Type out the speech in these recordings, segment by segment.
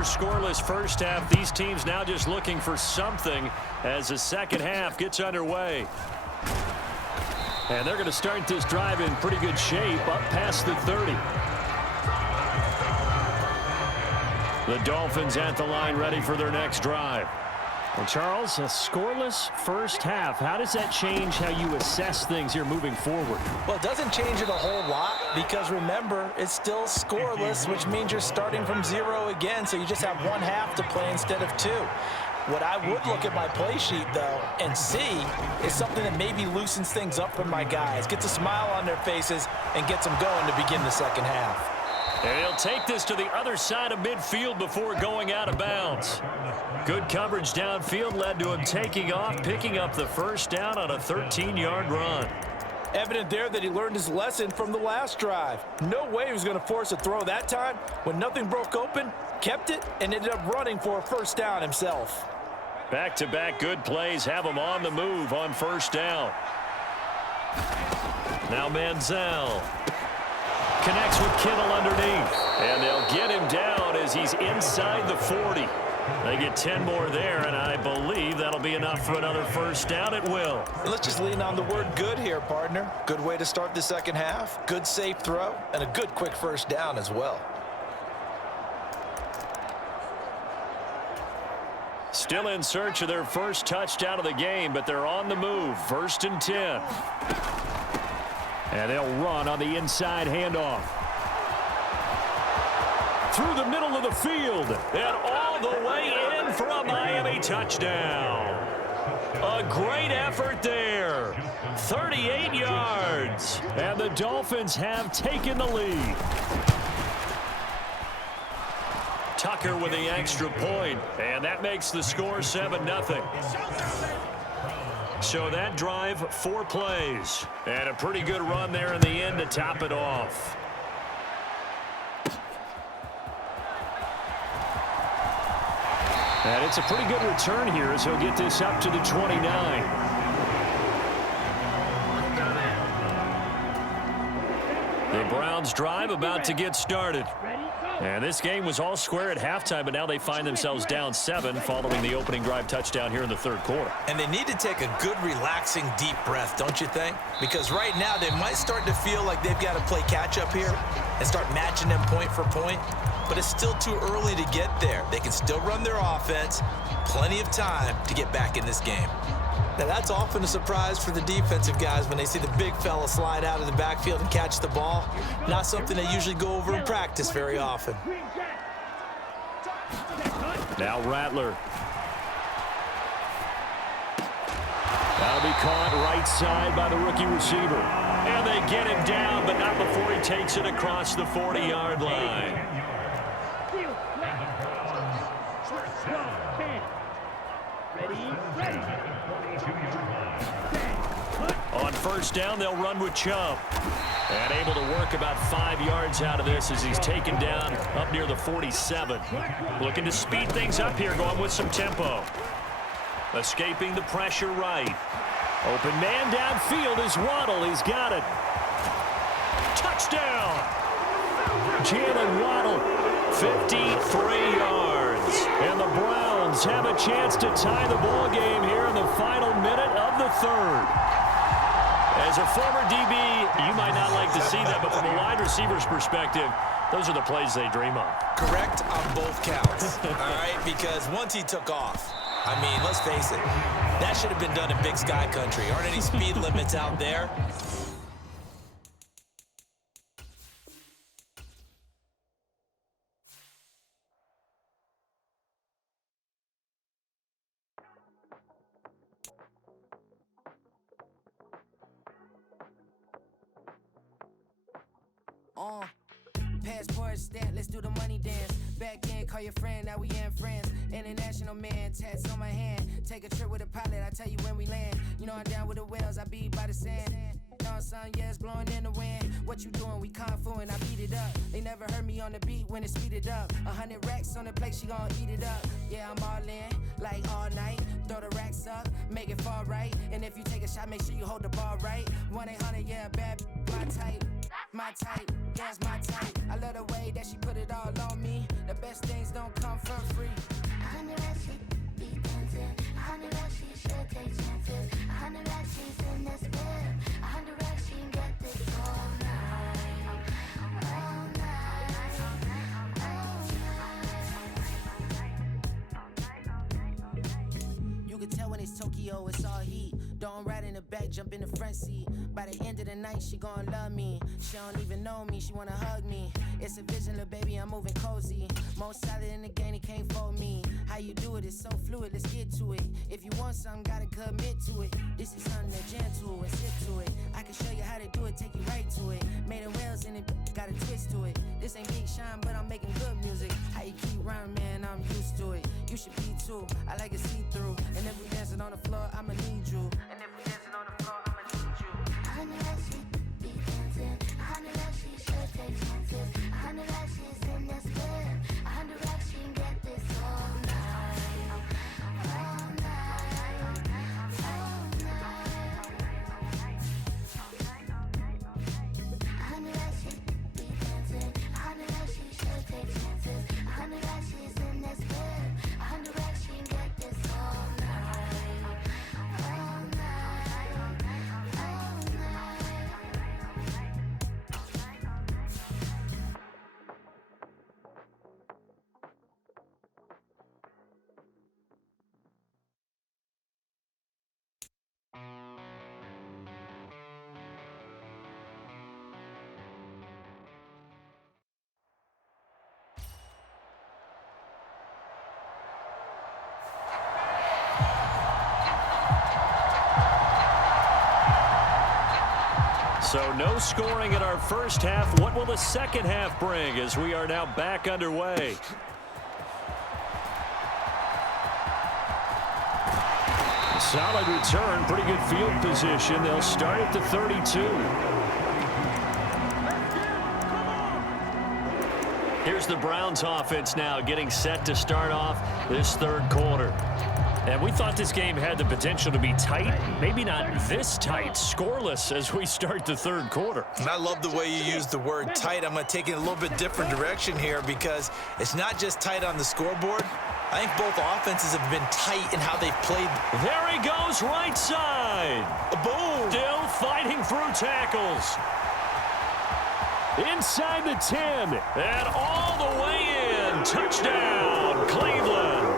near scoreless first half. These teams now just looking for something as the second half gets underway. And they're going to start this drive in pretty good shape up past the 30. The Dolphins at the line ready for their next drive. Well, Charles, a scoreless first half. How does that change how you assess things here moving forward? Well, it doesn't change it a whole lot because, remember, it's still scoreless, which means you're starting from 0 again, so you just have one half to play instead of 2. What I would look at my play sheet, though, and see is something that maybe loosens things up for my guys, gets a smile on their faces, and gets them going to begin the second half. And he'll take this to the other side of midfield before going out of bounds. Good coverage downfield led to him taking off, picking up the first down on a 13-yard run. Evident there that he learned his lesson from the last drive. No way he was going to force a throw that time. When nothing broke open, kept it, and ended up running for a first down himself. Back-to-back good plays have him on the move on first down. Now Manziel connects with Kittle underneath. And they'll get him down as he's inside the 40. They get 10 more there, and I believe that'll be enough for another first down. It will. Let's just lean on the word good here, partner. Good way to start the second half. Good safe throw, and a good quick first down as well. Still in search of their first touchdown of the game, but they're on the move. 1st and 10. And they'll run on the inside handoff. Through the middle of the field. And all the way in for a Miami touchdown. A great effort there. 38 yards. And the Dolphins have taken the lead. Tucker with the extra point. And that makes the score 7-0. So that drive, 4 plays. And a pretty good run there in the end to top it off. And it's a pretty good return here as he'll get this up to the 29. The Browns drive about to get started. And this game was all square at halftime, but now they find themselves down 7 following the opening drive touchdown here in the 3rd quarter. And they need to take a good, relaxing, deep breath, don't you think? Because right now they might start to feel like they've got to play catch-up here and start matching them point for point. But it's still too early to get there. They can still run their offense. Plenty of time to get back in this game. Now, that's often a surprise for the defensive guys when they see the big fella slide out of the backfield and catch the ball. Not something they usually go over in practice very often. Now Rattler. That'll be caught right side by the rookie receiver. And they get him down, but not before he takes it across the 40-yard line. On first down, they'll run with Chubb. And able to work about 5 yards out of this as he's taken down up near the 47. Looking to speed things up here, going with some tempo. Escaping the pressure right. Open man downfield is Waddle. He's got it. Touchdown! Jalen Waddle, 53 yards. And the Browns have a chance to tie the ball game here in the final minute of the 3rd. As a former DB, you might not like to see that, but from a wide receiver's perspective, those are the plays they dream of. Correct on both counts, all right? Because once he took off, I mean, let's face it, that should have been done in Big Sky Country. Aren't any speed limits out there? Passport stamp, let's do the money dance. Back in, call your friend, now we in friends. International man, tats on my hand. Take a trip with a pilot, I tell you when we land. You know I'm down with the whales, I be by the sand. On sun, yeah, it's blowing in the wind. What you doing? We kung fu and I beat it up. They never heard me on the beat when it speeded up. 100 racks on the plate, she gon' eat it up. Yeah, I'm all in, like all night. Throw the racks up, make it fall right. And if you take a shot, make sure you hold the ball right. 1-800, yeah, bad, my type. My type, that's my type. I love the way that she put it all on me. The best things don't come for free. 100 racks, she be dancing. 100 racks, she should take chances. 100 racks, she's in this bed. 100 racks, she can get this all night. All night. All night. You can tell when it's Tokyo, it's all heat. Don't ride in the back, jump in the front seat. By the end of the night, she gon' love me. She don't even know me, she wanna hug me. It's a vision, little baby, I'm moving cozy. Most solid in the game, he can't fold me. How you do it, it's so fluid, let's get to it. If you want something, gotta commit to it. This is something that jam to and sip to it. I can show you how to do it, take you right to it. Made of whales in it, got a twist to it. This ain't Big Sean, but I'm making good music. How you keep rhyming, man, I'm used to it. You should be too, I like it see-through. And if we dancing on the floor, I'ma need you. And if we dancing on the floor, I'ma need you. 100 racks, she be dancing. 100 racks, she should take chances. 100 racks, she's in this bed. 100 racks, she can get this all night. All night. All night. 100 racks, she be dancing. 100 racks, she should take chances. 100 racks, she's in this bed. 100 racks, she can get this all night. All night. All night. So no scoring in our first half. What will the second half bring as we are now back underway? Solid return, pretty good field position. They'll start at the 32. Here's the Browns offense now getting set to start off this third quarter. And we thought this game had the potential to be tight, maybe not this tight, scoreless as we start the third quarter. And I love the way you use the word tight. I'm going to take it a little bit different direction here because it's not just tight on the scoreboard. I think both offenses have been tight in how they've played. There he goes, right side. Boom. Still fighting through tackles. Inside the 10, and all the way in. Touchdown, Cleveland.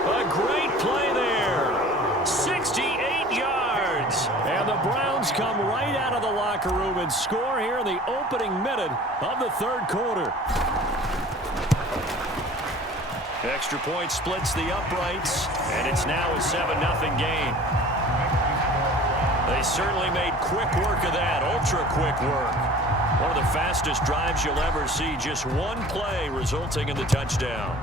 A great play there. 68 yards. And the Browns come right out of the locker room and score here in the opening minute of the third quarter. Extra point splits the uprights, and it's now a 7-0 game. They certainly made quick work of that, ultra-quick work. One of the fastest drives you'll ever see, just one play resulting in the touchdown.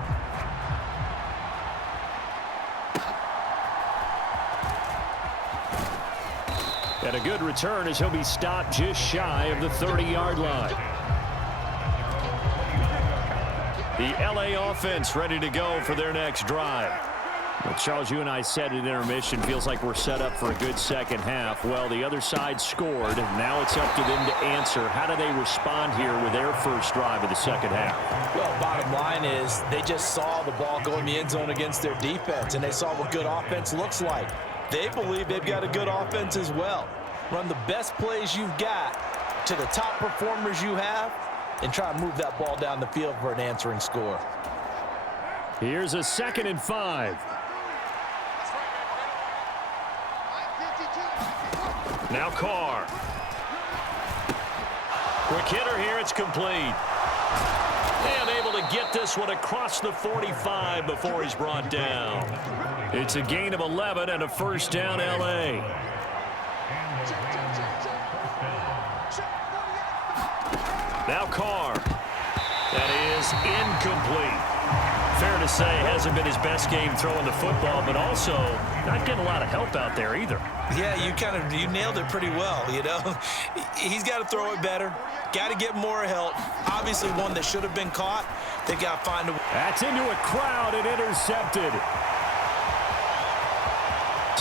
And a good return as he'll be stopped just shy of the 30-yard line. The LA offense ready to go for their next drive. Well, Charles, you and I said at intermission, feels like we're set up for a good second half. Well, the other side scored. Now it's up to them to answer. How do they respond here with their first drive of the second half? Well, bottom line is they just saw the ball go in the end zone against their defense, and they saw what good offense looks like. They believe they've got a good offense as well. Run the best plays you've got to the top performers you have, and try to move that ball down the field for an answering score. Here's a 2nd and 5. Now Carr. Quick hitter here, it's complete. And able to get this one across the 45 before he's brought down. It's a gain of 11 and a first down, LA. Now Carr. That is incomplete. Fair to say, hasn't been his best game throwing the football, but also not getting a lot of help out there either. Yeah, you nailed it pretty well, you know. He's got to throw it better. Got to get more help. Obviously one that should have been caught. They've got to find a way. That's into a crowd and intercepted.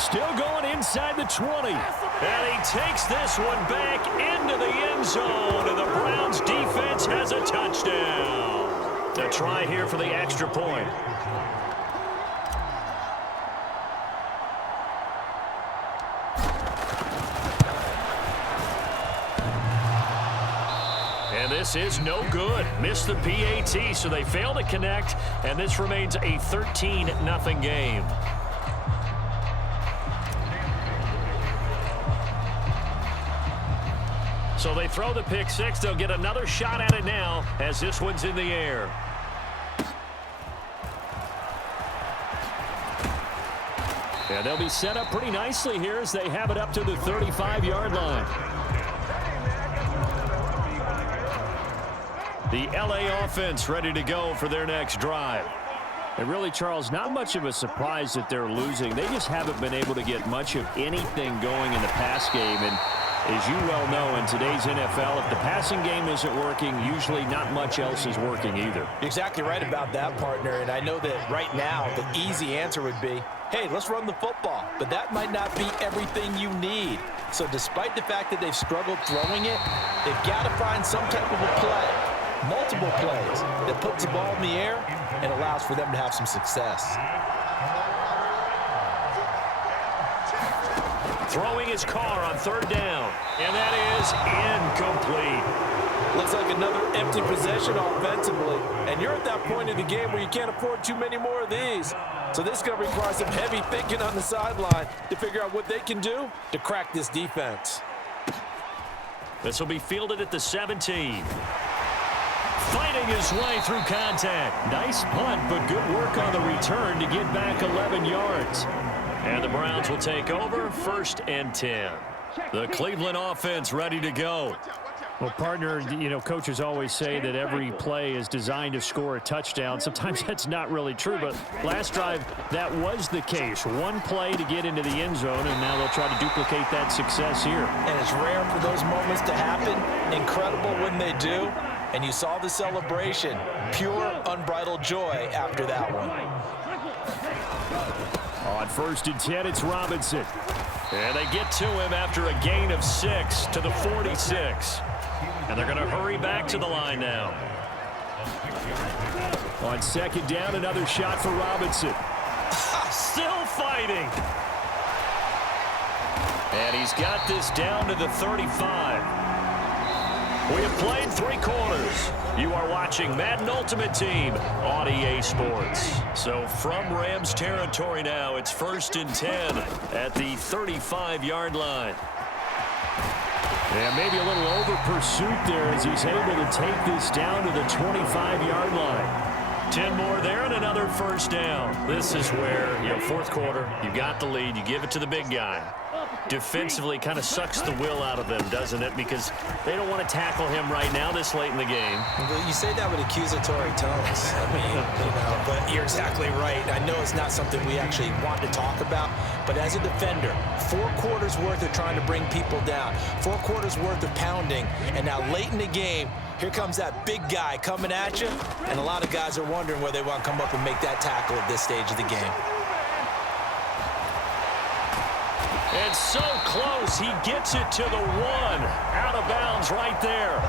Still going inside the 20. And he takes this one back into the end zone. And the Browns defense has a touchdown. A try here for the extra point. And this is no good. Missed the PAT, so they fail to connect, and this remains a 13-0 game. So they throw the pick six. They'll get another shot at it now as this one's in the air. And they'll be set up pretty nicely here as they have it up to the 35-yard line. The LA offense ready to go for their next drive. And really, Charles, not much of a surprise that they're losing. They just haven't been able to get much of anything going in the pass game. And as you well know, in today's NFL, if the passing game isn't working, usually not much else is working either. You're exactly right about that, partner. And I know that right now the easy answer would be, hey, let's run the football. But that might not be everything you need. So despite the fact that they've struggled throwing it, they've got to find some type of a play. Multiple plays that puts the ball in the air and allows for them to have some success. Throwing his car on third down, and that is incomplete. Looks like another empty possession offensively, and you're at that point in the game where you can't afford too many more of these. So this is going to require some heavy thinking on the sideline to figure out what they can do to crack this defense. This will be fielded at the 17. Fighting his way through contact. Nice punt, but good work on the return to get back 11 yards. And the Browns will take over 1st and 10. The Cleveland offense ready to go. Well, partner, you know, coaches always say that every play is designed to score a touchdown. Sometimes that's not really true, but last drive, that was the case. One play to get into the end zone, and now they'll try to duplicate that success here. And it's rare for those moments to happen. Incredible when they do. And you saw the celebration. Pure, unbridled joy after that one. On 1st and 10, it's Robinson. And they get to him after a gain of 6 to the 46. And they're going to hurry back to the line now. On 2nd down, another shot for Robinson. Still fighting. And he's got this down to the 35. We have played 3 quarters. You are watching Madden Ultimate Team on EA Sports. So from Rams territory now, it's 1st and 10 at the 35-yard line. And maybe a little over pursuit there as he's able to take this down to the 25-yard line. 10 more there and another 1st down. This is where, you know, 4th quarter, you got the lead, you give it to the big guy. Defensively kind of sucks the will out of them, doesn't it? Because they don't want to tackle him right now this late in the game. You say that with accusatory tones. I mean, you know, but you're exactly right. I know it's not something we actually want to talk about, but as a defender, 4 quarters worth of trying to bring people down, 4 quarters worth of pounding, and now late in the game, here comes that big guy coming at you, and a lot of guys are wondering whether they want to come up and make that tackle at this stage of the game. And so close, he gets it to the 1. Out of bounds right there.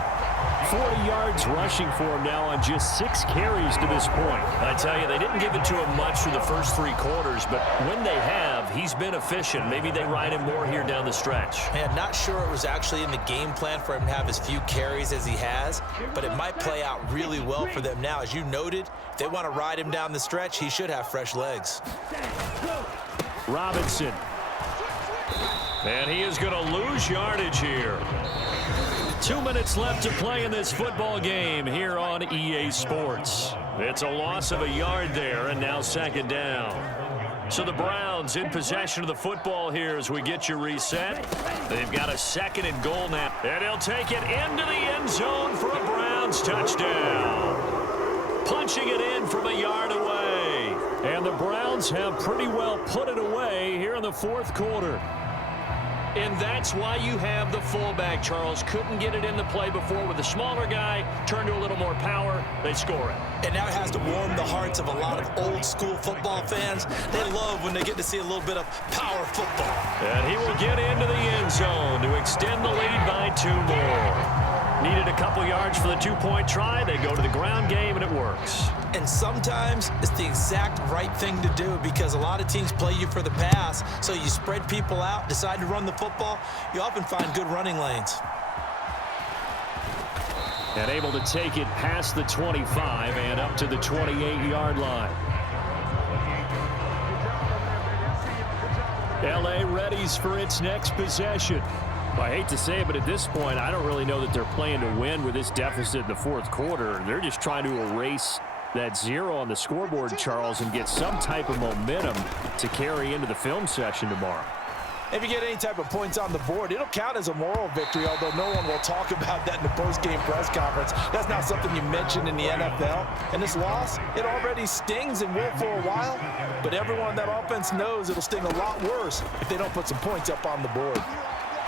40 yards rushing for him now on just 6 carries to this point. I tell you, they didn't give it to him much through the first 3 quarters, but when they have, he's been efficient. Maybe they ride him more here down the stretch. Man, not sure it was actually in the game plan for him to have as few carries as he has, but it might play out really well for them now. As you noted, if they want to ride him down the stretch, he should have fresh legs. Robinson. And he is going to lose yardage here. 2 minutes left to play in this football game here on EA Sports. It's a loss of a yard there, and now 2nd down. So the Browns in possession of the football here as we get you reset. They've got a 2nd and goal now. And he'll take it into the end zone for a Browns touchdown. Punching it in from a yard away. And the Browns have pretty well put it away here in the 4th quarter. And that's why you have the fullback, Charles. Couldn't get it in the play before with the smaller guy. Turned to a little more power. They score it. And now it has to warm the hearts of a lot of old-school football fans. They love when they get to see a little bit of power football. And he will get into the end zone to extend the lead by 2 more. Needed a couple yards for the 2-point try. They go to the ground game, and it works. And sometimes it's the exact right thing to do because a lot of teams play you for the pass. So you spread people out, decide to run the football. You often find good running lanes. And able to take it past the 25 and up to the 28-yard line. L.A. readies for its next possession. Well, I hate to say it, but at this point, I don't really know that they're playing to win with this deficit in the fourth quarter. They're just trying to erase that 0 on the scoreboard, Charles, and get some type of momentum to carry into the film session tomorrow. If you get any type of points on the board, it'll count as a moral victory, although no one will talk about that in the post-game press conference. That's not something you mention in the NFL. And this loss, it already stings and will for a while, but everyone on that offense knows it'll sting a lot worse if they don't put some points up on the board.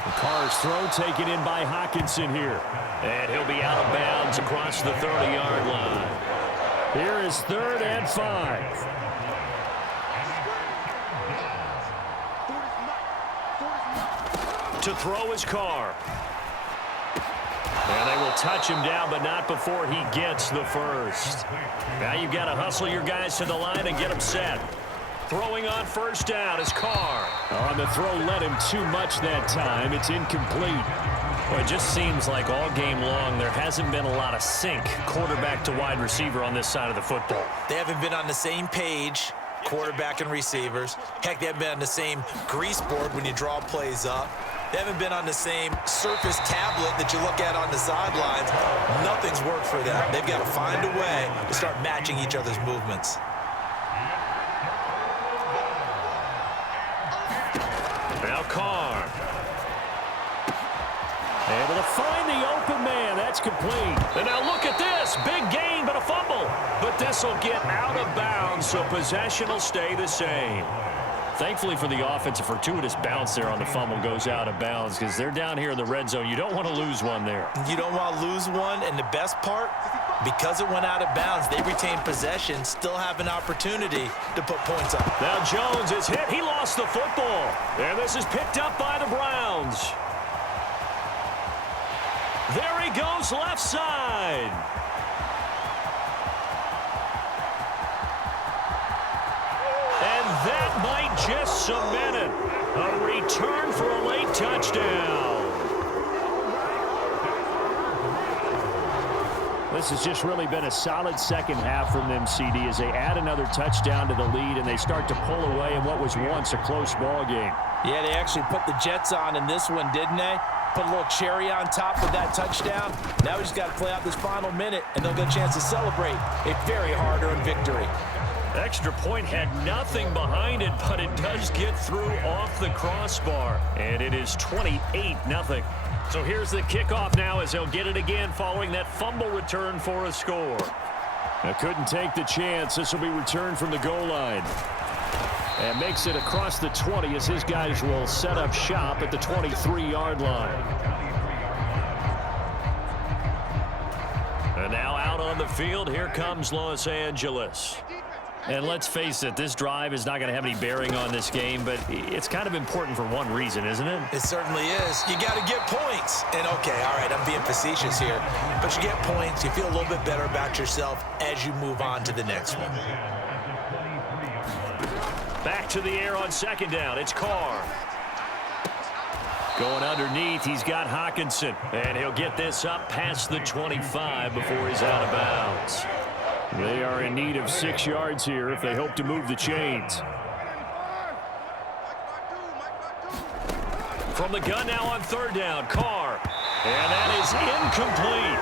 The Carr's throw taken in by Hockenson here. And he'll be out of bounds across the 30-yard line. Here is 3rd and 5. To throw his Carr. And they will touch him down, but not before he gets the first. Now you've got to hustle your guys to the line and get them set. Throwing on 1st down is Carr. On the throw led him too much that time. It's incomplete. Well, it just seems like all game long there hasn't been a lot of sync quarterback to wide receiver on this side of the football. They haven't been on the same page, quarterback and receivers. Heck, they haven't been on the same grease board when you draw plays up. They haven't been on the same surface tablet that you look at on the sidelines. Nothing's worked for them. They've got to find a way to start matching each other's movements. Now Carr. Able to find the open man. That's complete. And now look at this. Big gain, but a fumble. But this will get out of bounds, so possession will stay the same. Thankfully for the offense, a fortuitous bounce there on the fumble goes out of bounds because they're down here in the red zone. You don't want to lose one there. You don't want to lose one, and the best part, because it went out of bounds, they retain possession, still have an opportunity to put points up. Now Jones is hit. He lost the football. And this is picked up by the Browns. There he goes left side. And that might just cement it. A return for a late touchdown. This has just really been a solid second half from them, CD, as they add another touchdown to the lead and they start to pull away in what was once a close ball game. Yeah, they actually put the Jets on in this one, didn't they? Put a little cherry on top of that touchdown. Now we just got to play out this final minute, and they'll get a chance to celebrate a very hard-earned victory. Extra point had nothing behind it, but it does get through off the crossbar. And it is 28-0. So here's the kickoff now as they'll get it again following that fumble return for a score. Now couldn't take the chance. This will be returned from the goal line. And makes it across the 20 as his guys will set up shop at the 23-yard line. And now out on the field, here comes Los Angeles. And let's face it, this drive is not going to have any bearing on this game, but it's kind of important for one reason, isn't it? It certainly is. You got to get points. And, okay, all right, I'm being facetious here. But you get points, you feel a little bit better about yourself as you move on to the next one. Back to the air on 2nd down. It's Carr. Going underneath, he's got Hockenson. And he'll get this up past the 25 before he's out of bounds. They are in need of 6 yards here if they hope to move the chains. From the gun now on 3rd down, Carr. And that is incomplete.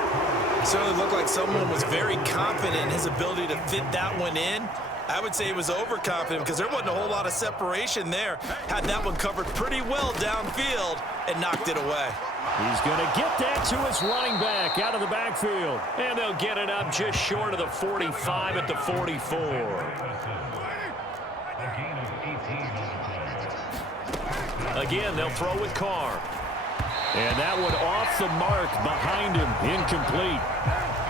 It certainly looked like someone was very confident in his ability to fit that one in. I would say he was overconfident because there wasn't a whole lot of separation there. Had that one covered pretty well downfield and knocked it away. He's going to get that to his running back out of the backfield. And they'll get it up just short of the 45 at the 44. Again, they'll throw with Carr. And that one off the mark behind him, incomplete.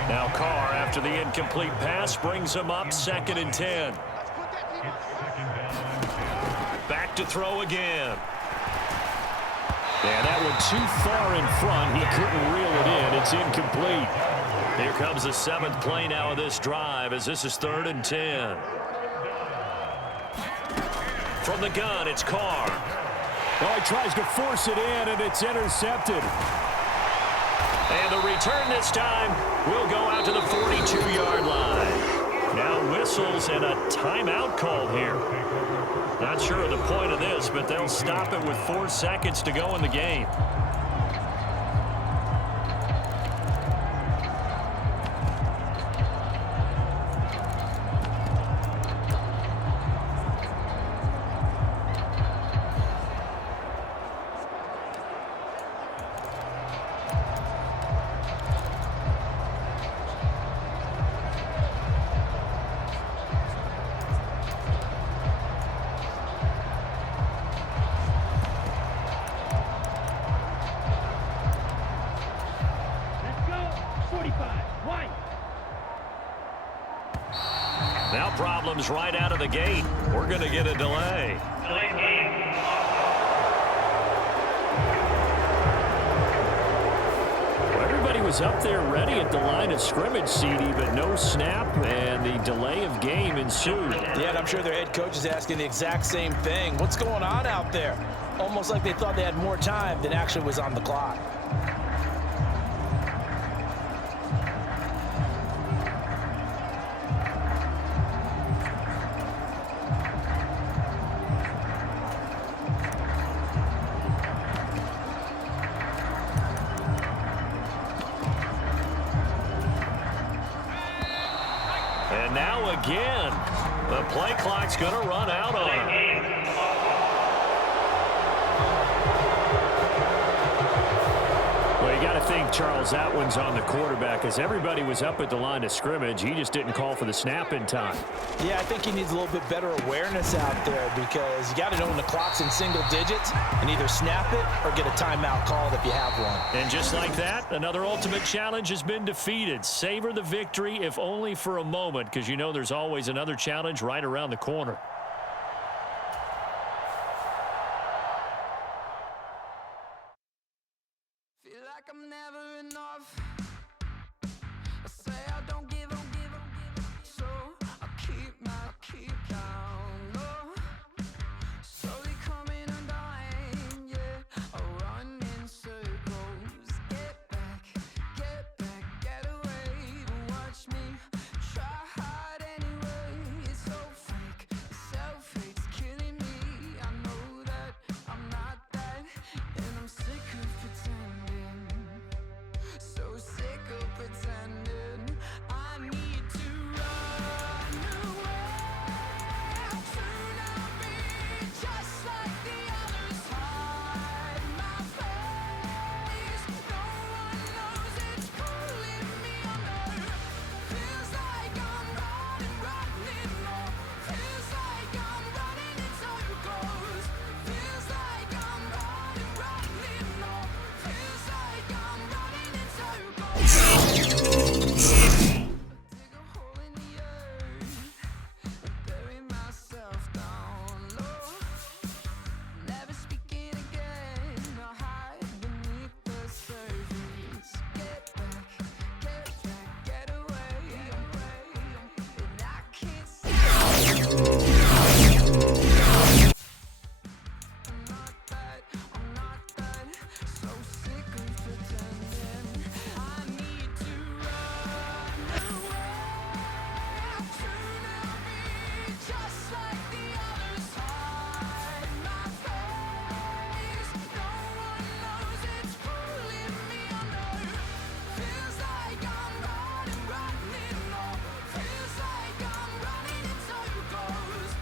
Now Carr, after the incomplete pass, brings him up 2nd and 10. Back to throw again. And that one too far in front. He couldn't reel it in. It's incomplete. Here comes the 7th play now of this drive as this is 3rd and 10. From the gun, it's Carr. Oh, he tries to force it in, and it's intercepted. And the return this time will go out to the 42-yard line. Now whistles and a timeout called here. Not sure of the point of this, but they'll stop it with 4 seconds to go in the game. Now problems right out of the gate. We're going to get a delay. Well, everybody was up there ready at the line of scrimmage, CD, but no snap, and the delay of game ensued. Yeah, and I'm sure their head coach is asking the exact same thing. What's going on out there? Almost like they thought they had more time than actually was on the clock. And now again, the play clock's going to run out on him. Well, you got to think, Charles, that one's on the quarterback, as everybody was up at the line of scrimmage. He just didn't call for the snap in time. Yeah, I think he needs a little bit better awareness out there because you got to know when the clock's in single digits and either snap it or get a timeout called if you have one. And just like that, another ultimate challenge has been defeated. Savor the victory, if only for a moment, because you know there's always another challenge right around the corner. Feel like I'm never enough. I say I don't give up, so I keep down low. Slowly coming undone, yeah. I run in circles. Get back, get away. But watch me try hard anyway. It's so fake, self-hate's killing me. I know that I'm not that, and I'm sick of pretending. So sick of pretending. I need to run away. To not be just like the others. Hide my face. No one knows it's pulling me under. Feels like I'm running low. Feels like I'm running in circles. Feels like I'm running low. Feels like I'm running in circles. Dig a hole in the earth and bury myself down low. Never speaking again. I hide beneath the surface. Get back, get away. And I can't see. I'm not that. So sick of pretending. I need to run away. To not be just like the others. Hide my face. No one knows it's pulling me under. Feels like I'm running low. Feels like I'm running in circles.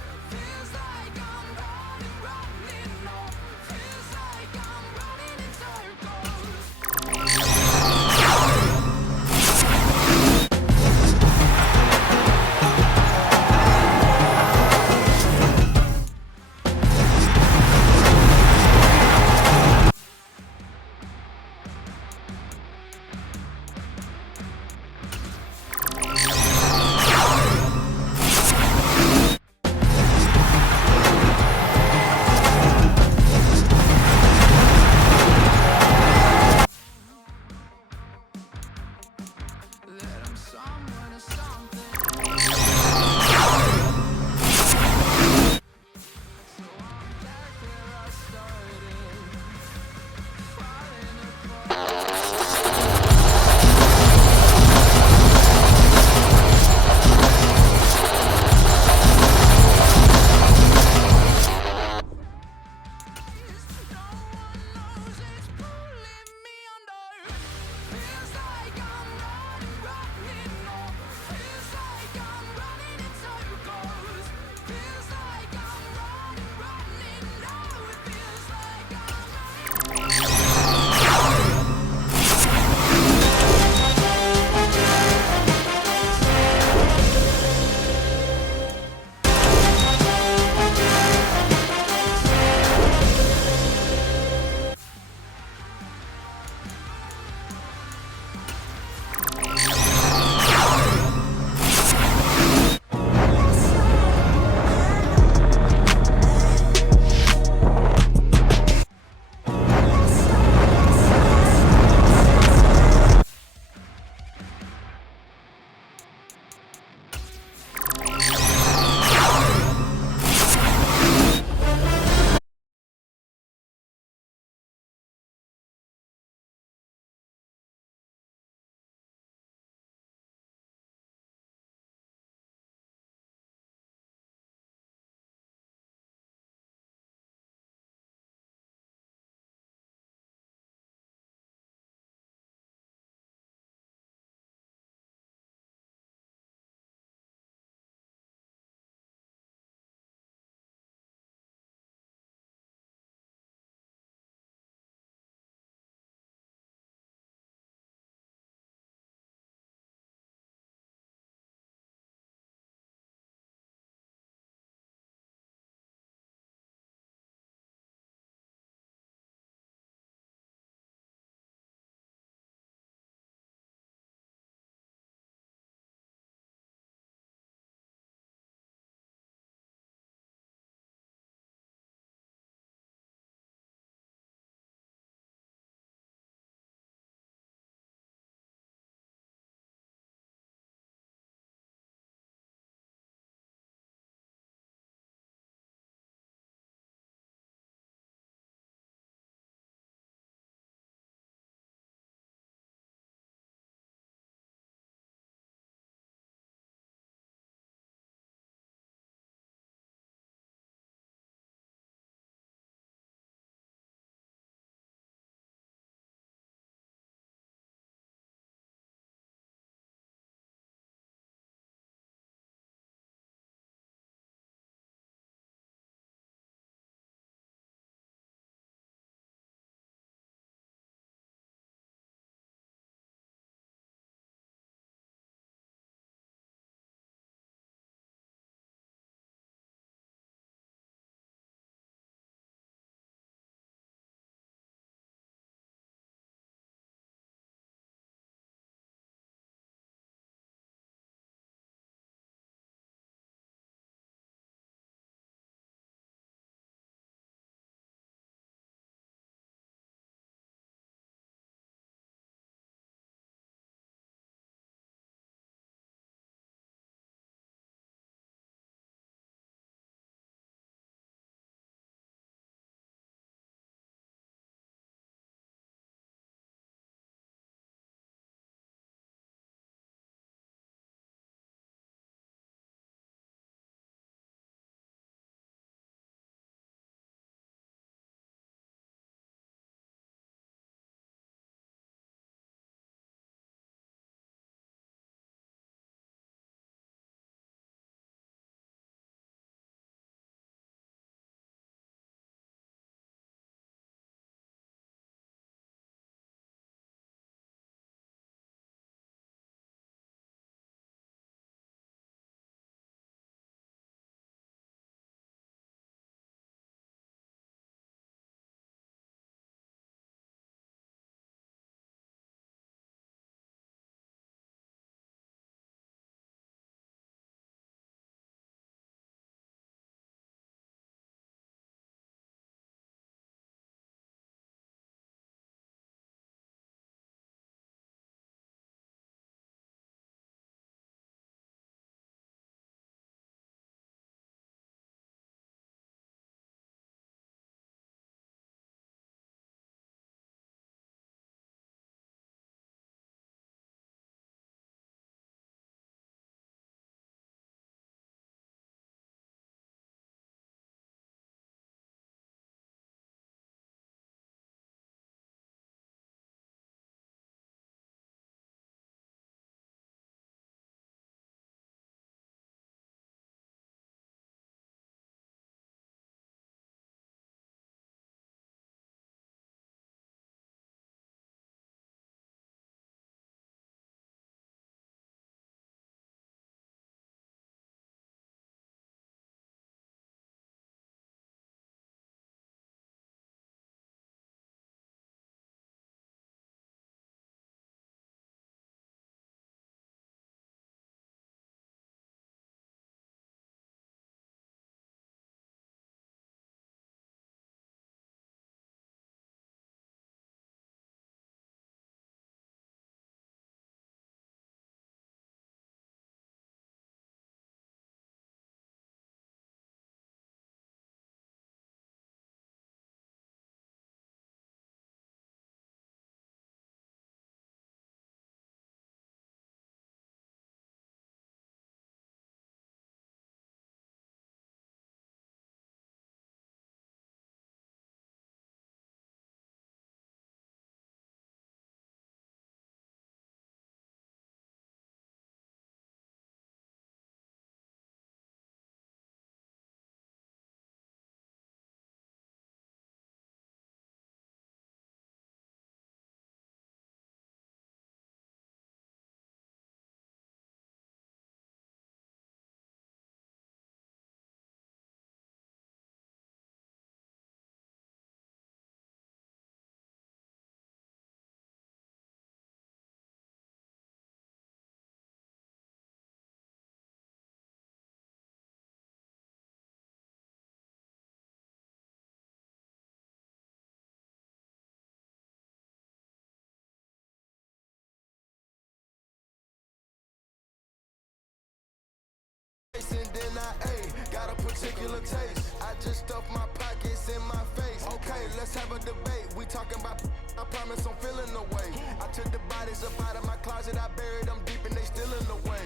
then I ate. Got a particular taste. I just stuff my pockets in my face. Okay, let's have a debate. We talking about, I promise I'm feeling the way. I took the bodies up out of my closet. I buried them deep and they still in the way.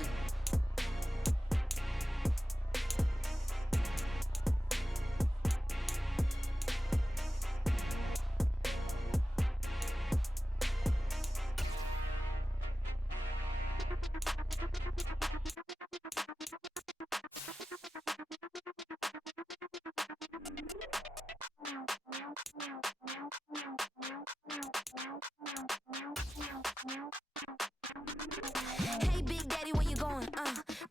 Hey, Big Daddy, where you going?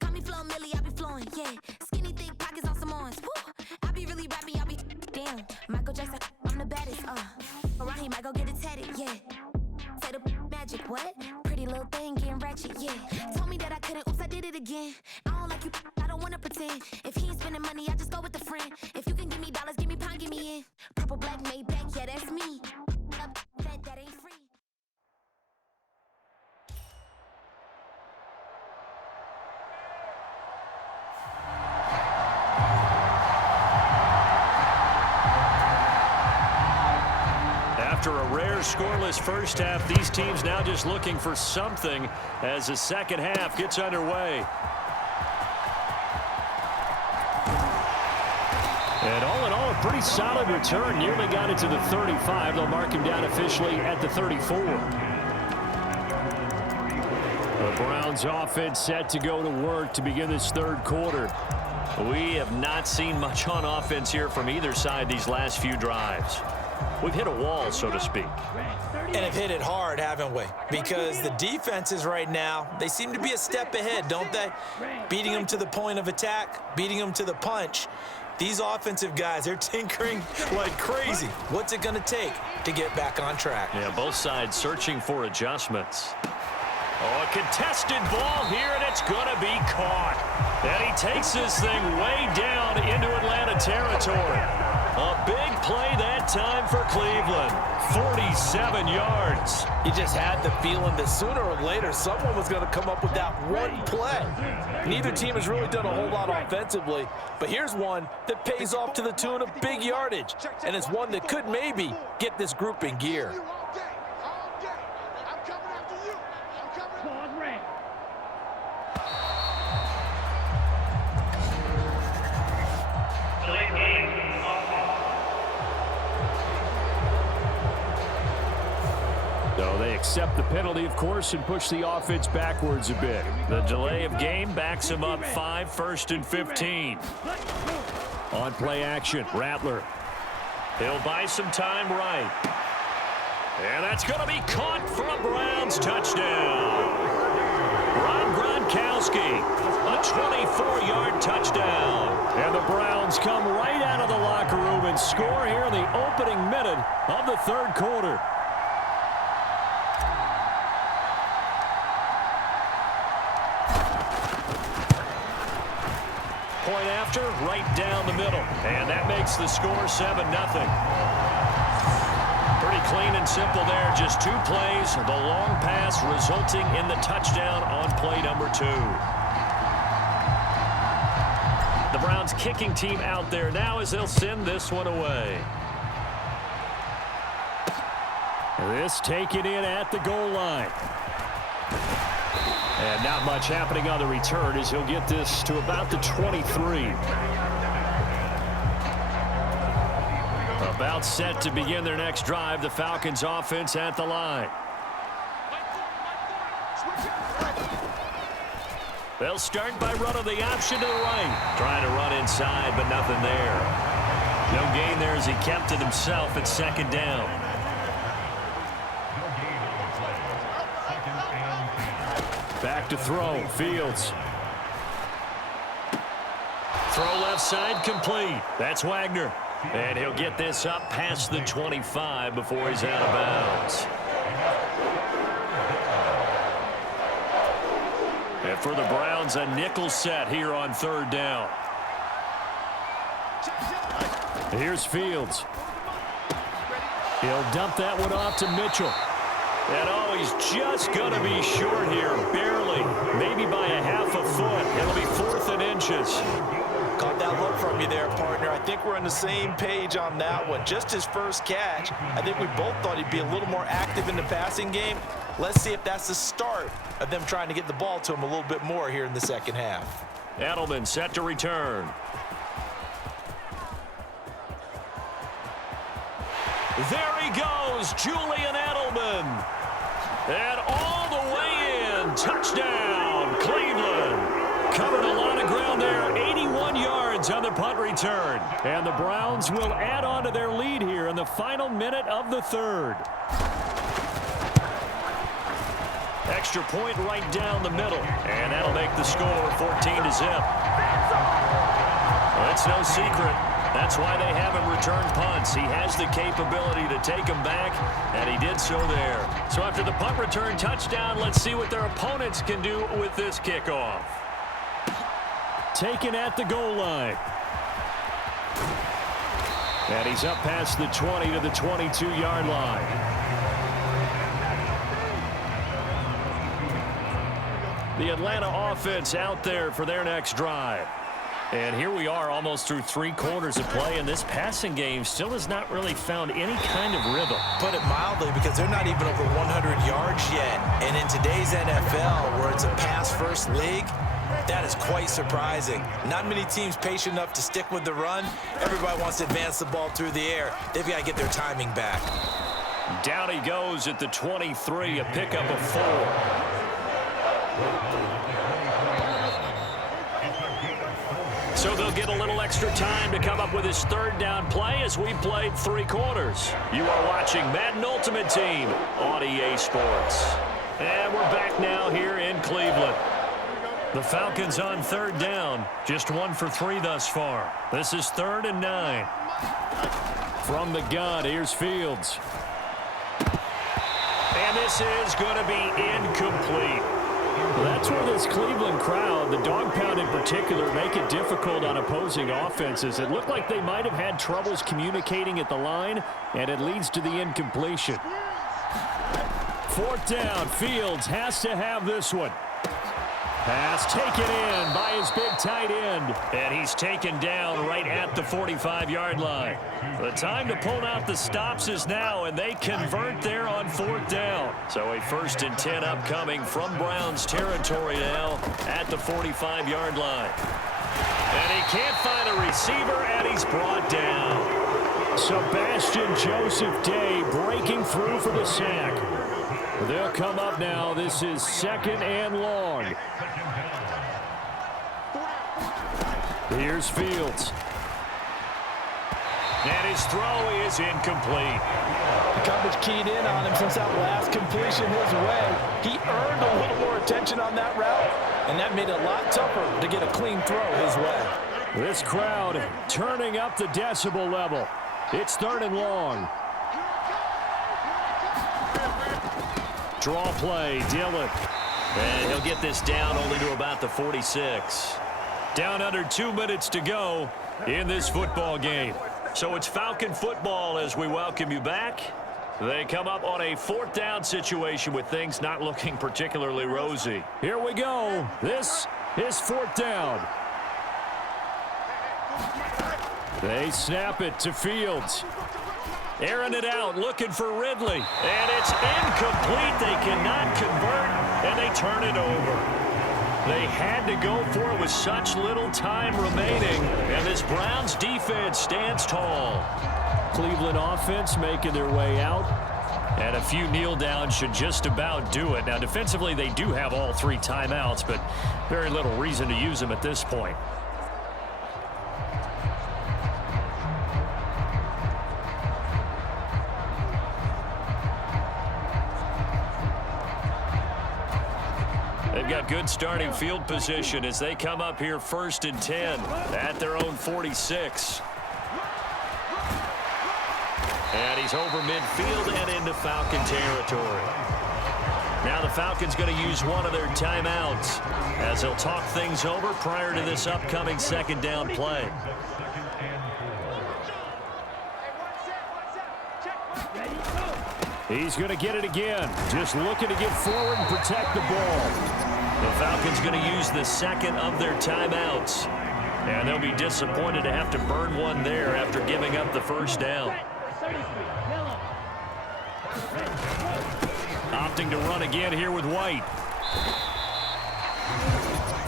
Call me Flo Millie, I be flowing, yeah. Skinny, thick pockets on Samoans, woo. I be really rapping, I be damn. Michael Jackson, I'm the baddest, Around here, might go get it tatted, yeah. Say the magic, what? Pretty little thing, getting ratchet, yeah. Told me that I couldn't, oops, I did it again. I don't like you, I don't wanna pretend. If he ain't spending money, I just go with a friend. If you can give me dollars, give me pound, give me in. Purple, black, made back, yeah, that's me. That ain't free. After a rare scoreless first half, these teams now just looking for something as the second half gets underway. And all in all, a pretty solid return. Nearly got it to the 35. They'll mark him down officially at the 34. The Browns offense set to go to work to begin this third quarter. We have not seen much on offense here from either side these last few drives. We've hit a wall, so to speak. And have hit it hard, haven't we? Because the defenses right now, they seem to be a step ahead, don't they? Beating them to the point of attack, beating them to the punch. These offensive guys, they're tinkering like crazy. What's it going to take to get back on track? Yeah, both sides searching for adjustments. Oh, a contested ball here, and it's going to be caught. And he takes this thing way down into Atlanta territory. A big play that time for Cleveland. 47 yards. You just had the feeling that sooner or later someone was going to come up with that one play. Neither team has really done a whole lot offensively, but here's one that pays off to the tune of big yardage, and it's one that could maybe get this group in gear. So they accept the penalty, of course, and push the offense backwards a bit. The delay of game backs him up 5, 1st and 15. On play action, Rattler. He'll buy some time right. And that's going to be caught for a Browns touchdown. Rob Gronkowski, a 24-yard touchdown. And the Browns come right out of the locker room and score here in the opening minute of the third quarter. Point after, right down the middle. And that makes the score 7-0. Pretty clean and simple there. Just 2 plays. The long pass resulting in the touchdown on play number 2. The Browns kicking team out there now as they'll send this one away. This taken in at the goal line. And not much happening on the return as he'll get this to about the 23. About set to begin their next drive. The Falcons offense at the line. They'll start by running the option to the right. Trying to run inside, but nothing there. No gain there as he kept it himself at second down. Back to throw. Fields. Throw left side complete. That's Wagner. And he'll get this up past the 25 before he's out of bounds. And for the Browns, a nickel set here on third down. Here's Fields. He'll dump that one off to Mitchell. And oh, he's just going to be short here, barely, maybe by a half a foot. It'll be 4th and inches. Caught that look from you there, partner. I think we're on the same page on that one. Just his first catch. I think we both thought he'd be a little more active in the passing game. Let's see if that's the start of them trying to get the ball to him a little bit more here in the second half. Edelman set to return. There he goes, Julian Edelman. And all the way in. Touchdown, Cleveland. Covered a lot of ground there. 81 yards on the punt return. And the Browns will add on to their lead here in the final minute of the third. Extra point right down the middle. And that'll make the score 14-0. Well, it's no secret. That's why they have him return punts. He has the capability to take them back, and he did so there. So after the punt return touchdown, let's see what their opponents can do with this kickoff. Taken at the goal line. And he's up past the 20 to the 22-yard line. The Atlanta offense out there for their next drive. And here we are almost through 3 quarters of play, and this passing game still has not really found any kind of rhythm. Put it mildly, because they're not even over 100 yards yet. And in today's NFL, where it's a pass-first league, that is quite surprising. Not many teams patient enough to stick with the run. Everybody wants to advance the ball through the air. They've got to get their timing back. Down he goes at the 23, a pickup of 4. So they'll get a little extra time to come up with his third down play as we played 3 quarters. You are watching Madden Ultimate Team on EA Sports. And we're back now here in Cleveland. The Falcons on third down, just 1 for 3 thus far. This is 3rd and 9. From the gun, here's Fields. And this is going to be incomplete. Well, that's where this Cleveland crowd, the dog pound in particular, make it difficult on opposing offenses. It looked like they might have had troubles communicating at the line, and it leads to the incompletion. 4th down, Fields has to have this one. Pass taken in by his big tight end. And he's taken down right at the 45-yard line. The time to pull out the stops is now, and they convert there on 4th down. So a 1st and 10 upcoming from Browns territory now at the 45-yard line. And he can't find a receiver, and he's brought down. Sebastian Joseph Day breaking through for the sack. They'll come up now. This is 2nd and long. Here's Fields. And his throw is incomplete. The coverage keyed in on him since that last completion his way. He earned a little more attention on that route, and that made it a lot tougher to get a clean throw his way. This crowd turning up the decibel level. It's 3rd and long. Draw play, Dillon. And he'll get this down only to about the 46. Down under 2 minutes to go in this football game. So it's Falcon football as we welcome you back. They come up on a 4th down situation with things not looking particularly rosy. Here we go. This is 4th down. They snap it to Fields. Airing it out, looking for Ridley. And it's incomplete. They cannot convert, and they turn it over. They had to go for it with such little time remaining, and this Browns defense stands tall. Cleveland offense making their way out, and a few kneel downs should just about do it. Now, defensively, they do have all 3 timeouts, but very little reason to use them at this point. They've got good starting field position as they come up here 1st and 10 at their own 46. And he's over midfield and into Falcon territory. Now the Falcons going to use one of their timeouts as they'll talk things over prior to this upcoming 2nd down play. He's going to get it again. Just looking to get forward and protect the ball. The Falcons going to use the second of their timeouts. And they'll be disappointed to have to burn one there after giving up the first down. Opting to run again here with White.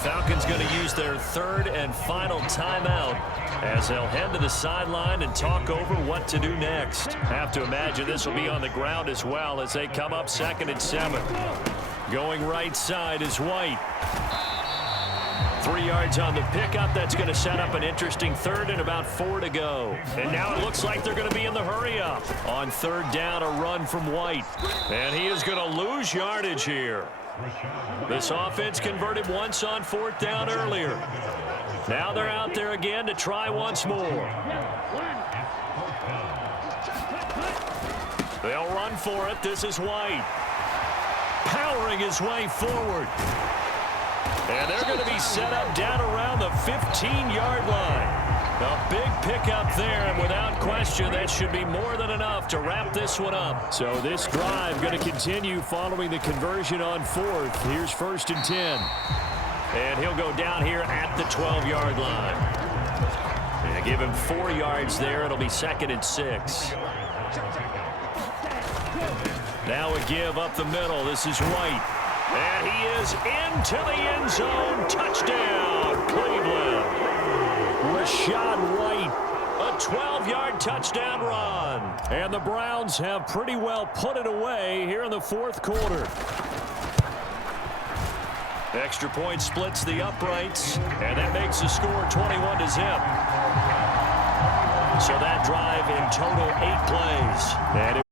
Falcons going to use their third and final timeout as they'll head to the sideline and talk over what to do next. Have to imagine this will be on the ground as well as they come up 2nd and 7. Going right side is White. 3 yards on the pickup. That's going to set up an interesting third and about 4 to go. And now it looks like they're going to be in the hurry-up. On 3rd down, a run from White. And he is going to lose yardage here. This offense converted once on 4th down earlier. Now they're out there again to try once more. They'll run for it. This is White. Powering his way forward. And they're going to be set up down around the 15-yard line. A big pickup there, and without question, that should be more than enough to wrap this one up. So this drive going to continue following the conversion on 4th. Here's 1st and 10. And he'll go down here at the 12-yard line. And give him 4 yards there. It'll be 2nd and 6. Now a give up the middle. This is White. And he is into the end zone. Touchdown, Cleveland. Rashad White, a 12-yard touchdown run. And the Browns have pretty well put it away here in the 4th quarter. Extra point splits the uprights, and that makes the score 21 to zip. So that drive in total 8 plays. And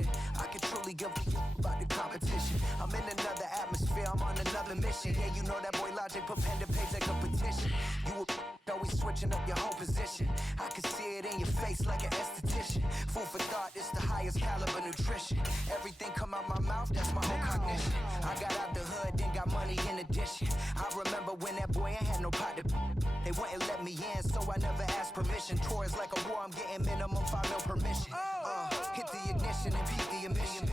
position. I can truly give a about the competition. I'm in another atmosphere, I'm on another mission. Yeah, you know that boy Logic put pen to page like a petition. You always switching up your whole position. I can see it in your face like an esthetician. Food for thought, it's the highest caliber nutrition. Everything come out my mouth, that's my whole cognition. I got out the hood, then got money in addition. I remember when that boy ain't had no pot to. They wouldn't let me in, so I never asked permission. Tours like a war, I'm getting minimum 5 mil permission. Hit the ignition and peak the emission.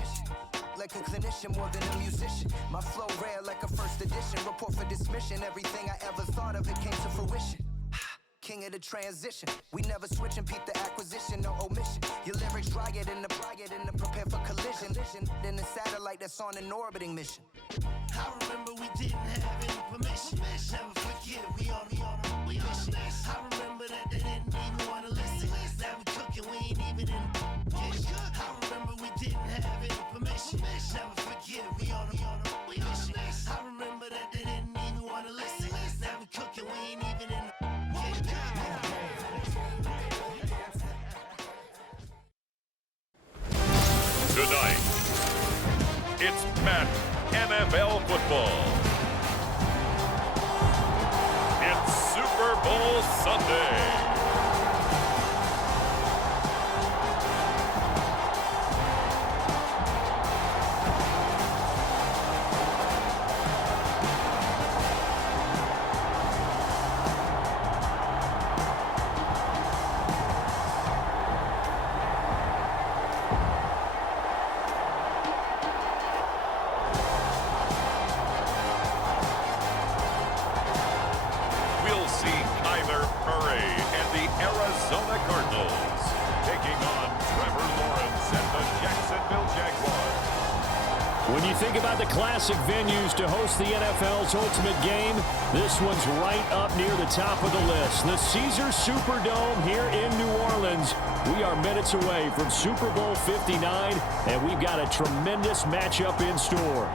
Like a clinician more than a musician. My flow rare like a first edition. Report for dismission. Everything I ever thought of, it came to fruition. King of the transition. We never switch and peep the acquisition, no omission. Your lyrics dry it in the prepare for collision. Then the satellite that's on an orbiting mission. I remember we didn't have any permission. Never forget we on a mission. I remember that they didn't even want to listen. Now we cooking, we ain't even in the kitchen. I remember we didn't have any permission. Never forget we on a mission. I remember that they didn't even want to listen. Now we cooking, we ain't even in the kitchen. Tonight, it's Madden NFL football. It's Super Bowl Sunday. When you think about the classic venues to host the NFL's ultimate game, this one's right up near the top of the list. The Caesars Superdome here in New Orleans. We are minutes away from Super Bowl 59, and we've got a tremendous matchup in store.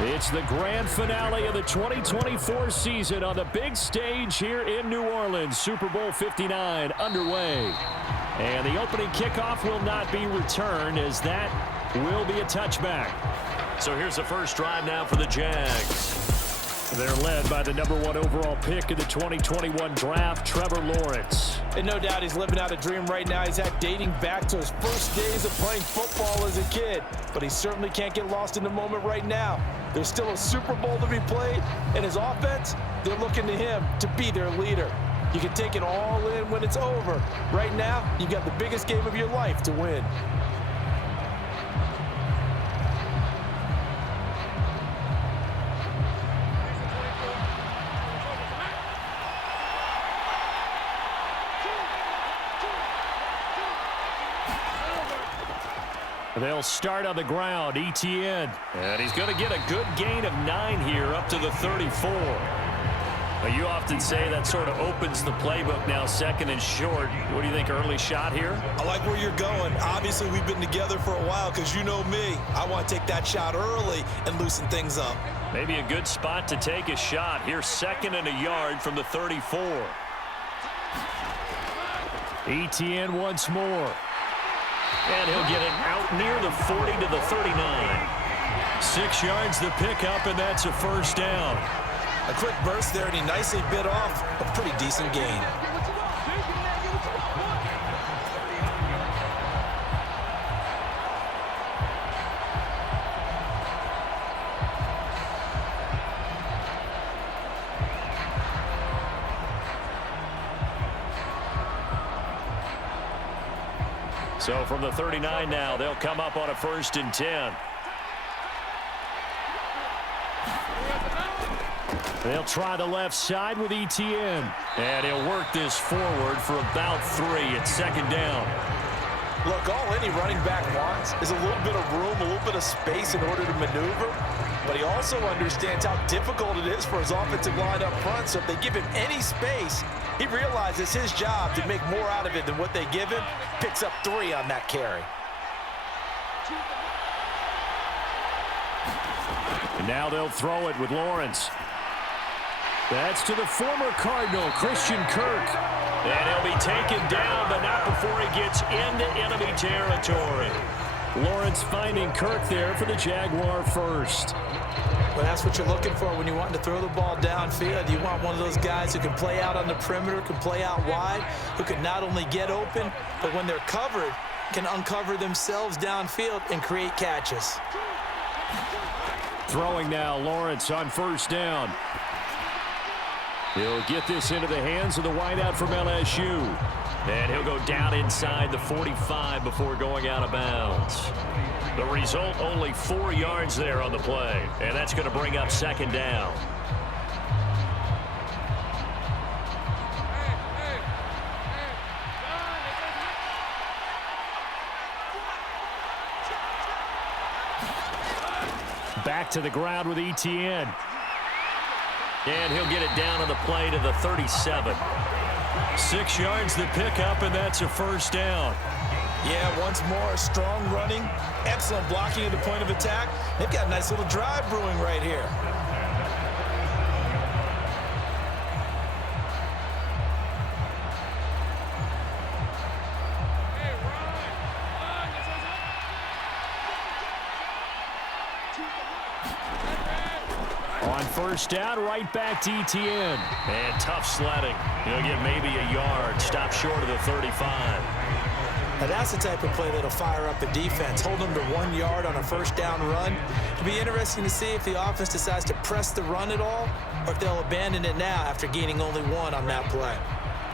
It's the grand finale of the 2024 season on the big stage here in New Orleans. Super Bowl 59 underway. And the opening kickoff will not be returned, as that will be a touchback. So here's the first drive now for the Jags. They're led by the #1 overall pick in the 2021 draft, Trevor Lawrence. And no doubt he's living out a dream right now. He's had dating back to his first days of playing football as a kid. But he certainly can't get lost in the moment right now. There's still a Super Bowl to be played, and his offense, they're looking to him to be their leader. You can take it all in when it's over. Right now, you've got the biggest game of your life to win. They'll start on the ground. Etienne. And he's going to get a good gain of 9 here up to the 34. Well, you often say that sort of opens the playbook now, second and short. What do you think, early shot here? I like where you're going. Obviously, we've been together for a while because you know me. I want to take that shot early and loosen things up. Maybe a good spot to take a shot. Here's 2nd and a yard from the 34. Etienne once more. And he'll get it out near the 40 to the 39. 6 yards the pickup, and that's a first down. A quick burst there, and he nicely bit off a pretty decent gain. So from the 39 now, they'll come up on a 1st and 10. They'll try the left side with Etienne. And he'll work this forward for about 3 at 2nd down. Look, all any running back wants is a little bit of room, a little bit of space in order to maneuver. But he also understands how difficult it is for his offensive line up front. So if they give him any space, he realizes his job to make more out of it than what they give him. Picks up 3 on that carry. And now they'll throw it with Lawrence. That's to the former Cardinal, Christian Kirk. And he'll be taken down, but not before he gets into enemy territory. Lawrence finding Kirk there for the Jaguar first. Well, that's what you're looking for when you want to throw the ball downfield. You want one of those guys who can play out on the perimeter, can play out wide, who can not only get open, but when they're covered, can uncover themselves downfield and create catches. Throwing now, Lawrence on 1st down. He'll get this into the hands of the wideout from LSU. And he'll go down inside the 45 before going out of bounds. The result, only 4 yards there on the play. And that's going to bring up 2nd down. Back to the ground with Etienne. And he'll get it down on the play to the 37. 6 yards the pickup, and that's a first down. Yeah, once more, strong running, excellent blocking at the point of attack. They've got a nice little drive brewing right here. On 1st down, right back to Etienne. And tough sledding. He'll get maybe a yard, stop short of the 35. Now that's the type of play that'll fire up the defense. Hold them to 1 yard on a 1st down run. It'll be interesting to see if the offense decides to press the run at all, or if they'll abandon it now after gaining only 1 on that play.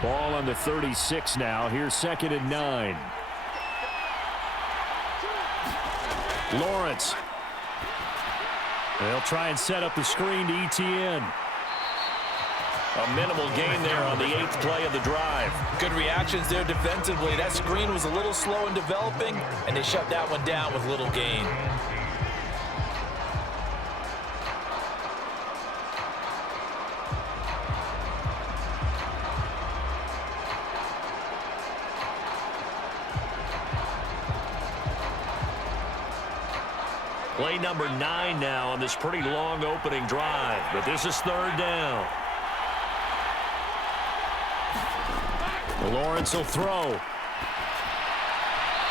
Ball on the 36 now. Here's 2nd and 9. Lawrence. They'll try and set up the screen to Etienne. A minimal gain there on the 8th play of the drive. Good reactions there defensively. That screen was a little slow in developing, and they shut that one down with little gain. Play number 9 now on this pretty long opening drive, but this is 3rd down. Lawrence will throw.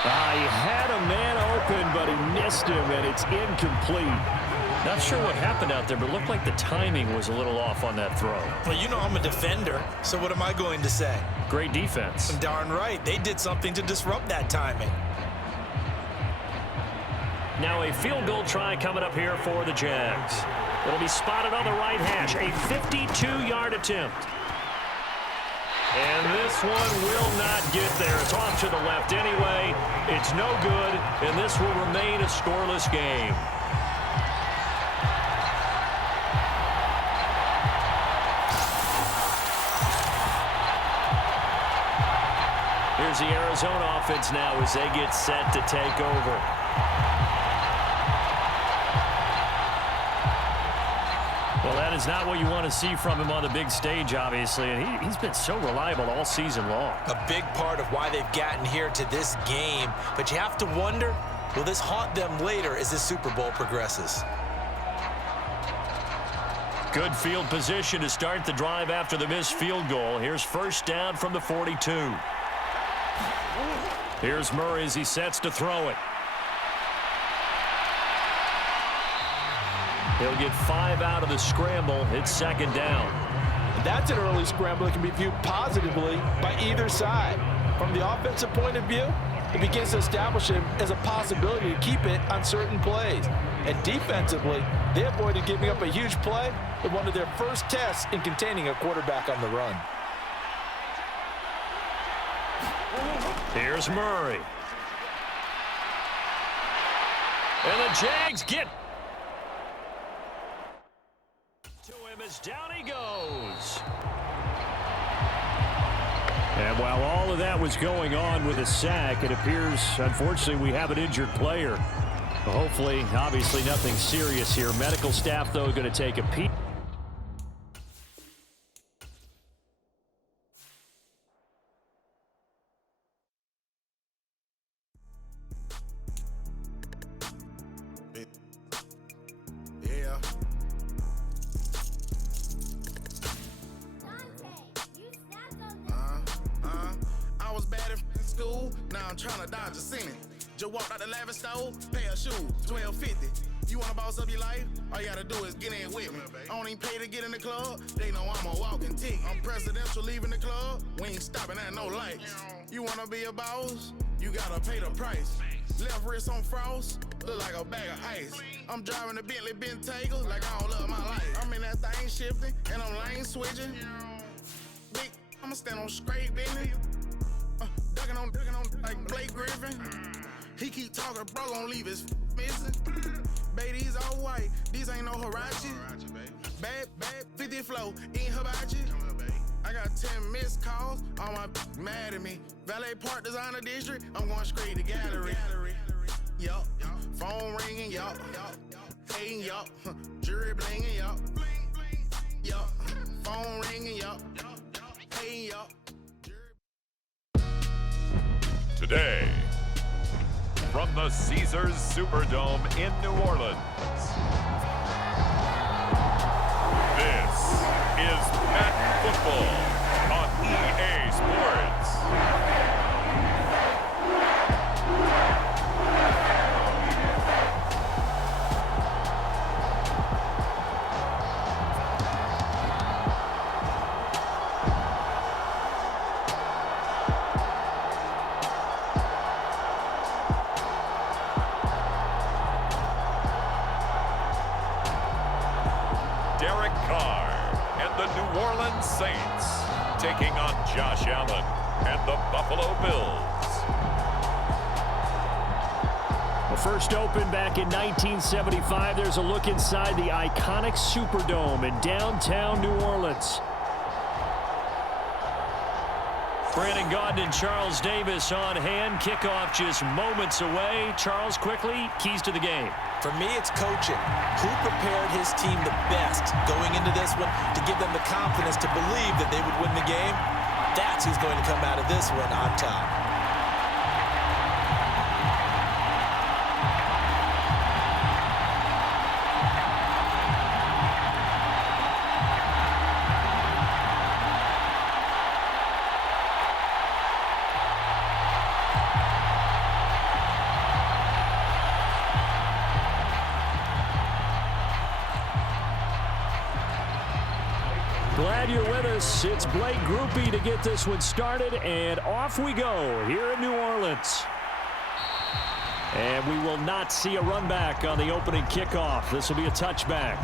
He had a man open, but he missed him, and it's incomplete. Not sure what happened out there, but it looked like the timing was a little off on that throw. Well, you know I'm a defender, so what am I going to say? Great defense. Darn right. They did something to disrupt that timing. Now a field goal try coming up here for the Jags. It'll be spotted on the right hash. A 52-yard attempt. And this one will not get there. It's off to the left anyway. It's no good, and this will remain a scoreless game. Here's the Arizona offense now as they get set to take over. Well, that is not what you want to see from him on the big stage, obviously, and he's been so reliable all season long. A big part of why they've gotten here to this game, but you have to wonder, will this haunt them later as this Super Bowl progresses? Good field position to start the drive after the missed field goal. Here's first down from the 42. Here's Murray as he sets to throw it. He'll get 5 out of the scramble. It's second down. And that's an early scramble that can be viewed positively by either side. From the offensive point of view, it begins to establish him as a possibility to keep it on certain plays. And defensively, they avoided giving up a huge play in one of their first tests in containing a quarterback on the run. Here's Murray. And the Jags get to him as down he goes. And while all of that was going on with a sack, it appears, unfortunately, we have an injured player. Hopefully, obviously, nothing serious here. Medical staff, though, going to take a peek. Yeah. I was bad in school, now I'm trying to dodge a sentence. Just walked out the lavish store, pair of shoes, $12.50. You wanna boss up your life? All you gotta do is get in with me. I don't even pay to get in the club, they know I'm a walking tick. I'm presidential leaving the club, we ain't stopping at no lights. You wanna be a boss? You gotta pay the price. Left wrist on frost, look like a bag of ice. I'm driving the Bentley Bentayga like I don't love my life. I'm in that thing shifting, and I'm lane switching. Big, I'ma stand on straight business. Ducking on like Blake Griffin. He keep talking, bro, gon' leave his missing. Baby, these all white, these ain't no Hirachi. Bad, 50 flow, ain't hibachi. I got 10 missed calls, all my mad at me. Valet Park Designer District, I'm going straight to gallery. Yup, phone ringing, yup. Hating, yup. Jury blinging, yup. Yup, phone ringing, yup. Hating, yup. Today, from the Caesars Superdome in New Orleans, this is Madden Football on EA Sports. Saints taking on Josh Allen and the Buffalo Bills. Well, first opened back in 1975. There's a look inside the iconic Superdome in downtown New Orleans. Brandon Gaudin and Charles Davis on hand. Kickoff just moments away. Charles, quickly, keys to the game. For me, it's coaching. Who prepared his team the best going into this one to give them the confidence to believe that they would win the game? That's who's going to come out of this one on top. Glad you're with us. It's Blake Groupie to get this one started, and off we go here in New Orleans. And we will not see a run back on the opening kickoff. This will be a touchback.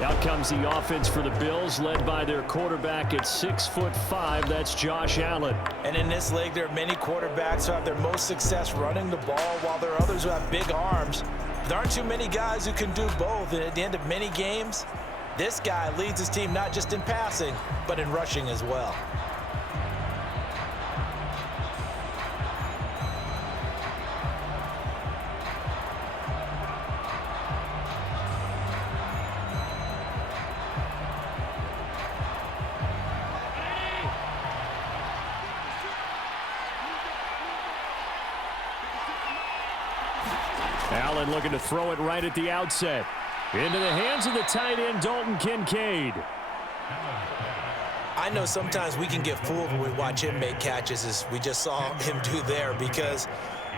Out comes the offense for the Bills, led by their quarterback at 6'5". That's Josh Allen. And in this league, there are many quarterbacks who have their most success running the ball, while there are others who have big arms. There aren't too many guys who can do both, and at the end of many games, this guy leads his team not just in passing, but in rushing as well. Allen looking to throw it right at the outset. Into the hands of the tight end, Dalton Kincaid. I know sometimes we can get fooled when we watch him make catches, as we just saw him do there, because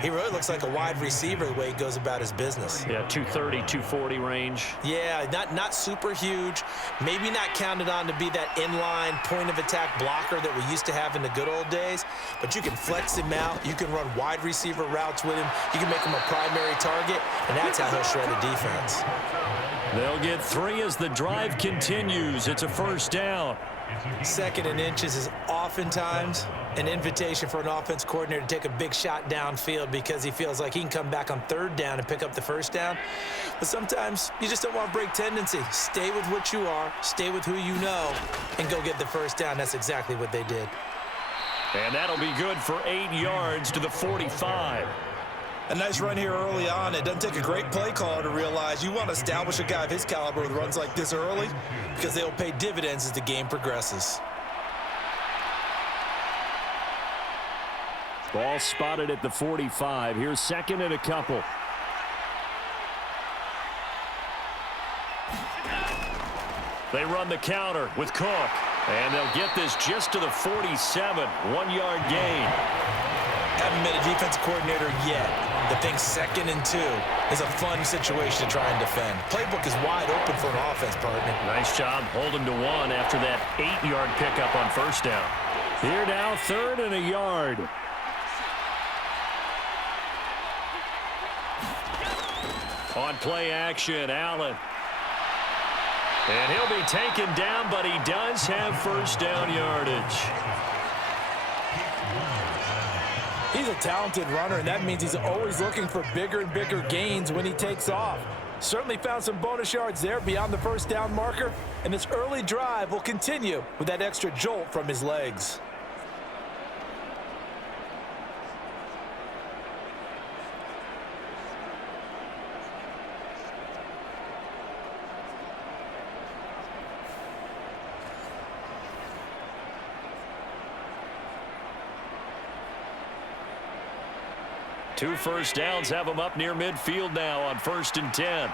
he really looks like a wide receiver the way he goes about his business. Yeah, 230, 240 range. Yeah, not super huge. Maybe not counted on to be that inline point-of-attack blocker that we used to have in the good old days, but you can flex him out. You can run wide receiver routes with him. You can make him a primary target, and that's how he'll shred a defense. They'll get 3 as the drive continues. It's a first down. 2nd and inches is oftentimes an invitation for an offense coordinator to take a big shot downfield because he feels like he can come back on 3rd down and pick up the first down. But sometimes you just don't want to break tendency. Stay with what you are, stay with who you know, and go get the first down. That's exactly what they did. And that'll be good for 8 yards to the 45. A nice run here early on. It doesn't take a great play caller to realize you want to establish a guy of his caliber with runs like this early because they'll pay dividends as the game progresses. Ball spotted at the 45. Here's 2nd and a couple. They run the counter with Cook. And they'll get this just to the 47. 1-yard gain. Haven't been a defensive coordinator yet, but think 2nd and 2 is a fun situation to try and defend. Playbook is wide open for an offense, partner. Nice job holding to 1 after that 8-yard pickup on first down. Here now, 3rd and a yard. On play action, Allen. And he'll be taken down, but he does have first down yardage. He's a talented runner, and that means he's always looking for bigger and bigger gains when he takes off. Certainly found some bonus yards there beyond the first down marker, and this early drive will continue with that extra jolt from his legs. Two first downs have them up near midfield now on 1st and 10.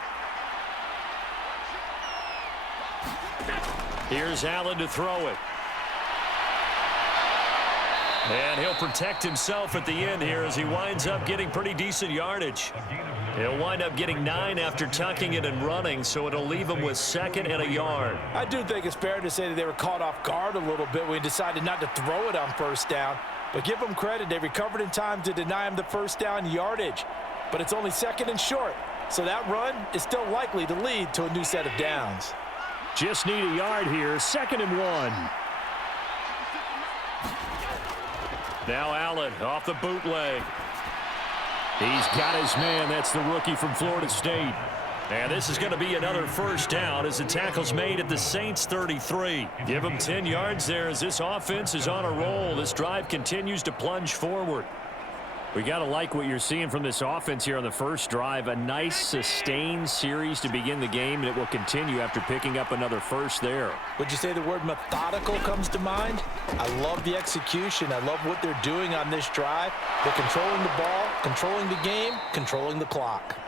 Here's Allen to throw it. And he'll protect himself at the end here as he winds up getting pretty decent yardage. He'll wind up getting 9 after tucking it and running, so it'll leave him with 2nd and a yard. I do think it's fair to say that they were caught off guard a little bit when he decided not to throw it on first down. But give them credit, they recovered in time to deny him the first down yardage. But it's only 2nd and short, so that run is still likely to lead to a new set of downs. Just need a yard here, 2nd and 1. Now Allen off the bootleg. He's got his man. That's the rookie from Florida State. And this is going to be another first down as the tackle's made at the Saints 33. Give them 10 yards there as this offense is on a roll. This drive continues to plunge forward. We got to like what you're seeing from this offense here on the first drive. A nice sustained series to begin the game, and it will continue after picking up another first there. Would you say the word methodical comes to mind? I love the execution. I love what they're doing on this drive. They're controlling the ball, controlling the game, controlling the clock.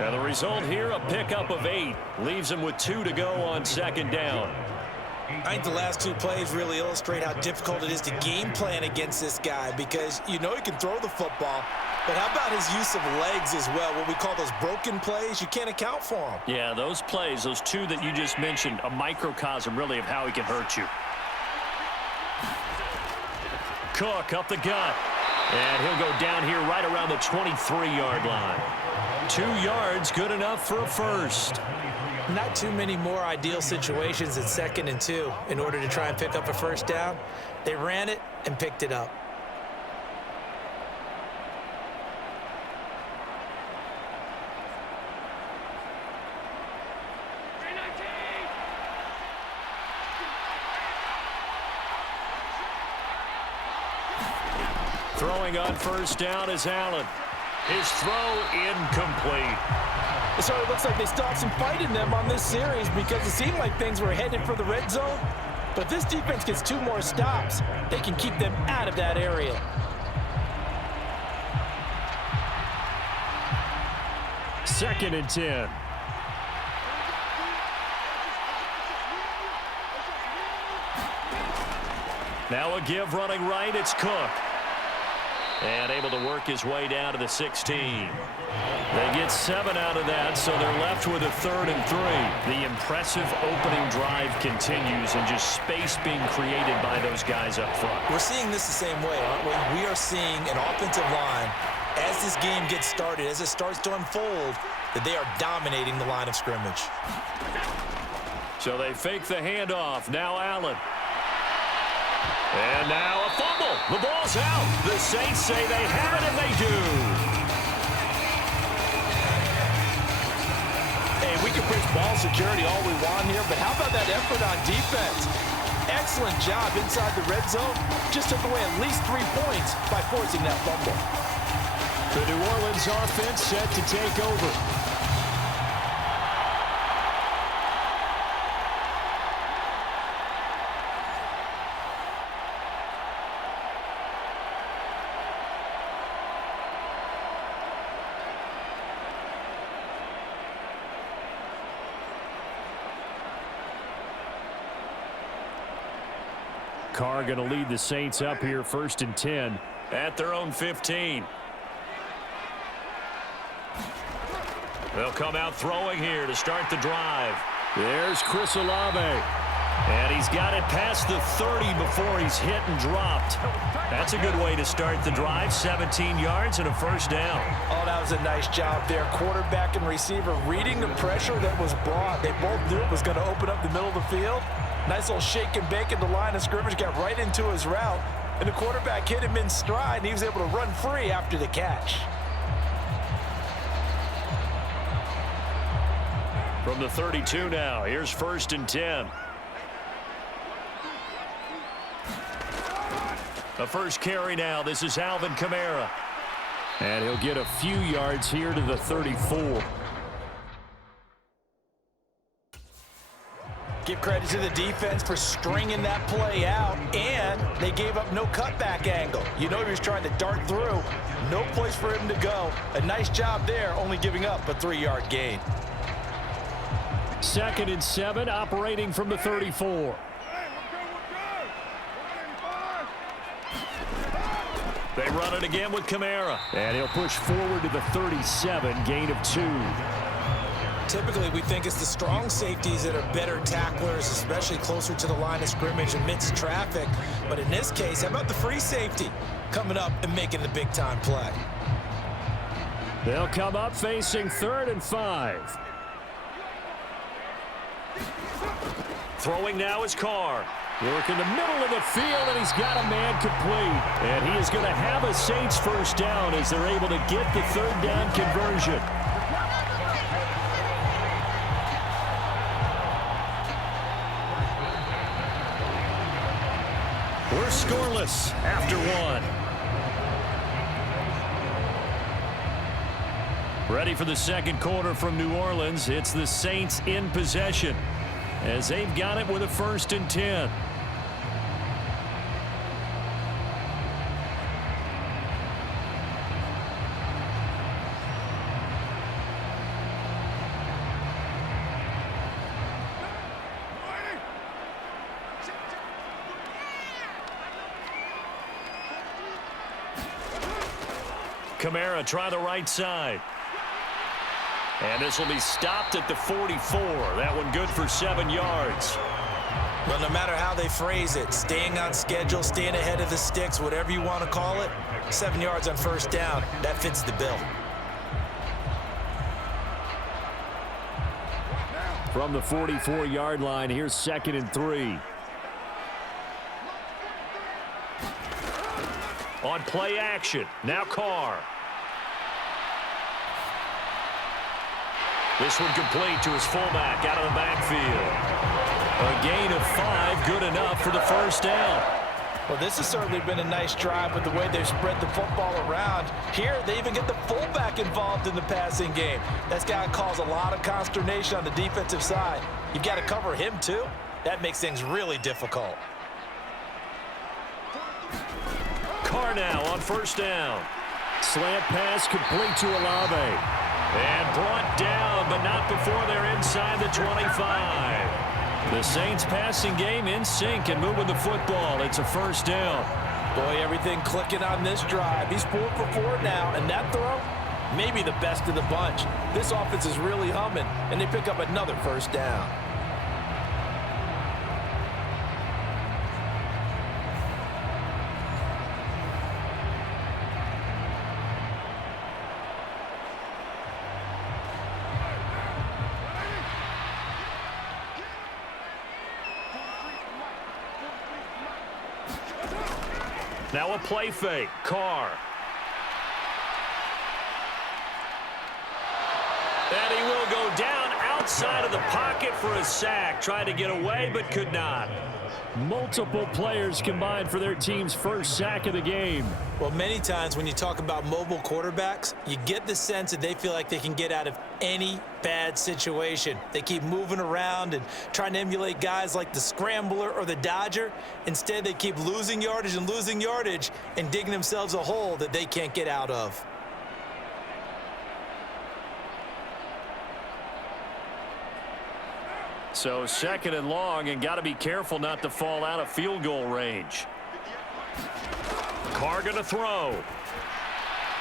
And the result here, a pickup of 8. Leaves them with 2 to go on 2nd down. I think the last 2 plays really illustrate how difficult it is to game plan against this guy because you know he can throw the football, but how about his use of legs as well? What we call those broken plays, you can't account for them. Yeah, those plays, those 2 that you just mentioned, a microcosm really of how he can hurt you. Cook up the gut, and he'll go down here right around the 23-yard line. 2 yards, good enough for a first. Not too many more ideal situations at 2nd and 2 in order to try and pick up a first down. They ran it and picked it up. Throwing on first down is Allen. His throw incomplete. So it looks like they still have some fight in them on this series because it seemed like things were headed for the red zone. But if this defense gets 2 more stops, they can keep them out of that area. 2nd and 10. Now a give running right. It's Cook. And able to work his way down to the 16. They get 7 out of that, so they're left with a 3rd and 3. The impressive opening drive continues, and just space being created by those guys up front. We're seeing this the same way, aren't we? We are seeing an offensive line, as this game gets started, as it starts to unfold, that they are dominating the line of scrimmage. So they fake the handoff. Now Allen. And now a fumble. The ball's out. The Saints say they have it, and they do. Hey, we can preach ball security all we want here, but how about that effort on defense? Excellent job inside the red zone. Just took away at least 3 points by forcing that fumble. The New Orleans offense set to take over. Carr going to lead the Saints up here 1st and 10 at their own 15. They'll come out throwing here to start the drive. There's Chris Olave. And he's got it past the 30 before he's hit and dropped. That's a good way to start the drive. 17 yards and a 1st down. Oh, that was a nice job there. Quarterback and receiver reading the pressure that was brought. They both knew it was going to open up the middle of the field. Nice little shake and bake in the line of scrimmage. Got right into his route. And the quarterback hit him in stride, and he was able to run free after the catch. From the 32 now, here's 1st and 10. The first carry now. This is Alvin Kamara. And he'll get a few yards here to the 34. Give credit to the defense for stringing that play out, and they gave up no cutback angle. You know he was trying to dart through. No place for him to go. A nice job there, only giving up a 3-yard gain. 2nd and 7, operating from the 34. They run it again with Kamara. And he'll push forward to the 37, gain of 2. Typically, we think it's the strong safeties that are better tacklers, especially closer to the line of scrimmage amidst traffic. But in this case, how about the free safety coming up and making the big-time play? They'll come up facing 3rd and 5. Throwing now is Carr. Working the middle of the field, and he's got a man complete. And he is going to have a Saints 1st down as they're able to get the 3rd down conversion. We're scoreless after 1. Ready for the 2nd quarter from New Orleans. It's the Saints in possession as they've got it with a 1st and 10. Kamara try the right side. And this will be stopped at the 44. That one good for 7 yards. Well, no matter how they phrase it, staying on schedule, staying ahead of the sticks, whatever you want to call it, 7 yards on 1st down, that fits the bill. From the 44-yard line, here's 2nd and 3. On play action, now Carr. This one complete to his fullback out of the backfield. A gain of 5, good enough for the 1st down. Well, this has certainly been a nice drive with the way they've spread the football around. Here, they even get the fullback involved in the passing game. That's got to cause a lot of consternation on the defensive side. You've got to cover him, too. That makes things really difficult. Carr now on 1st down. Slant pass complete to Olave. And brought down, but not before they're inside the 25. The Saints passing game in sync and moving the football. It's a first down. Boy, everything clicking on this drive. He's 4 for 4 now, and that throw, maybe the best of the bunch. This offense is really humming, and they pick up another first down. Now a play fake. Carr. And he will go down outside of the pocket for a sack. Tried to get away, but could not. Multiple players combined for their team's first sack of the game. Well, many times when you talk about mobile quarterbacks, you get the sense that they feel like they can get out of any bad situation. They keep moving around and trying to emulate guys like the Scrambler or the Dodger. Instead, they keep losing yardage and digging themselves a hole that they can't get out of. So second and long, and got to be careful not to fall out of field goal range. Carr going to throw.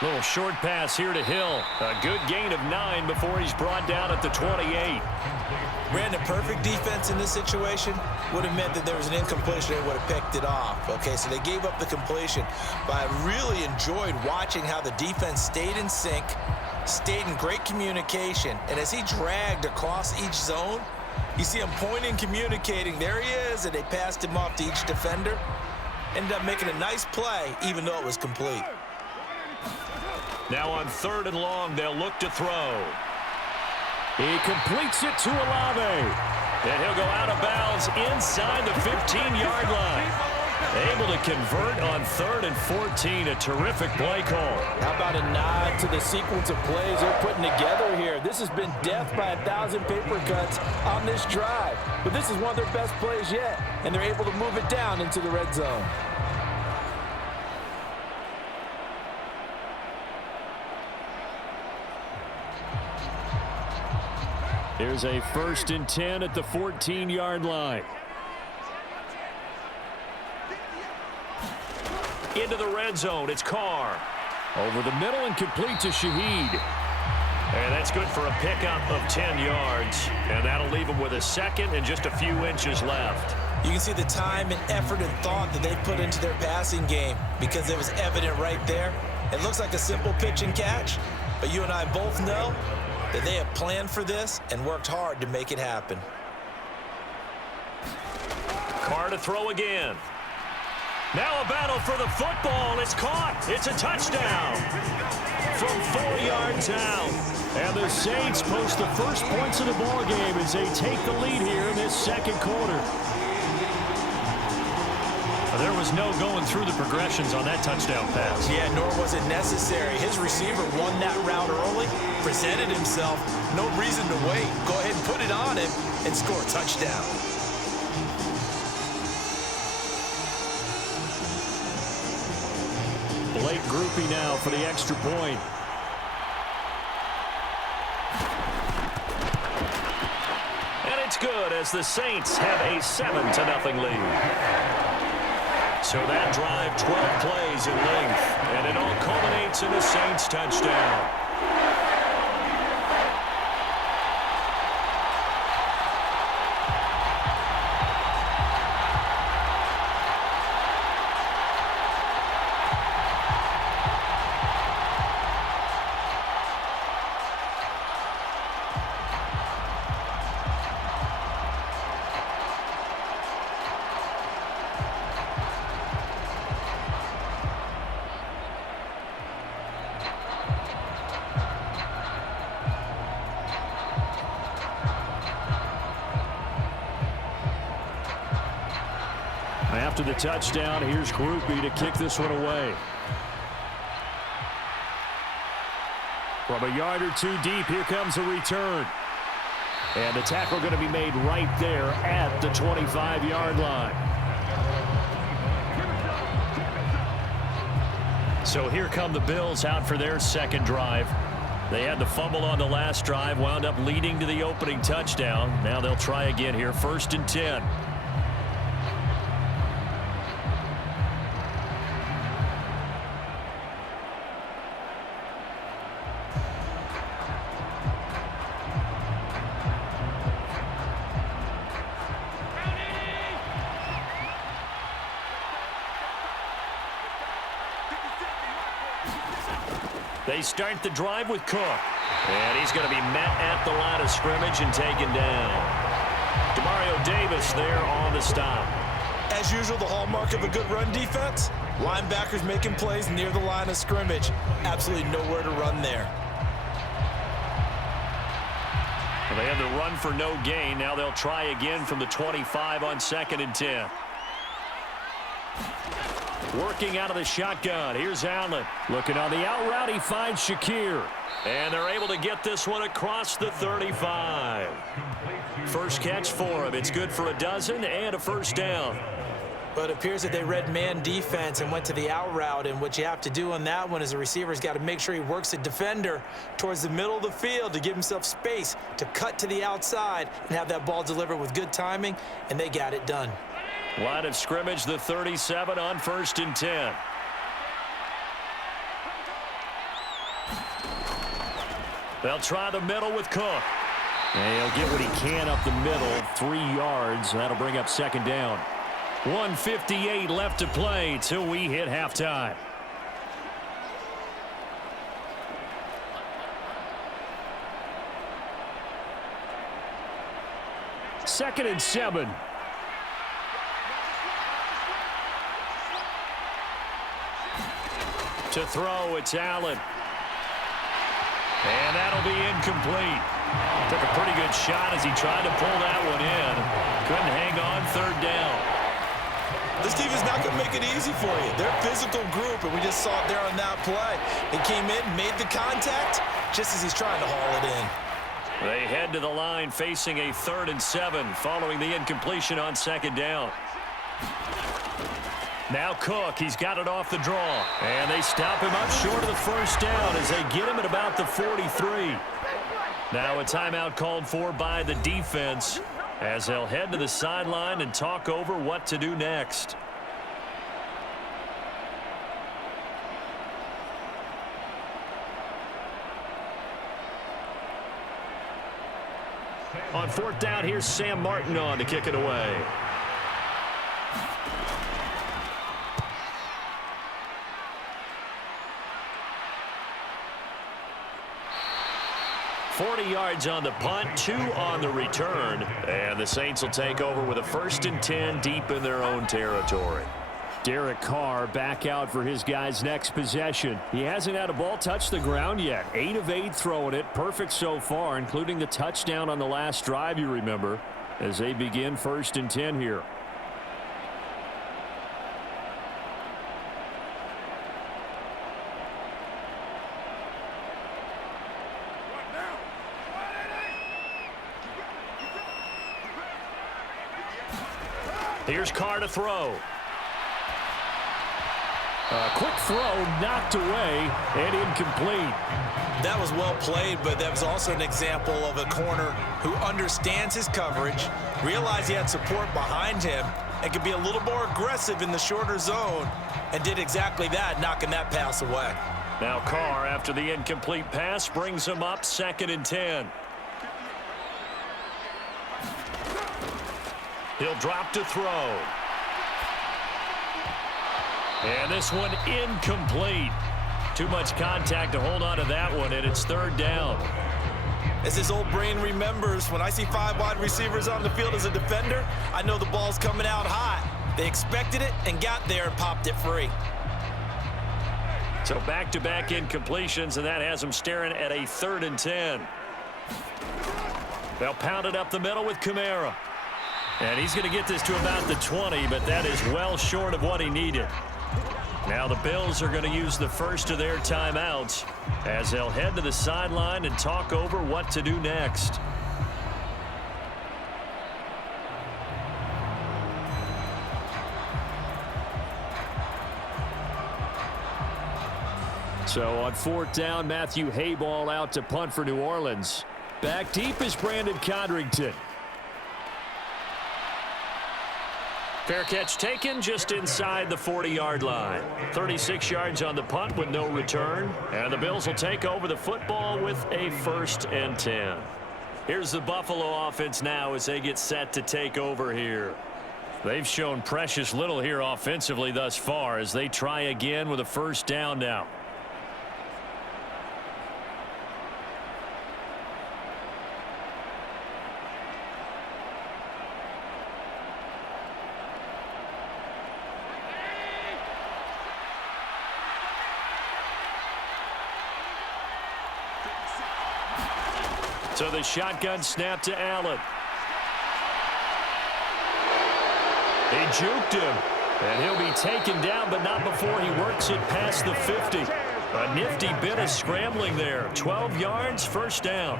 Little short pass here to Hill. A good gain of 9 before he's brought down at the 28. Brandon, perfect defense in this situation would have meant that there was an incompletion. They would have picked it off. Okay, so they gave up the completion. But I really enjoyed watching how the defense stayed in sync, stayed in great communication. And as he dragged across each zone, you see him pointing, communicating. There he is, and they passed him off to each defender. Ended up making a nice play, even though it was complete. Now on third and long, they'll look to throw. He completes it to Olave. And he'll go out of bounds inside the 15-yard line. Able to convert on 3rd and 14. A terrific play call. How about a nod to the sequence of plays they're putting together here? This has been death by 1,000 paper cuts on this drive. But this is one of their best plays yet, and they're able to move it down into the red zone. Here's a 1st and 10 at the 14-yard line. Into the red zone, it's Carr. Over the middle and complete to Shaheed. And that's good for a pickup of 10 yards. And that'll leave him with a second and just a few inches left. You can see the time and effort and thought that they put into their passing game because it was evident right there. It looks like a simple pitch and catch, but you and I both know that they have planned for this and worked hard to make it happen. Carr to throw again. Now a battle for the football. It's caught. It's a touchdown from 4 yards out. And the Saints post the first points of the ball game as they take the lead here in this second quarter. There was no going through the progressions on that touchdown pass. Yeah, nor was it necessary. His receiver won that route early, presented himself. No reason to wait. Go ahead and put it on him and score a touchdown. Late groupie now for the extra point. And it's good as the Saints have a 7-0 lead. So that drive, 12 plays in length, and it all culminates in a Saints touchdown. After the touchdown, here's Groupie to kick this one away. From a yard or two deep, here comes a return. And the tackle going to be made right there at the 25-yard line. So here come the Bills out for their second drive. They had the fumble on the last drive, wound up leading to the opening touchdown. Now they'll try again here, 1st and 10. They start the drive with Cook. And he's going to be met at the line of scrimmage and taken down. Demario Davis there on the stop. As usual, the hallmark of a good run defense, linebackers making plays near the line of scrimmage. Absolutely nowhere to run there. Well, they had the run for no gain. Now they'll try again from the 25 on 2nd and 10. Working out of the shotgun. Here's Allen. Looking on the out route. He finds Shakir. And they're able to get this one across the 35. First catch for him. It's good for a dozen and a first down. But it appears that they read man defense and went to the out route. And what you have to do on that one is the receiver's got to make sure he works the defender towards the middle of the field to give himself space to cut to the outside and have that ball delivered with good timing. And they got it done. Line of scrimmage, the 37 on 1st and 10. They'll try the middle with Cook. And he'll get what he can up the middle, 3 yards. That'll bring up 2nd down. 1:58 left to play till we hit halftime. Second and 7. To throw, it's Allen. And that'll be incomplete. Took a pretty good shot as he tried to pull that one in. Couldn't hang on, 3rd down. This team is not going to make it easy for you. They're a physical group, and we just saw it there on that play. He came in, made the contact, just as he's trying to haul it in. They head to the line facing a 3rd and 7 following the incompletion on 2nd down. Now Cook, he's got it off the draw. And they stop him up short of the first down as they get him at about the 43. Now a timeout called for by the defense as they'll head to the sideline and talk over what to do next. On 4th down, here's Sam Martin on to kick it away. $40 yards on the punt, 2 on the return. And the Saints will take over with a 1st and 10 deep in their own territory. Derek Carr back out for his guys' next possession. He hasn't had a ball touch the ground yet. 8 of 8 throwing it. Perfect so far, including the touchdown on the last drive, you remember, as they begin 1st and 10 here. Here's Carr to throw. Quick throw knocked away and incomplete. That was well played, but that was also an example of a corner who understands his coverage, realized he had support behind him, and could be a little more aggressive in the shorter zone, and did exactly that, knocking that pass away. Now Carr, after the incomplete pass, brings him up 2nd and 10. He'll drop to throw. And this one incomplete. Too much contact to hold on to that one, and it's 3rd down. As his old brain remembers, when I see 5 wide receivers on the field as a defender, I know the ball's coming out hot. They expected it and got there and popped it free. So back-to-back incompletions, and that has them staring at a 3rd and 10. They'll pound it up the middle with Kamara. And he's going to get this to about the 20, but that is well short of what he needed. Now the Bills are going to use the first of their timeouts as they'll head to the sideline and talk over what to do next. So on 4th down, Matthew Hayball out to punt for New Orleans. Back deep is Brandon Codrington. Fair catch taken just inside the 40-yard line. 36 yards on the punt with no return. And the Bills will take over the football with a 1st and 10. Here's the Buffalo offense now as they get set to take over here. They've shown precious little here offensively thus far as they try again with a 1st down now. So the shotgun snap to Allen. He juked him, and he'll be taken down, but not before he works it past the 50. A nifty bit of scrambling there. 12 yards, 1st down.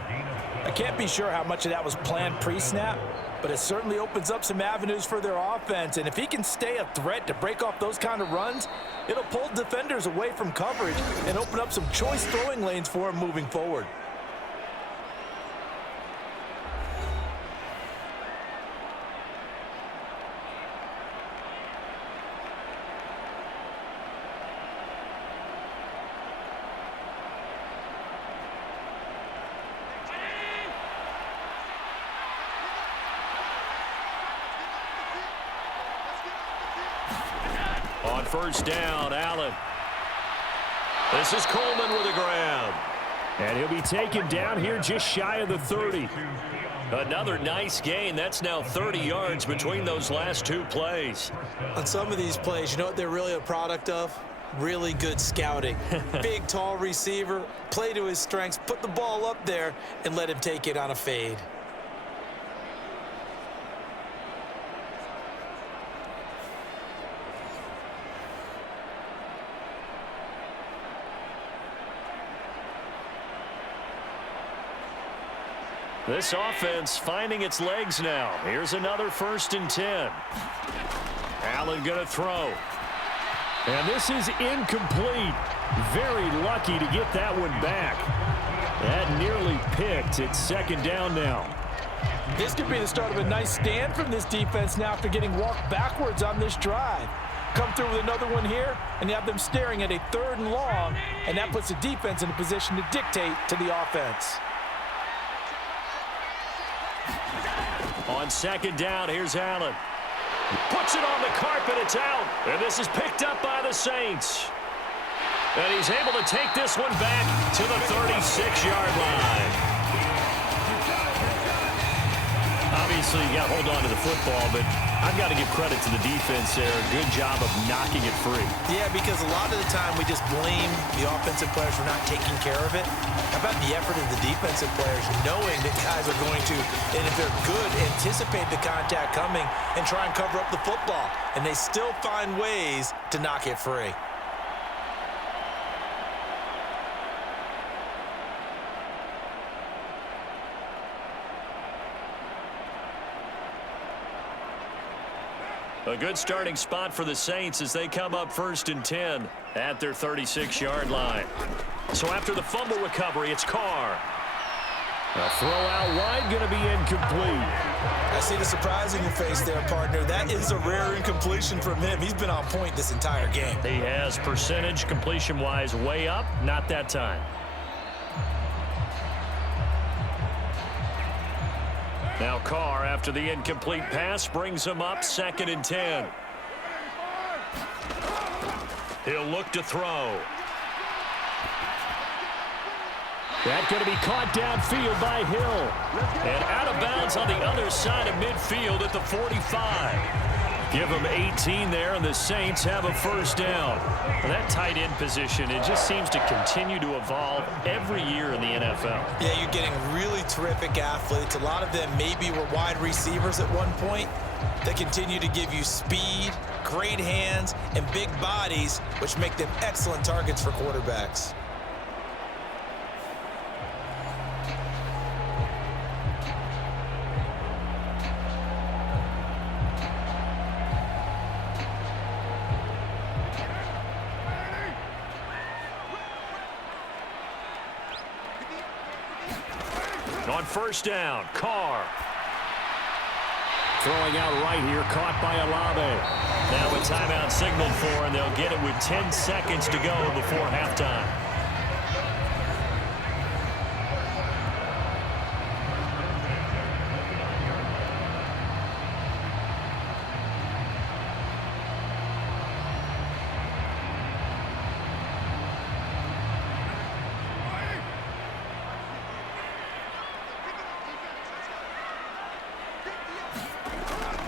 I can't be sure how much of that was planned pre-snap, but it certainly opens up some avenues for their offense. And if he can stay a threat to break off those kind of runs, it'll pull defenders away from coverage and open up some choice throwing lanes for him moving forward. On 1st down, Allen. This is Coleman with a grab. And he'll be taken down here just shy of the 30. Another nice gain. That's now 30 yards between those last 2 plays. On some of these plays, you know what they're really a product of? Really good scouting. Big, tall receiver, play to his strengths, put the ball up there, and let him take it on a fade. This offense finding its legs now. Here's another 1st and 10. Allen going to throw. And this is incomplete. Very lucky to get that one back. That nearly picked. It's 2nd down now. This could be the start of a nice stand from this defense now after getting walked backwards on this drive. Come through with another one here, and you have them staring at a 3rd and long, and that puts the defense in a position to dictate to the offense. On 2nd down, here's Allen. Puts it on the carpet, it's out. And this is picked up by the Saints. And he's able to take this one back to the 36-yard line. Obviously, you got to hold on to the football, but I've got to give credit to the defense there. Good job of knocking it free. Yeah, because a lot of the time we just blame the offensive players for not taking care of it. How about the effort of the defensive players knowing that guys are going to, and if they're good, anticipate the contact coming and try and cover up the football. And they still find ways to knock it free. A good starting spot for the Saints as they come up 1st and 10 at their 36-yard line. So after the fumble recovery, it's Carr. A throw out wide, going to be incomplete. I see the surprise in your face there, partner. That is a rare incompletion from him. He's been on point this entire game. He has percentage completion-wise way up, not that time. Now Carr, after the incomplete pass, brings him up 2nd and 10. He'll look to throw. That's going to be caught downfield by Hill. And out of bounds on the other side of midfield at the 45. Give them 18 there, and the Saints have a 1st down. That tight end position, it just seems to continue to evolve every year in the NFL. Yeah, you're getting really terrific athletes. A lot of them maybe were wide receivers at one point. They continue to give you speed, great hands, and big bodies, which make them excellent targets for quarterbacks. on first down. Carr. Throwing out right here, caught by Olave. Now a timeout signaled for, and they'll get it with 10 seconds to go before halftime.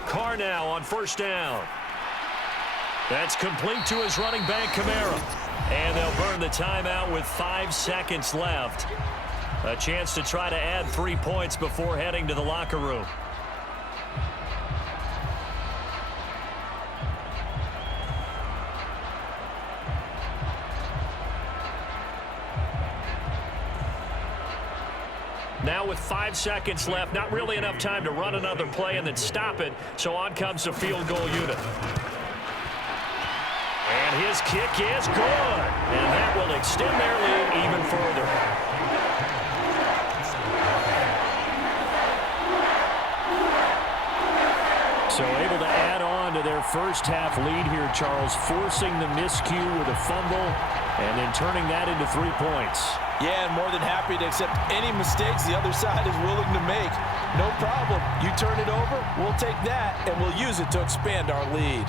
Carr now on first down. That's complete to his running back, Kamara. And they'll burn the timeout with 5 seconds left. A chance to try to add 3 points before heading to the locker room. Now with 5 seconds left, not really enough time to run another play and then stop it, so on comes the field goal unit. And his kick is good, and that will extend their lead even further. So able to add on to their first half lead here, Charles, forcing the miscue with a fumble and then turning that into 3 points. Yeah, and more than happy to accept any mistakes the other side is willing to make. No problem. You turn it over, we'll take that, and we'll use it to expand our lead.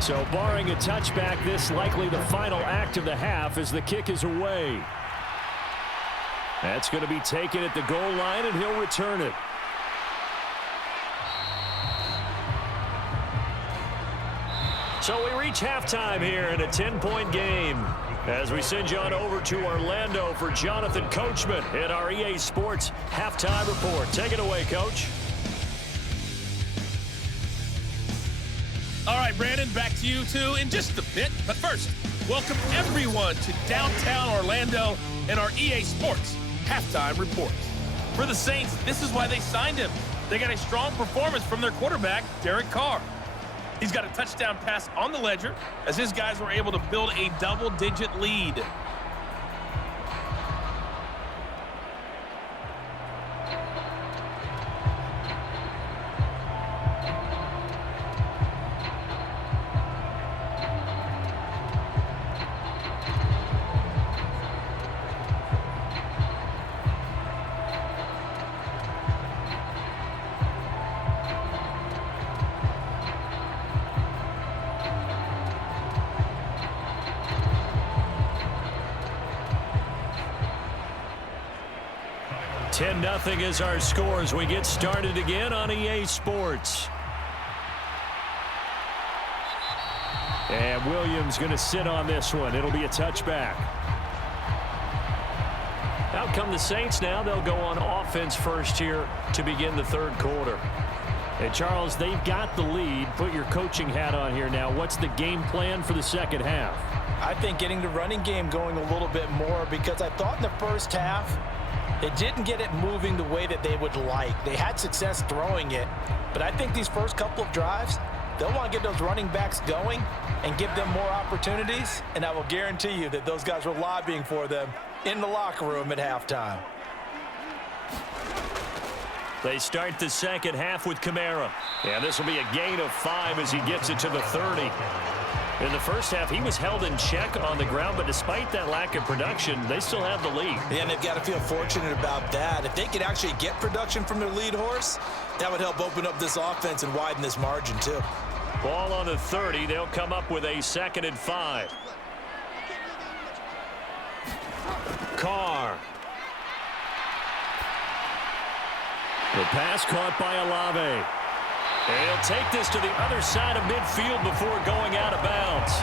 So barring a touchback, this likely the final act of the half as the kick is away. That's going to be taken at the goal line, and he'll return it. So we reach halftime here in a 10-point game as we send you on over to Orlando for Jonathan Coachman in our EA Sports Halftime Report. Take it away, Coach. All right, Brandon, back to you two in just a bit. But first, welcome everyone to downtown Orlando and our EA Sports Halftime Report. For the Saints, this is why they signed him. They got a strong performance from their quarterback, Derek Carr. He's got a touchdown pass on the ledger as his guys were able to build a double-digit lead. Nothing is our score as we get started again on EA Sports. And Williams going to sit on this one. It'll be a touchback. Out come the Saints now. They'll go on offense first here to begin the third quarter. And Charles, they've got the lead. Put your coaching hat on here now. What's the game plan for the second half? I think getting the running game going a little bit more, because I thought in the first half they didn't get it moving the way that they would like. They had success throwing it, but I think these first couple of drives, they'll want to get those running backs going and give them more opportunities, and I will guarantee you that those guys were lobbying for them in the locker room at halftime. They start the second half with Kamara. And this will be a gain of 5 as he gets it to the 30. In the first half, he was held in check on the ground, but despite that lack of production, they still have the lead. Yeah, and they've got to feel fortunate about that. If they could actually get production from their lead horse, that would help open up this offense and widen this margin too. Ball on the 30. They'll come up with a 2nd and 5. Carr. The pass caught by Olave. And he'll take this to the other side of midfield before going out of bounds.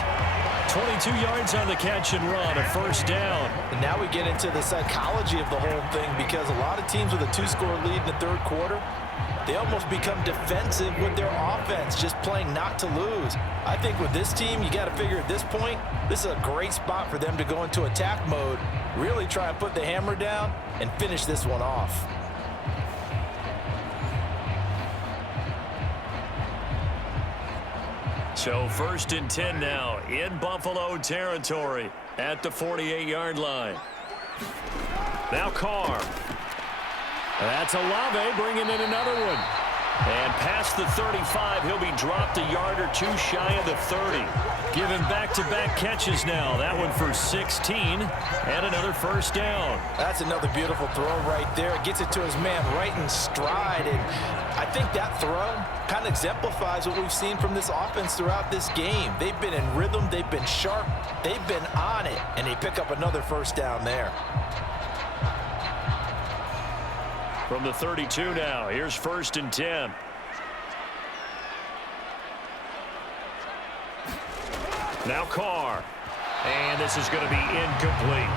22 yards on the catch and run, a first down. And now we get into the psychology of the whole thing, because a lot of teams with a 2-score lead in the third quarter, they almost become defensive with their offense, just playing not to lose. I think with this team, you got to figure at this point, this is a great spot for them to go into attack mode, really try and put the hammer down and finish this one off. So 1st and 10 now in Buffalo territory at the 48-yard line. Now Carr. That's Olave bringing in another one. And past the 35, he'll be dropped a yard or two shy of the 30. Giving back-to-back catches now. That one for 16 and another first down. That's another beautiful throw right there. Gets it to his man right in stride. And I think that throw kind of exemplifies what we've seen from this offense throughout this game. They've been in rhythm. They've been sharp. They've been on it. And they pick up another first down there. From the 32 now, here's 1st and 10. Now Carr. And this is going to be incomplete.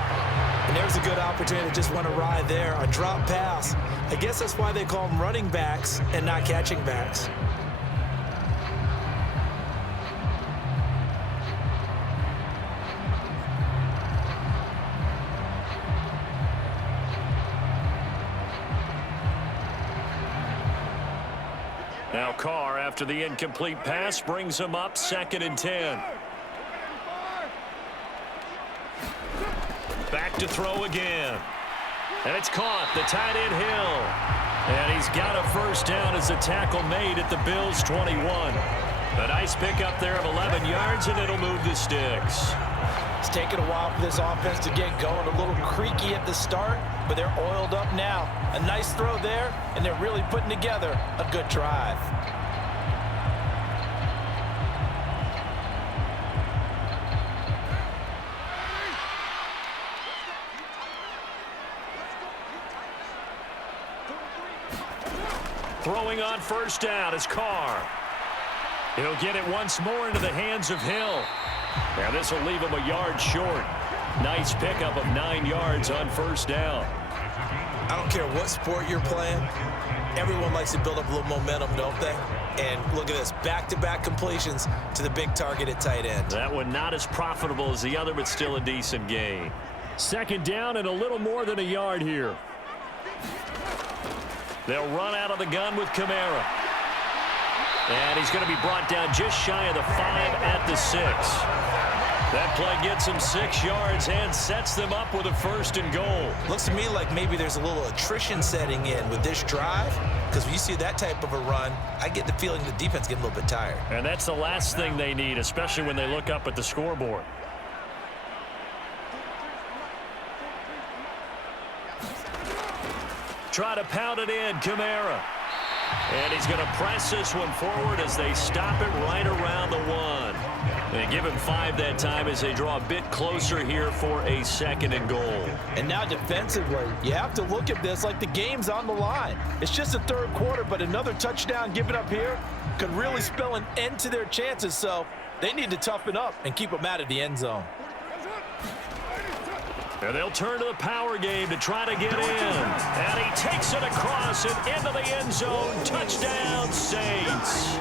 And there's a good opportunity to just want to ride there. A drop pass. I guess that's why they call them running backs and not catching backs. Now Carr, after the incomplete pass, brings him up 2nd and 10. Back to throw again. And it's caught, the tight end Hill. And he's got a first down as the tackle made at the Bills' 21. A nice pickup there of 11 yards, and it'll move the sticks. It's taken a while for this offense to get going. A little creaky at the start, but they're oiled up now. A nice throw there, and they're really putting together a good drive. Throwing on first down is Carr. He'll get it once more into the hands of Hill. Now this will leave him a yard short. Nice pickup of 9 yards on first down. I don't care what sport you're playing. Everyone likes to build up a little momentum, don't they? And look at this, back-to-back completions to the big target at tight end. That one not as profitable as the other, but still a decent gain. 2nd down and a little more than a yard here. They'll run out of the gun with Kamara. And he's going to be brought down just shy of the 5 at the 6. That play gets him 6 yards and sets them up with a 1st and goal. Looks to me like maybe there's a little attrition setting in with this drive, because when you see that type of a run, I get the feeling the defense getting a little bit tired. And that's the last thing they need, especially when they look up at the scoreboard. Try to pound it in, Kamara. And he's going to press this one forward as they stop it right around the 1. They give him 5 that time as they draw a bit closer here for a 2nd and goal. And now defensively, you have to look at this like the game's on the line. It's just the 3rd quarter, but another touchdown given up here could really spell an end to their chances. So they need to toughen up and keep them out of the end zone. And they'll turn to the power game to try to get in. And he takes it across and into the end zone. Touchdown, Saints.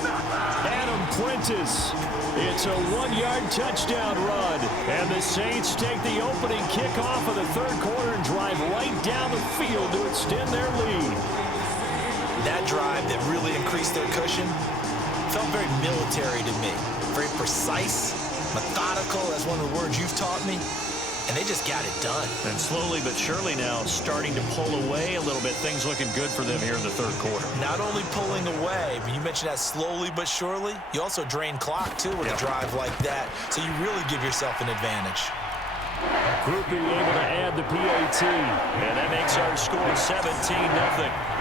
Adam Prentice. It's a 1-yard touchdown run. And the Saints take the opening kickoff of the 3rd quarter and drive right down the field to extend their lead. That drive that really increased their cushion felt very military to me. Very precise, methodical. That's one of the words you've taught me. And they just got it done. And slowly but surely now starting to pull away a little bit. Things looking good for them here in the 3rd quarter. Not only pulling away, but you mentioned that slowly but surely. You also drain clock, too, with a drive like that. So you really give yourself an advantage. Groupie able to add the PAT. And that makes our score 17-0.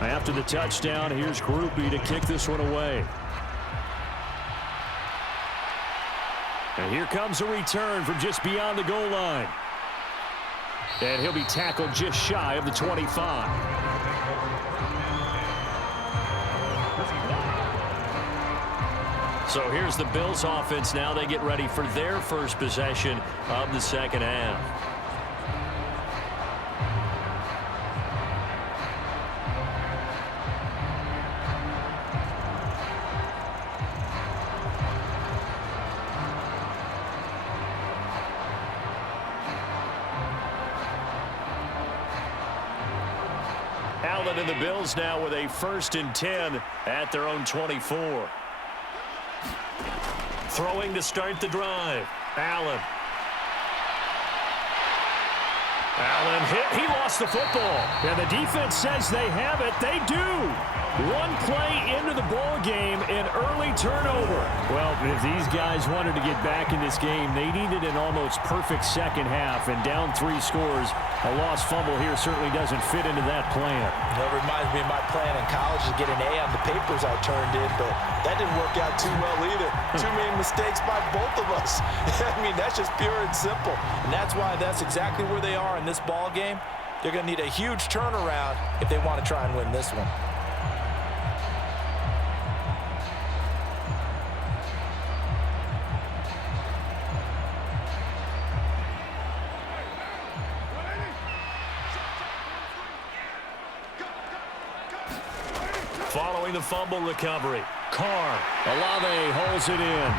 After the touchdown, here's Groupie to kick this one away. And here comes a return from just beyond the goal line. And he'll be tackled just shy of the 25. So here's the Bills offense now. They get ready for their first possession of the second half. Allen and the Bills now with a 1st and 10 at their own 24. Throwing to start the drive. Allen hit. He lost the football. And the defense says they have it. They do. One play into the ball game, an early turnover. Well, if these guys wanted to get back in this game, they needed an almost perfect second half. And down 3 scores, a lost fumble here certainly doesn't fit into that plan. That reminds me of my plan in college to get an A on the papers I turned in, but that didn't work out too well either. Too many mistakes by both of us. I mean, that's just pure and simple. And that's why that's exactly where they are in this ball game. They're going to need a huge turnaround if they want to try and win this one. Following the fumble recovery, Carr. Olave holds it in.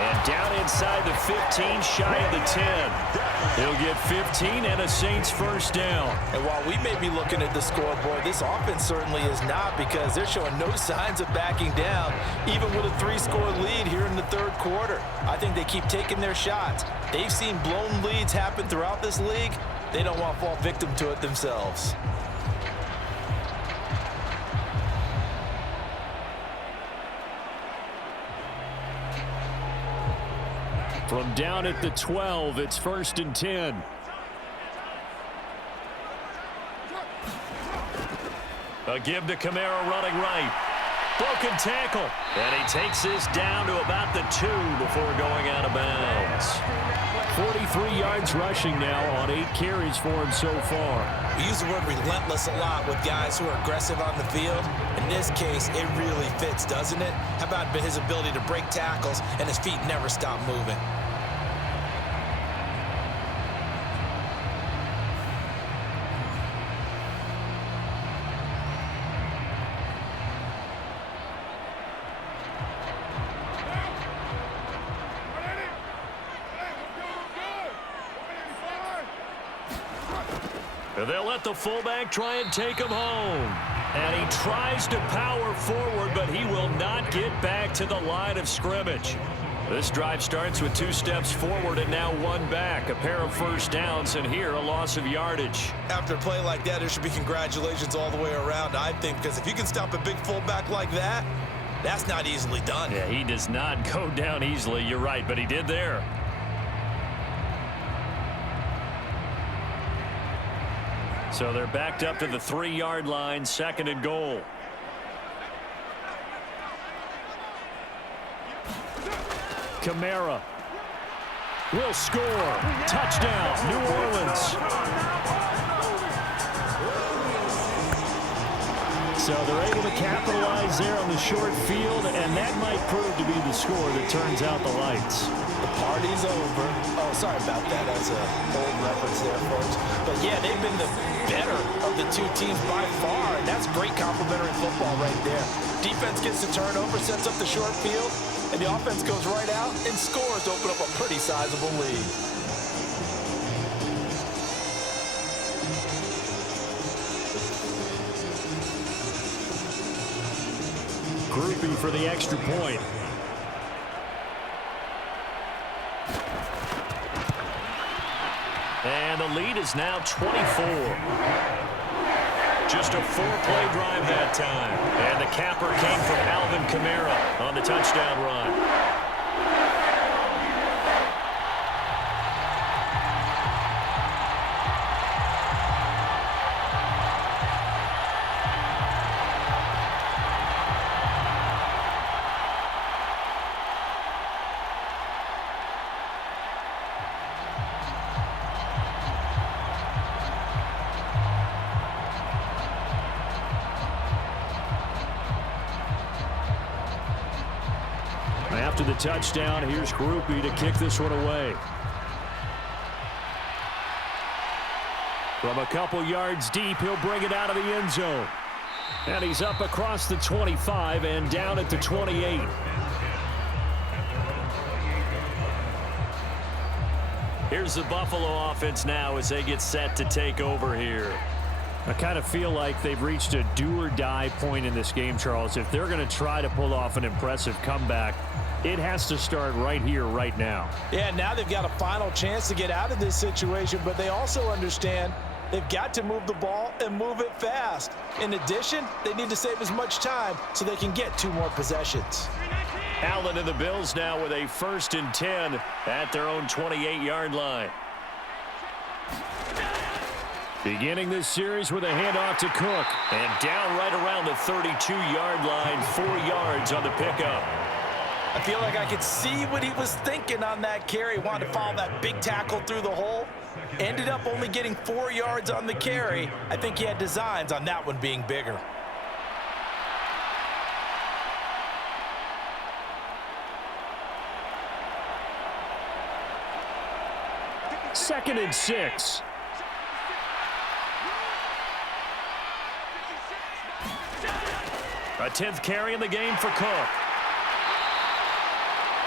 And down inside the 15, shy of the 10. He'll get 15 and a Saints first down. And while we may be looking at the scoreboard, this offense certainly is not, because they're showing no signs of backing down, even with a 3-score lead here in the 3rd quarter. I think they keep taking their shots. They've seen blown leads happen throughout this league. They don't want to fall victim to it themselves. From down at the 12, it's 1st and 10. A give to Kamara running right. Broken tackle. And he takes this down to about the 2 before going out of bounds. 43 yards rushing now on 8 carries for him so far. We use the word relentless a lot with guys who are aggressive on the field. In this case, it really fits, doesn't it? How about his ability to break tackles and his feet never stop moving? They'll let the fullback try and take him home. And he tries to power forward, but he will not get back to the line of scrimmage. This drive starts with 2 steps forward and now 1 back. A pair of first downs, and here a loss of yardage. After a play like that, there should be congratulations all the way around, I think, because if you can stop a big fullback like that, that's not easily done. Yeah, he does not go down easily. You're right, but he did there. So they're backed up to the 3-yard line, 2nd and goal. Kamara will score. Touchdown, New Orleans. So they're able to capitalize there on the short field, and that might prove to be the score that turns out the lights. The party's over. Oh, sorry about that. That's an old reference there, folks. But, yeah, they've been the better of the 2 teams by far, and that's great complimentary football right there. Defense gets the turnover, sets up the short field, and the offense goes right out and scores to open up a pretty sizable lead. Groupie for the extra point. And the lead is now 24. Just a 4-play drive that time. And the capper came from Alvin Kamara on the touchdown run. after the touchdown. Here's Groupie to kick this one away. From a couple yards deep, he'll bring it out of the end zone. And he's up across the 25 and down at the 28. Here's the Buffalo offense now as they get set to take over here. I kind of feel like they've reached a do-or-die point in this game, Charles. If they're going to try to pull off an impressive comeback, it has to start right here, right now. Yeah, now they've got a final chance to get out of this situation, but they also understand they've got to move the ball and move it fast. In addition, they need to save as much time so they can get 2 more possessions. Allen and the Bills now with a 1st and 10 at their own 28-yard line. Beginning this series with a handoff to Cook. And down right around the 32-yard line, 4 yards on the pickup. I feel like I could see what he was thinking on that carry. Wanted to follow that big tackle through the hole. Ended up only getting 4 yards on the carry. I think he had designs on that one being bigger. Second and 6. A 10th carry in the game for Cook.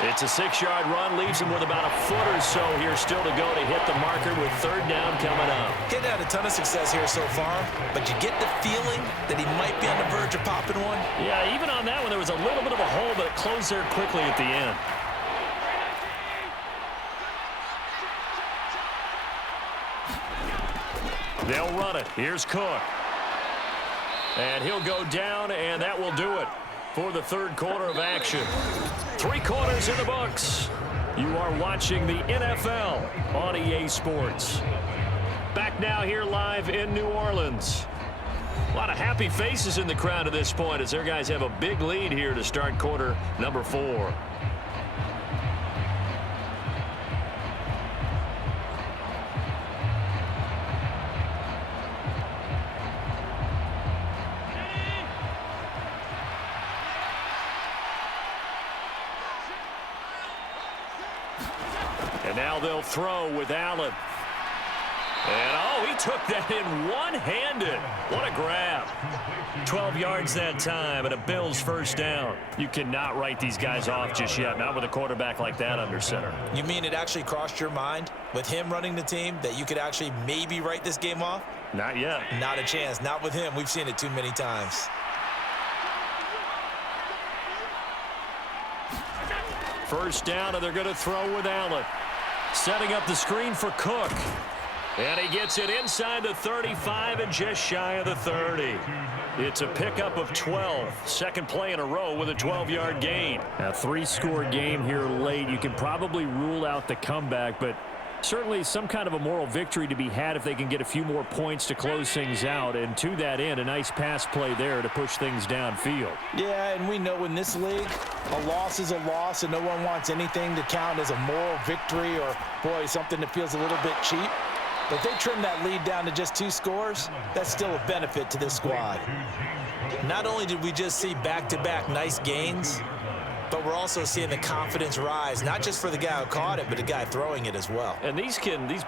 It's a 6-yard run, leaves him with about a foot or so here still to go to hit the marker with 3rd down coming up. He's had a ton of success here so far, but you get the feeling that he might be on the verge of popping one. Yeah, even on that one, there was a little bit of a hole, but it closed there quickly at the end. They'll run it. Here's Cook. And he'll go down, and that will do it for the 3rd quarter of action. 3 quarters in the books. You are watching the NFL on EA Sports. Back now here live in New Orleans. A lot of happy faces in the crowd at this point as their guys have a big lead here to start quarter number 4. And now they'll throw with Allen. And, oh, he took that in one-handed. What a grab. 12 yards that time and a Bills 1st down. You cannot write these guys off just yet, not with a quarterback like that under center. You mean it actually crossed your mind with him running the team that you could actually maybe write this game off? Not yet. Not a chance. Not with him. We've seen it too many times. First down, and they're going to throw with Allen. Setting up the screen for Cook. And he gets it inside the 35 and just shy of the 30. It's a pickup of 12. 2nd play in a row with a 12-yard gain. A 3-score game here late. You can probably rule out the comeback, but certainly some kind of a moral victory to be had if they can get a few more points to close things out. And to that end, a nice pass play there to push things downfield. Yeah, and we know in this league, a loss is a loss, and no one wants anything to count as a moral victory or, boy, something that feels a little bit cheap. But if they trim that lead down to just 2 scores, that's still a benefit to this squad. Not only did we just see back-to-back nice gains, but we're also seeing the confidence rise, not just for the guy who caught it, but the guy throwing it as well. And these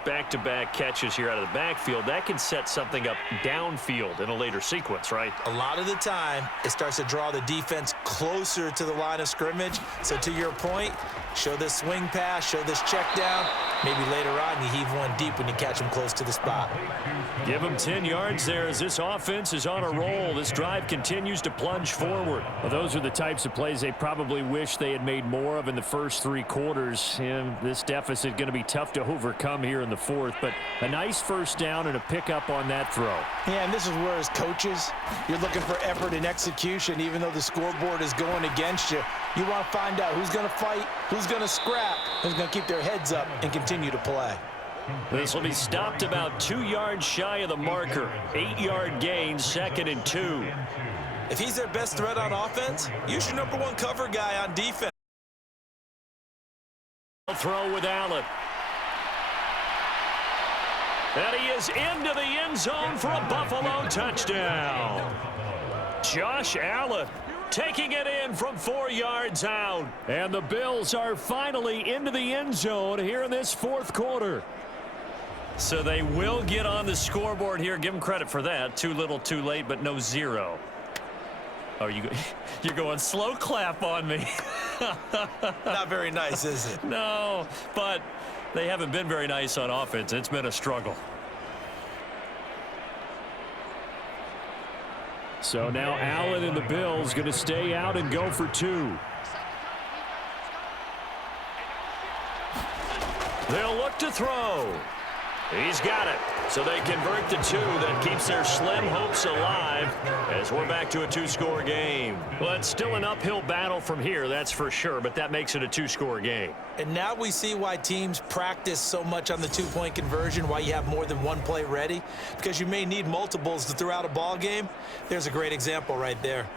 back-to-back catches here out of the backfield, that can set something up downfield in a later sequence, right? A lot of the time, it starts to draw the defense closer to the line of scrimmage. So to your point, show this swing pass, show this check down. Maybe later on you heave one deep when you catch them close to the spot. Give them 10 yards there as this offense is on a roll. This drive continues to plunge forward. Well, those are the types of plays they probably wish they had made more of in the first 3 quarters. And this deficit going to be tough to overcome here in the 4th. But a nice 1st down and a pickup on that throw. Yeah, and this is where as coaches, you're looking for effort and execution. Even though the scoreboard is going against you, you want to find out who's going to fight, who's going to scrap, who's going to keep their heads up and continue to play. This will be stopped about 2 yards shy of the marker. 8-yard gain, 2nd and 2. If he's their best threat on offense, use your #1 cover guy on defense. Throw with Allen. And he is into the end zone for a Buffalo touchdown. Josh Allen taking it in from 4 yards out. And the Bills are finally into the end zone here in this fourth quarter. So they will get on the scoreboard here. Give them credit for that. Too little, too late, but no zero. Oh, you're going slow clap on me. Not very nice, is it? No, but they haven't been very nice on offense. It's been a struggle. So now Allen and the Bills going to stay out and go for 2. They'll look to throw. He's got it. So they convert the 2. That keeps their slim hopes alive as we're back to a 2-score game. Well, it's still an uphill battle from here, that's for sure, but that makes it a 2-score game. And now we see why teams practice so much on the 2-point conversion, why you have more than one play ready, because you may need multiples to throw out a ball game. There's a great example right there.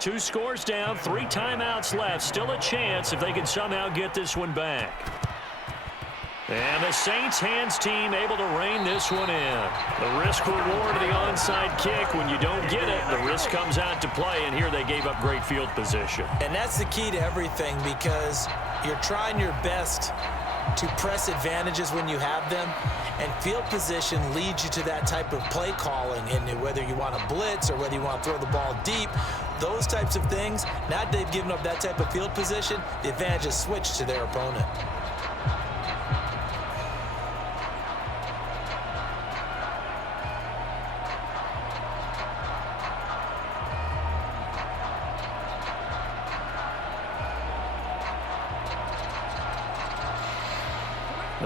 Two scores down, 3 timeouts left. Still a chance if they can somehow get this one back. And the Saints hands team able to rein this one in. The risk reward of the onside kick. When you don't get it, the risk comes out to play, and here they gave up great field position. And that's the key to everything, because you're trying your best to press advantages when you have them, and field position leads you to that type of play calling. And whether you want to blitz or whether you want to throw the ball deep, those types of things, now that they've given up that type of field position, the advantage is switched to their opponent.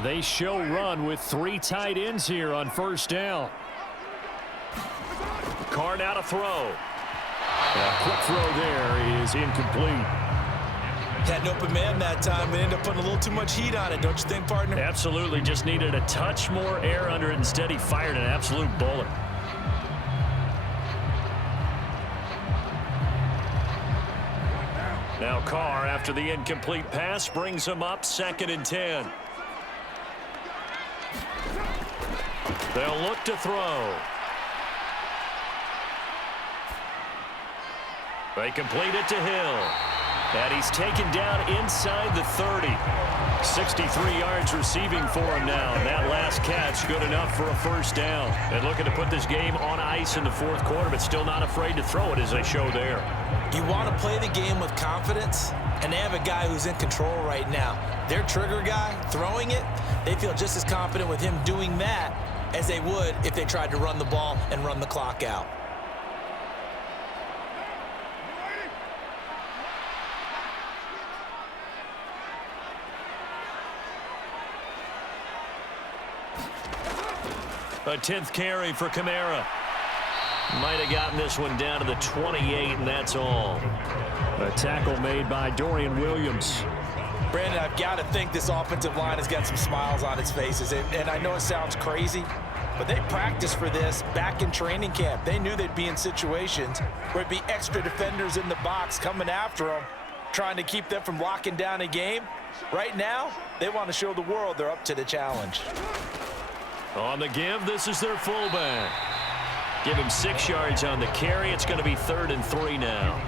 They show run with 3 tight ends here on first down. Carr now to throw. A quick throw there is incomplete. Had an open man that time and ended up putting a little too much heat on it, don't you think, partner? Absolutely. Just needed a touch more air under it. Instead, he fired an absolute bullet. Now Carr, after the incomplete pass, brings him up 2nd and 10. They'll look to throw. They complete it to Hill. And he's taken down inside the 30. 63 yards receiving for him now. And that last catch good enough for a first down. And looking to put this game on ice in the fourth quarter, but still not afraid to throw it as they show there. You want to play the game with confidence, and they have a guy who's in control right now. Their trigger guy throwing it, they feel just as confident with him doing that as they would if they tried to run the ball and run the clock out. A 10th carry for Kamara. Might have gotten this one down to the 28, and that's all. A tackle made by Dorian Williams. Brandon, I've got to think this offensive line has got some smiles on its faces. And I know it sounds crazy, but they practiced for this back in training camp. They knew they'd be in situations where it'd be extra defenders in the box coming after them, trying to keep them from locking down a game. Right now, they want to show the world they're up to the challenge. On the give, this is their fullback. Give him 6 yards on the carry. It's going to be 3rd and 3 now.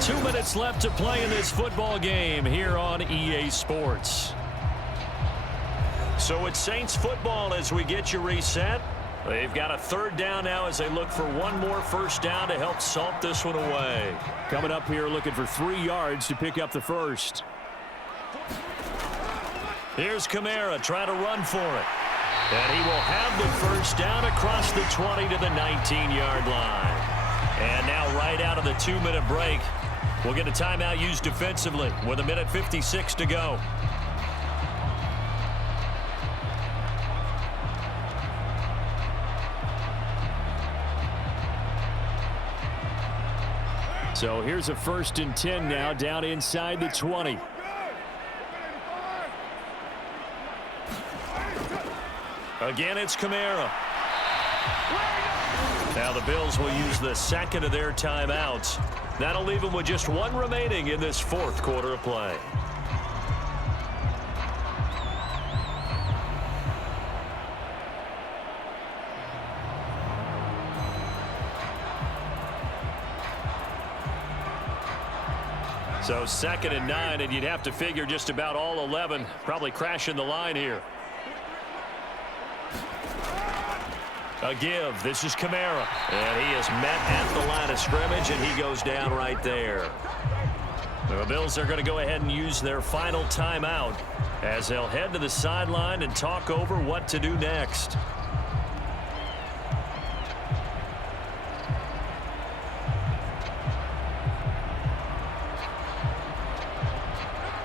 Two minutes left to play in this football game here on EA Sports. So it's Saints football as we get you reset. They've got a 3rd down now as they look for one more first down to help salt this one away. Coming up here looking for 3 yards to pick up the first. Here's Kamara trying to run for it. And he will have the first down across the 20 to the 19-yard line. And now right out of the 2-minute break, we'll get a timeout used defensively with 1:56 to go. So here's a 1st and 10 now down inside the 20. Again, it's Kamara. Now the Bills will use the second of their timeouts. That'll leave them with just one remaining in this 4th quarter of play. So 2nd and 9, and you'd have to figure just about all 11 probably crashing the line here. A give. This is Kamara. And he is met at the line of scrimmage, and he goes down right there. The Bills are going to go ahead and use their final timeout as they'll head to the sideline and talk over what to do next.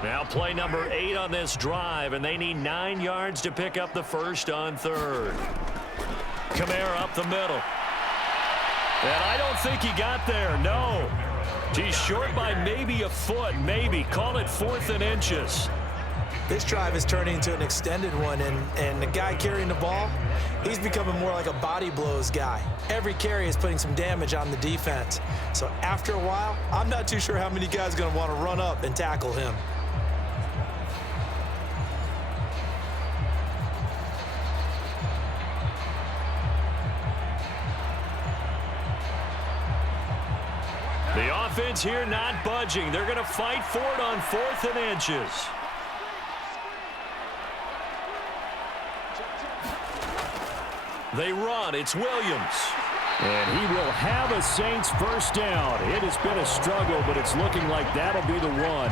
Now play number 8 on this drive, and they need 9 yards to pick up the first on 3rd. Kamara up the middle. And I don't think he got there, no. He's short by maybe a foot, maybe. Call it 4th and inches. This drive is turning into an extended one, and the guy carrying the ball, he's becoming more like a body blows guy. Every carry is putting some damage on the defense. So after a while, I'm not too sure how many guys are going to want to run up and tackle him. The offense here not budging. They're going to fight for it on 4th and inches. They run. It's Williams. And he will have a Saints first down. It has been a struggle, but it's looking like that'll be the one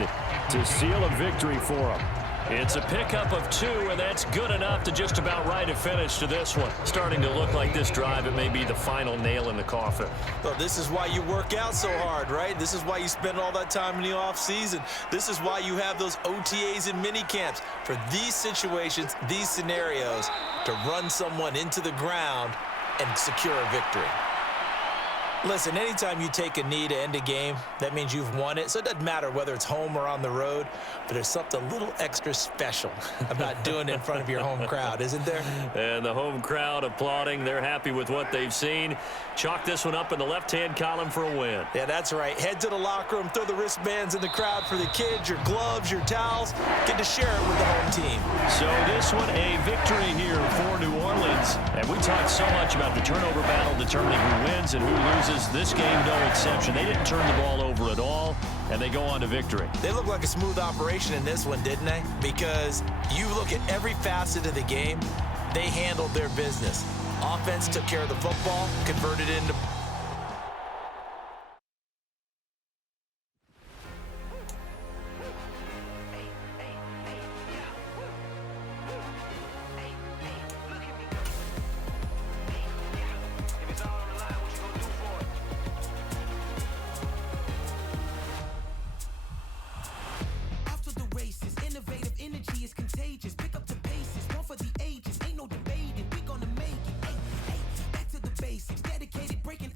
to seal a victory for them. It's a pickup of 2, and that's good enough to just about write a finish to this one. Starting to look like this drive, it may be the final nail in the coffin. Well, this is why you work out so hard, right? This is why you spend all that time in the offseason. This is why you have those OTAs and mini camps for these situations, these scenarios, to run someone into the ground and secure a victory. Listen, anytime you take a knee to end a game, that means you've won it. So it doesn't matter whether it's home or on the road, but there's something a little extra special about doing it in front of your home crowd, isn't there? And the home crowd applauding. They're happy with what they've seen. Chalk this one up in the left-hand column for a win. Yeah, that's right. Head to the locker room, throw the wristbands in the crowd for the kids, your gloves, your towels. Get to share it with the home team. So this one, a victory here for New Orleans. And we talked so much about the turnover battle determining who wins and who loses. This game, no exception. They didn't turn the ball over at all, and they go on to victory. They look like a smooth operation in this one, didn't they? Because you look at every facet of the game, they handled their business. Offense took care of the football, converted into... Dedicated, breaking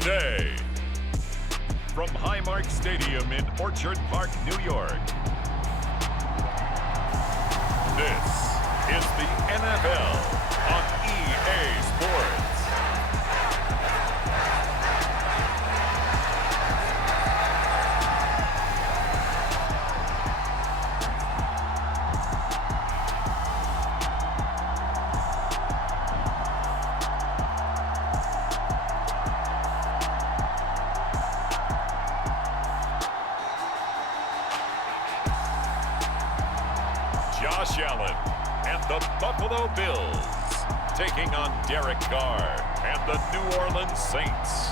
today. From Highmark Stadium in Orchard Park, New York, this is the NFL on EA Sports. Josh Allen and the Buffalo Bills taking on Derek Carr and the New Orleans Saints.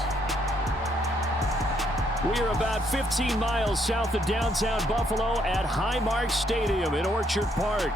We are about 15 miles south of downtown Buffalo at Highmark Stadium in Orchard Park.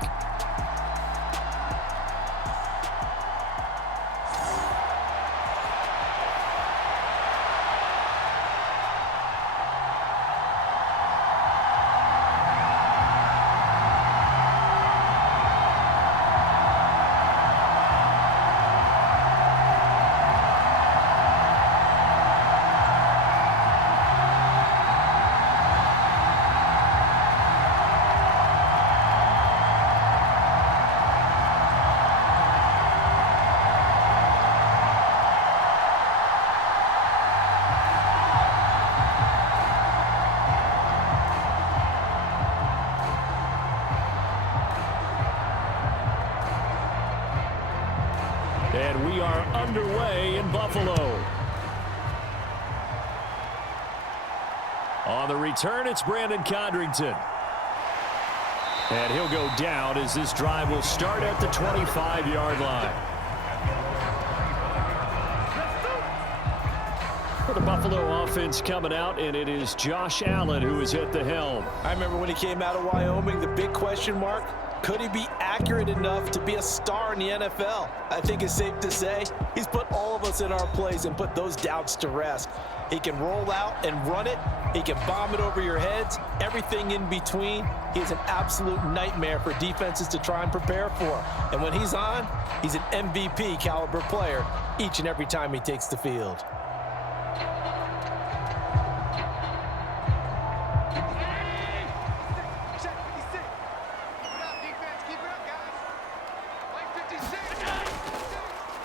And we are underway in Buffalo. On the return, it's Brandon Condrington. And he'll go down as this drive will start at the 25-yard line. For the Buffalo offense coming out, and it is Josh Allen who is at the helm. I remember when he came out of Wyoming, the big question mark, could he be accurate enough to be a star in the NFL? I think it's safe to say he's put all of us in our place and put those doubts to rest. He can roll out and run it. He can bomb it over your heads. Everything in between. He's an absolute nightmare for defenses to try and prepare for. And when he's on, he's an MVP caliber player each and every time he takes the field.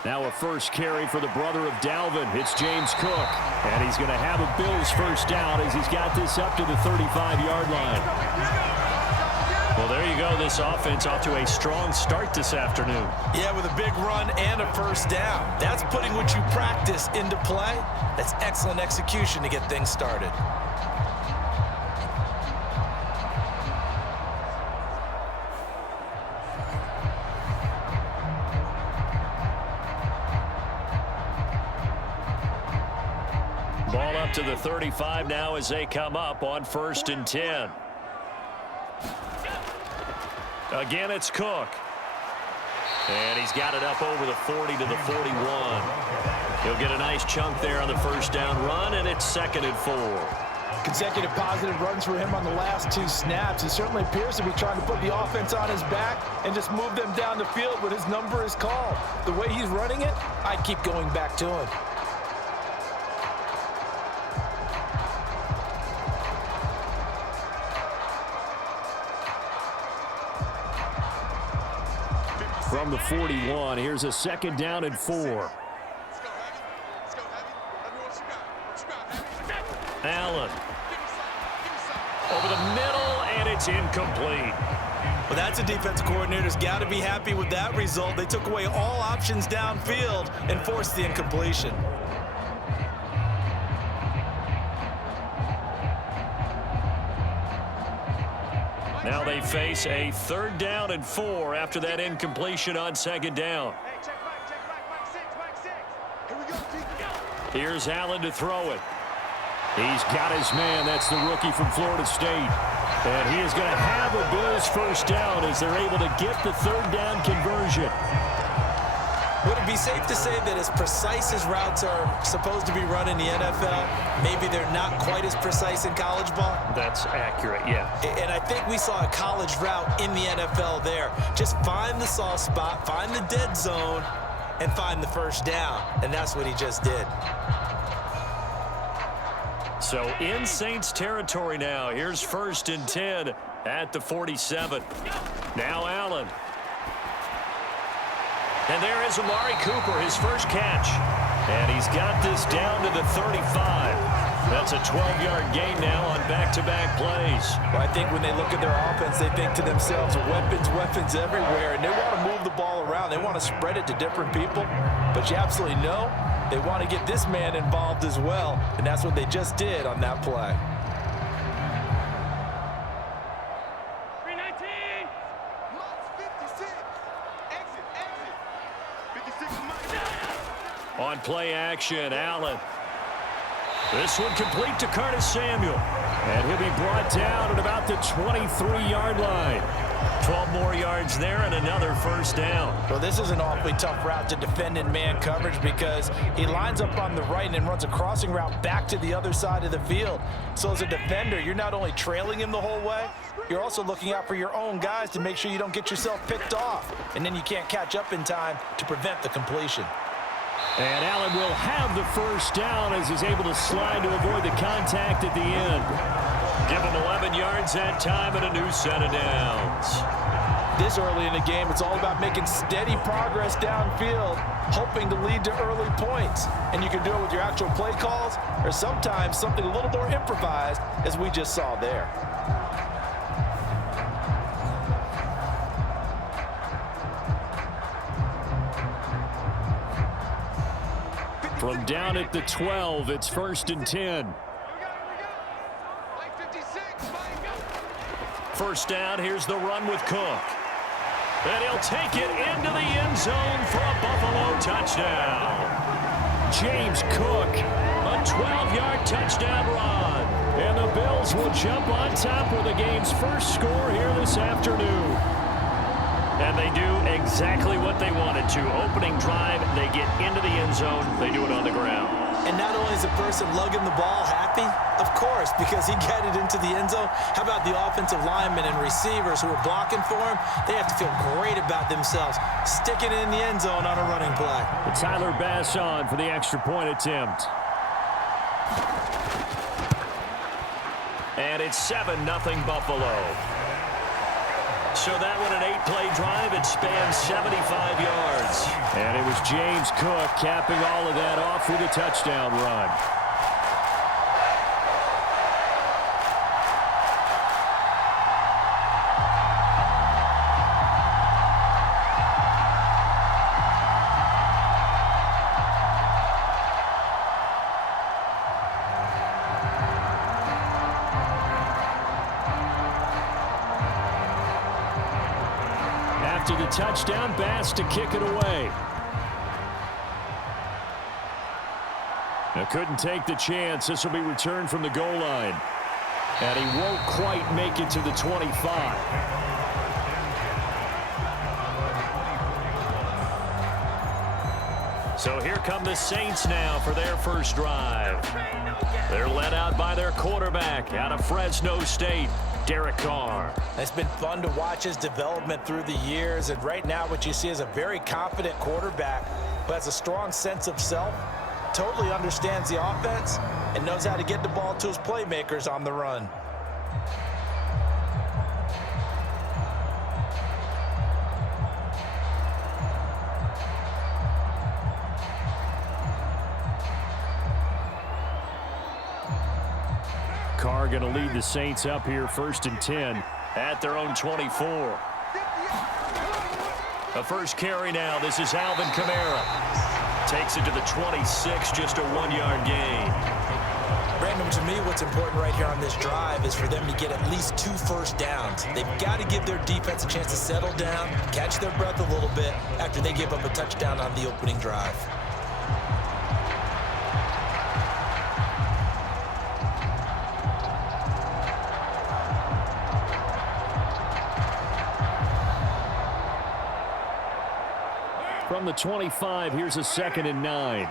Now a first carry for the brother of Dalvin. It's James Cook. And he's going to have a Bills first down as he's got this up to the 35-yard line. Well, there you go. This offense off to a strong start this afternoon. Yeah, with a big run and a first down. That's putting what you practice into play. That's excellent execution to get things started. Ball up to the 35 now as they come up on 1st and 10. Again, it's Cook. And he's got it up over the 40 to the 41. He'll get a nice chunk there on the first down run, and it's 2nd and 4. Consecutive positive runs for him on the last 2 snaps. He certainly appears to be trying to put the offense on his back and just move them down the field when his number is called. The way he's running it, I'd keep going back to him. From the 41, here's a 2nd down and 4. Allen. Over the middle, and it's incomplete. Well, that's a defensive coordinator's got to be happy with that result. They took away all options downfield and forced the incompletion. Now they face a 3rd down and 4 after that incompletion on 2nd down. Here's Allen to throw it. He's got his man. That's the rookie from Florida State. And he is going to have a Bills first down as they're able to get the 3rd down conversion. Would it be safe to say that as precise as routes are supposed to be run in the NFL, maybe they're not quite as precise in college ball? That's accurate, yeah. And I think we saw a college route in the NFL there. Just find the soft spot, find the dead zone, and find the first down. And that's what he just did. So in Saints territory now. Here's 1st and 10 at the 47. Now Allen. And there is Amari Cooper, his first catch. And he's got this down to the 35. That's a 12-yard gain now on back-to-back plays. Well, I think when they look at their offense, they think to themselves, weapons everywhere, and they want to move the ball around. They want to spread it to different people. But you absolutely know they want to get this man involved as well, and that's what they just did on that play. 319. 56. Exit. 56. On play action, Allen. This one complete to Curtis Samuel. And he'll be brought down at about the 23-yard line. 12 more yards there and another first down. Well, this is an awfully tough route to defend in man coverage because he lines up on the right and then runs a crossing route back to the other side of the field. So as a defender, you're not only trailing him the whole way, you're also looking out for your own guys to make sure you don't get yourself picked off. And then you can't catch up in time to prevent the completion. And Allen will have the first down as he's able to slide to avoid the contact at the end. Give him 11 yards that time and a new set of downs. This early in the game, it's all about making steady progress downfield, hoping to lead to early points. And you can do it with your actual play calls or sometimes something a little more improvised, as we just saw there. From down at the 12, it's 1st and 10. First down, here's the run with Cook. And he'll take it into the end zone for a Buffalo touchdown. James Cook, a 12-yard touchdown run. And the Bills will jump on top with the game's first score here this afternoon. And they do exactly what they wanted to. Opening drive, they get into the end zone. They do it on the ground. And not only is the person lugging the ball happy, of course, because he got it into the end zone. How about the offensive linemen and receivers who are blocking for him? They have to feel great about themselves, sticking it in the end zone on a running play. Tyler Bass on for the extra point attempt. And it's 7-0 Buffalo. So that one an 8-play drive. It spans 75 yards. And it was James Cook capping all of that off with a touchdown run. After the touchdown, Bass to kick it away. Now couldn't take the chance. This will be returned from the goal line. And he won't quite make it to the 25. So here come the Saints now for their first drive. They're led out by their quarterback out of Fresno State, Derek Carr. It's been fun to watch his development through the years, and right now what you see is a very confident quarterback who has a strong sense of self, totally understands the offense, and knows how to get the ball to his playmakers on the run. Carr going to lead the Saints up here 1st and 10 at their own 24. A first carry now. This is Alvin Kamara. Takes it to the 26, just a 1-yard gain. Brandon, to me, what's important right here on this drive is for them to get at least 2 first downs. They've got to give their defense a chance to settle down, catch their breath a little bit after they give up a touchdown on the opening drive. From the 25, here's a 2nd and 9.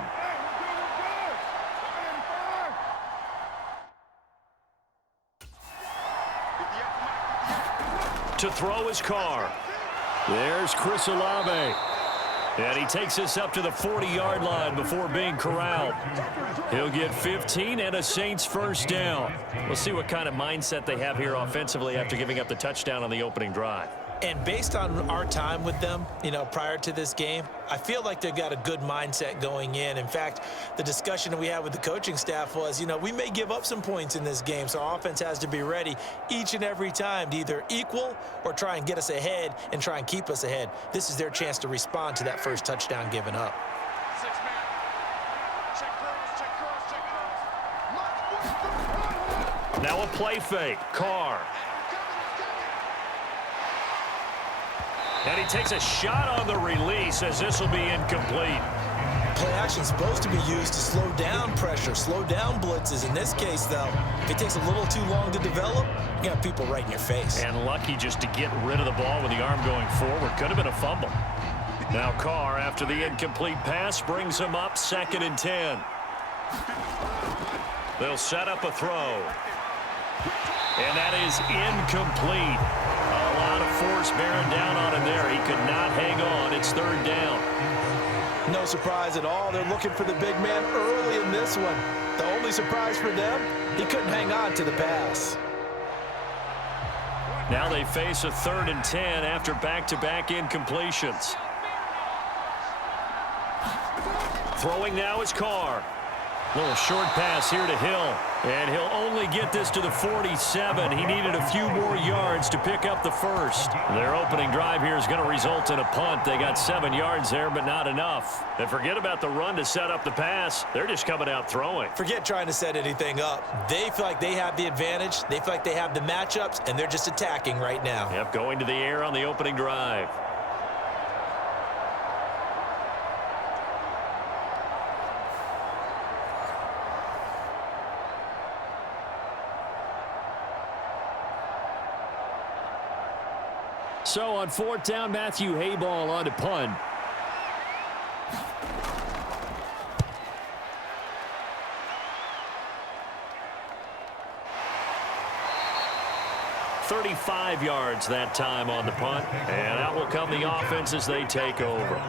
To throw his Carr. There's Chris Olave. And he takes us up to the 40-yard line before being corralled. He'll get 15 and a Saints first down. We'll see what kind of mindset they have here offensively after giving up the touchdown on the opening drive. And based on our time with them, prior to this game, I feel like they've got a good mindset going in. In fact, the discussion that we had with the coaching staff was, we may give up some points in this game, so our offense has to be ready each and every time to either equal or try and get us ahead and try and keep us ahead. This is their chance to respond to that first touchdown given up. Now a play fake. Carr. And he takes a shot on the release as this will be incomplete. Play action is supposed to be used to slow down pressure, slow down blitzes. In this case, though, if it takes a little too long to develop, you got people right in your face. And lucky just to get rid of the ball with the arm going forward. Could have been a fumble. Now Carr, after the incomplete pass, brings him up 2nd and 10. They'll set up a throw. And that is incomplete. A lot of force bearing down on him there. He could not hang on. It's 3rd down. No surprise at all. They're looking for the big man early in this one. The only surprise for them, he couldn't hang on to the pass. Now they face a 3rd and 10 after back-to-back incompletions. Throwing now is Carr. Little short pass here to Hill. And he'll only get this to the 47. He needed a few more yards to pick up the first. Their opening drive here is going to result in a punt. They got 7 yards there, but not enough. And forget about the run to set up the pass. They're just coming out throwing. Forget trying to set anything up. They feel like they have the advantage. They feel like they have the matchups, and they're just attacking right now. Yep, going to the air on the opening drive. So on 4th down, Matthew Hayball on to punt. "35 yards that time on the punt. And out will come the offense as they take over.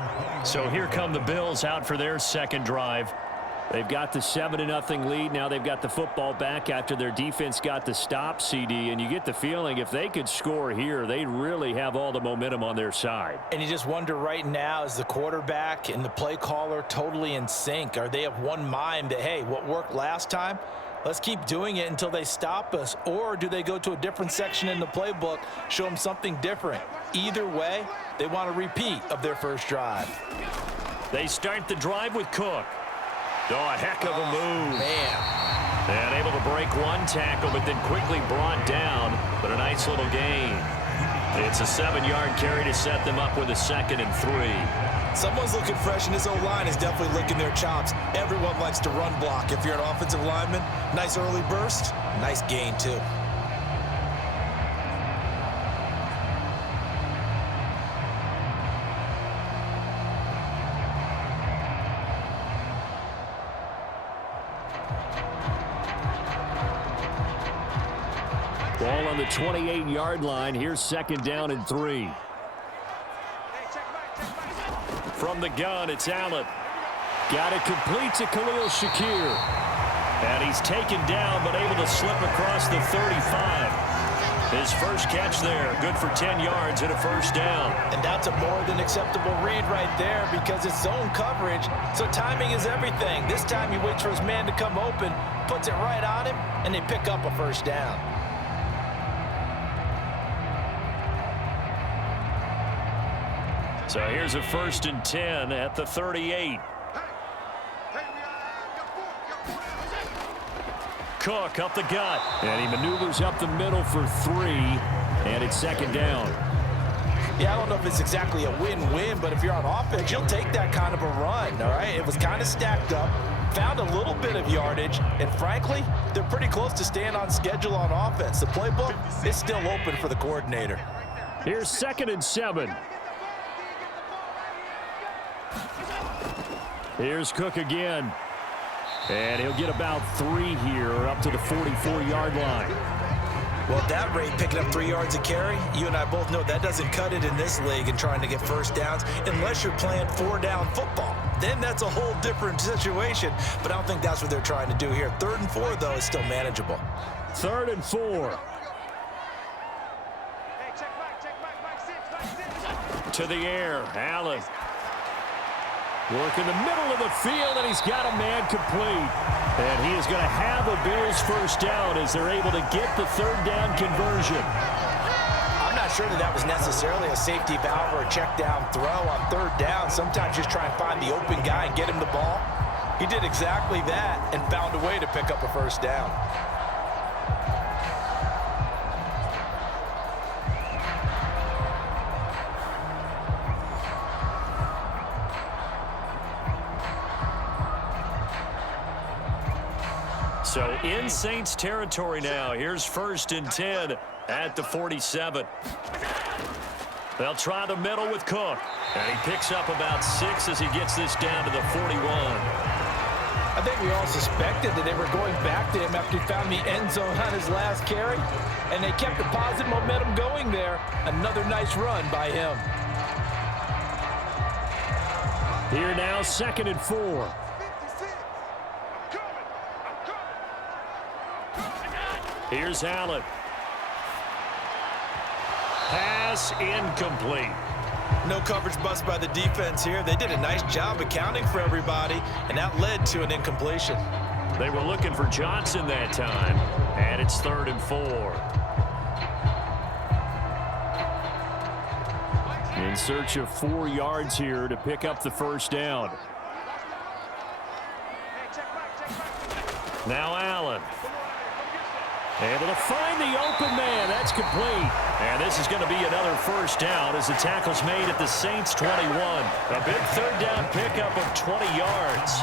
So here come the Bills out for their second drive. They've got the 7-0 lead. Now they've got the football back after their defense got the stop, CD. And you get the feeling if they could score here, they'd really have all the momentum on their side. And you just wonder right now, is the quarterback and the play caller totally in sync? Are they of one mind that, hey, what worked last time, let's keep doing it until they stop us? Or do they go to a different section in the playbook, show them something different? Either way, they want a repeat of their first drive. They start the drive with Cook. Oh, a heck of a move. Man. And able to break one tackle, but then quickly brought down. But a nice little gain. It's a 7-yard carry to set them up with a 2nd and 3. Someone's looking fresh, and this O-line is definitely licking their chops. Everyone likes to run block. If you're an offensive lineman, nice early burst, nice gain, too. Ball on the 28-yard line. Here's 2nd down and 3. From the gun, it's Allen. Got it complete to Khalil Shakir. And he's taken down, but able to slip across the 35. His first catch there, good for 10 yards and a first down. And that's a more than acceptable read right there because it's zone coverage, so timing is everything. This time he waits for his man to come open, puts it right on him, and they pick up a first down. So here's a 1st and 10 at the 38. Cook up the gut. And he maneuvers up the middle for 3. And it's 2nd down. Yeah, I don't know if it's exactly a win-win, but if you're on offense, you'll take that kind of a run, all right? It was kind of stacked up, found a little bit of yardage, and frankly, they're pretty close to staying on schedule on offense. The playbook is still open for the coordinator. Here's 2nd and 7. Here's Cook again. And he'll get about 3 here up to the 44-yard line. Well, at that rate, picking up 3 yards a carry, you and I both know that doesn't cut it in this league and trying to get first downs unless you're playing 4-down football. Then that's a whole different situation, but I don't think that's what they're trying to do here. 3rd and 4, though, is still manageable. 3rd and 4. To the air, Allen. Work in the middle of the field, and he's got a man complete. And he is going to have the Bills first down as they're able to get the 3rd down conversion. I'm not sure that was necessarily a safety valve or a check down throw on 3rd down. Sometimes just try and find the open guy and get him the ball. He did exactly that and found a way to pick up a first down. So in Saints territory now. Here's 1st and 10 at the 47. They'll try the middle with Cook. And he picks up about 6 as he gets this down to the 41. I think we all suspected that they were going back to him after he found the end zone on his last carry. And they kept the positive momentum going there. Another nice run by him. Here now, 2nd and 4. Here's Allen. Pass incomplete. No coverage bust by the defense here. They did a nice job accounting for everybody, and that led to an incompletion. They were looking for Johnson that time, and it's 3rd and 4. In search of 4 yards here to pick up the first down. Now Allen. Able to find the open man. That's complete. And this is going to be another first down as the tackle's made at the Saints 21. A big 3rd down pickup of 20 yards.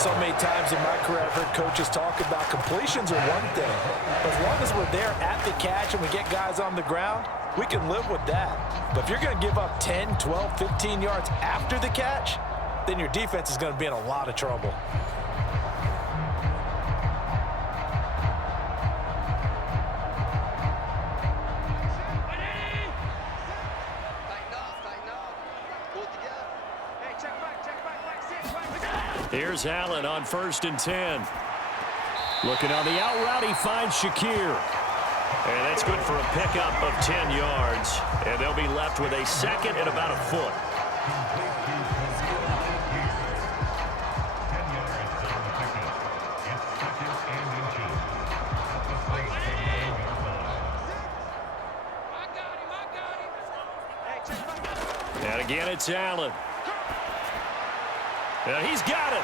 So many times in my career I've heard coaches talk about completions are one thing. But as long as we're there at the catch and we get guys on the ground, we can live with that. But if you're going to give up 10, 12, 15 yards after the catch, then your defense is going to be in a lot of trouble. Here's Allen on 1st and 10. Looking on the out route, he finds Shakir. And that's good for a pickup of 10 yards. And they'll be left with a 2nd and about a foot. And again, it's Allen. And he's got it.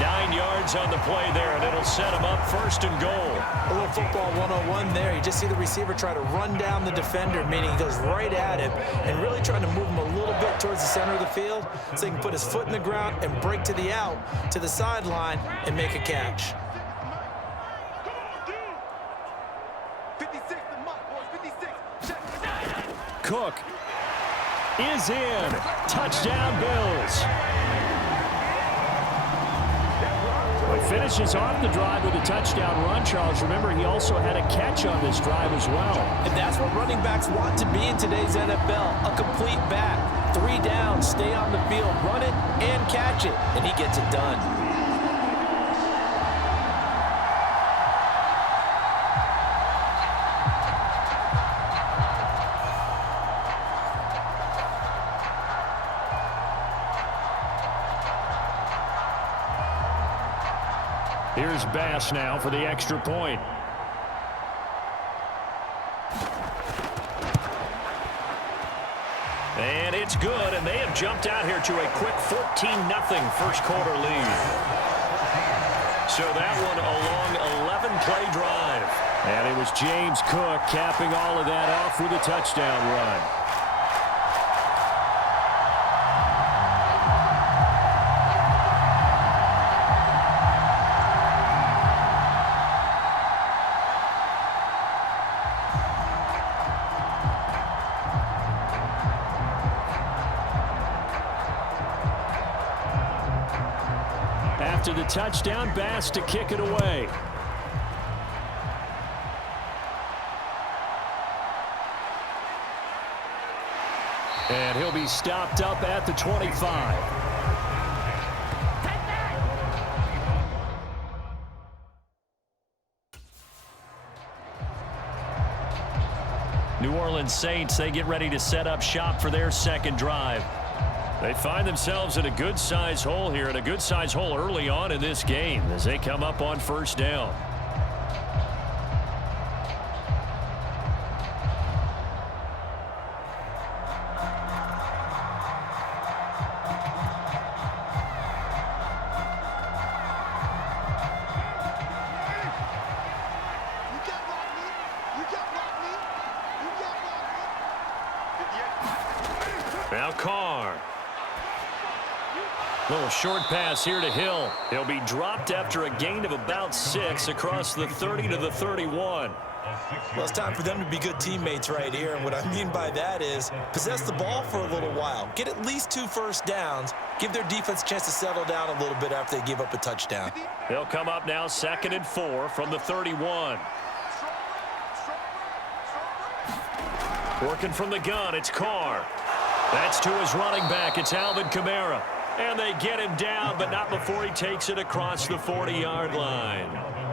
9 yards on the play there, and it'll set him up 1st and goal. A little football 101 there. You just see the receiver try to run down the defender, meaning he goes right at him and really trying to move him a little bit towards the center of the field so he can put his foot in the ground and break to the out, to the sideline, and make a catch. 56, the mark, boys, 56. Cook is in. Touchdown, Bills. Well, he finishes off the drive with a touchdown run, Charles. Remember, he also had a catch on this drive as well. And that's what running backs want to be in today's NFL. A complete back. 3 downs, stay on the field, run it, and catch it. And he gets it done. Here's Bass now for the extra point. And it's good, and they have jumped out here to a quick 14-0 first quarter lead. So that one a long 11-play drive. And it was James Cook capping all of that off with a touchdown run. After the touchdown, Bass to kick it away. And he'll be stopped up at the 25. New Orleans Saints, they get ready to set up shop for their second drive. They find themselves in a good-sized hole here, and a good-sized hole early on in this game as they come up on first down. Now Carr. Little short pass here to Hill. He'll be dropped after a gain of about 6 across the 30 to the 31. Well, it's time for them to be good teammates right here, and what I mean by that is possess the ball for a little while, get at least 2 first downs, give their defense a chance to settle down a little bit after they give up a touchdown. They'll come up now 2nd and 4 from the 31. Working from the gun, it's Carr. That's to his running back. It's Alvin Kamara. And they get him down, but not before he takes it across the 40-yard line.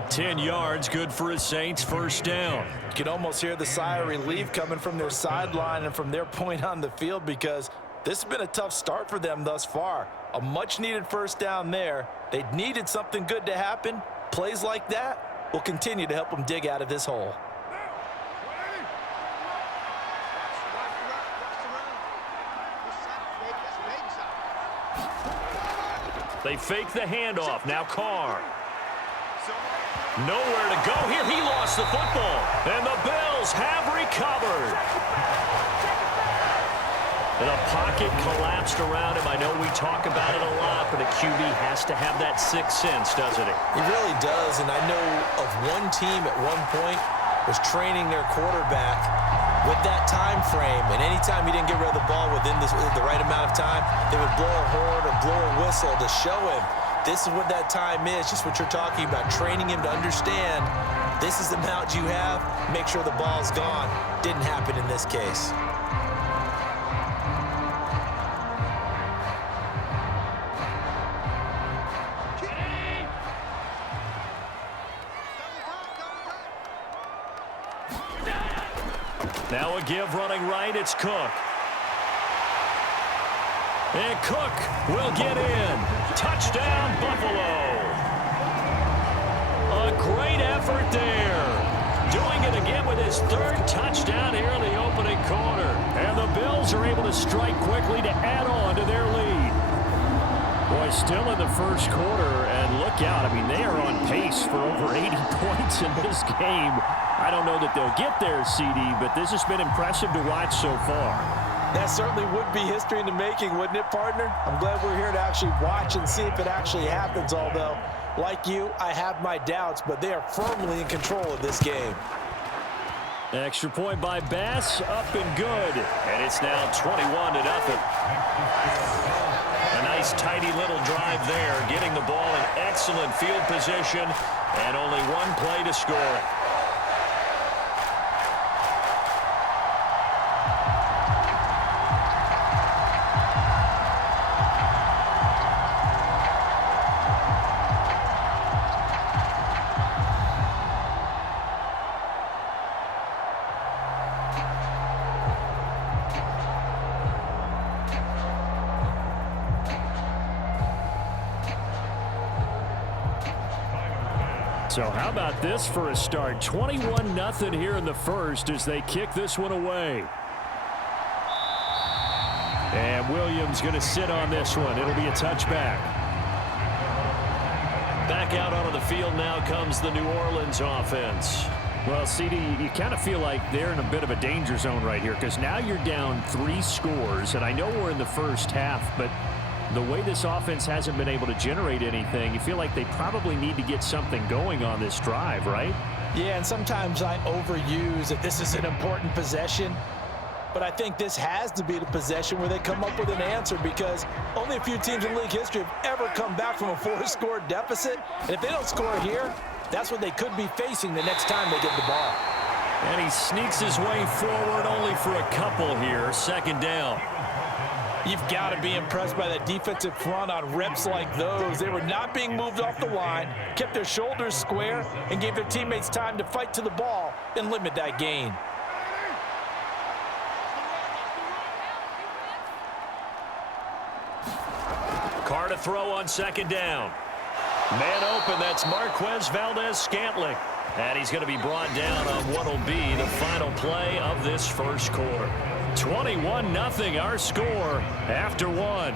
10 yards, good for his Saints, first down. You can almost hear the sigh of relief coming from their sideline and from their point on the field because this has been a tough start for them thus far. A much-needed first down there. They needed something good to happen. Plays like that will continue to help them dig out of this hole. They fake the handoff. Now Carr. Nowhere to go here. He lost the football. And the Bills have recovered. And a pocket collapsed around him. I know we talk about it a lot, but a QB has to have that sixth sense, doesn't he? He really does. And I know of one team at one point was training their quarterback with that time frame, and anytime he didn't get rid of the ball within the right amount of time, they would blow a horn or blow a whistle to show him this is what that time is, just what you're talking about, training him to understand this is the amount you have, make sure the ball's gone. Didn't happen in this case. Now a give running right, it's Cook. And Cook will get in. Touchdown, Buffalo. A great effort there. Doing it again with his 3rd touchdown here in the opening quarter. And the Bills are able to strike quickly to add on to their lead. Boy, still in the first quarter, and look out. I mean, they are on pace for over 80 points in this game. I don't know that they'll get there, CD, but this has been impressive to watch so far. That certainly would be history in the making, wouldn't it, partner? I'm glad we're here to actually watch and see if it actually happens, although, like you, I have my doubts, but they are firmly in control of this game. Extra point by Bass, up and good. And it's now 21-0. A nice, tidy little drive there, getting the ball in excellent field position, and only one play to score it. So how about this for a start? 21-0 here in the first as they kick this one away. And Williams going to sit on this one. It'll be a touchback. Back out onto the field now comes the New Orleans offense. Well, CD, you kind of feel like they're in a bit of a danger zone right here because now you're down 3 scores, and I know we're in the first half, but the way this offense hasn't been able to generate anything, you feel like they probably need to get something going on this drive, right? Yeah, and sometimes I overuse that this is an important possession, but I think this has to be the possession where they come up with an answer because only a few teams in league history have ever come back from a 4-score deficit, and if they don't score here, that's what they could be facing the next time they get the ball. And he sneaks his way forward only for a couple here. 2nd down. You've got to be impressed by that defensive front on reps like those. They were not being moved off the line, kept their shoulders square, and gave their teammates time to fight to the ball and limit that gain. Carr to throw on second down. Man open, that's Marquez Valdez-Scantling. And he's going to be brought down on what will be the final play of this first quarter. 21-0 our score after one.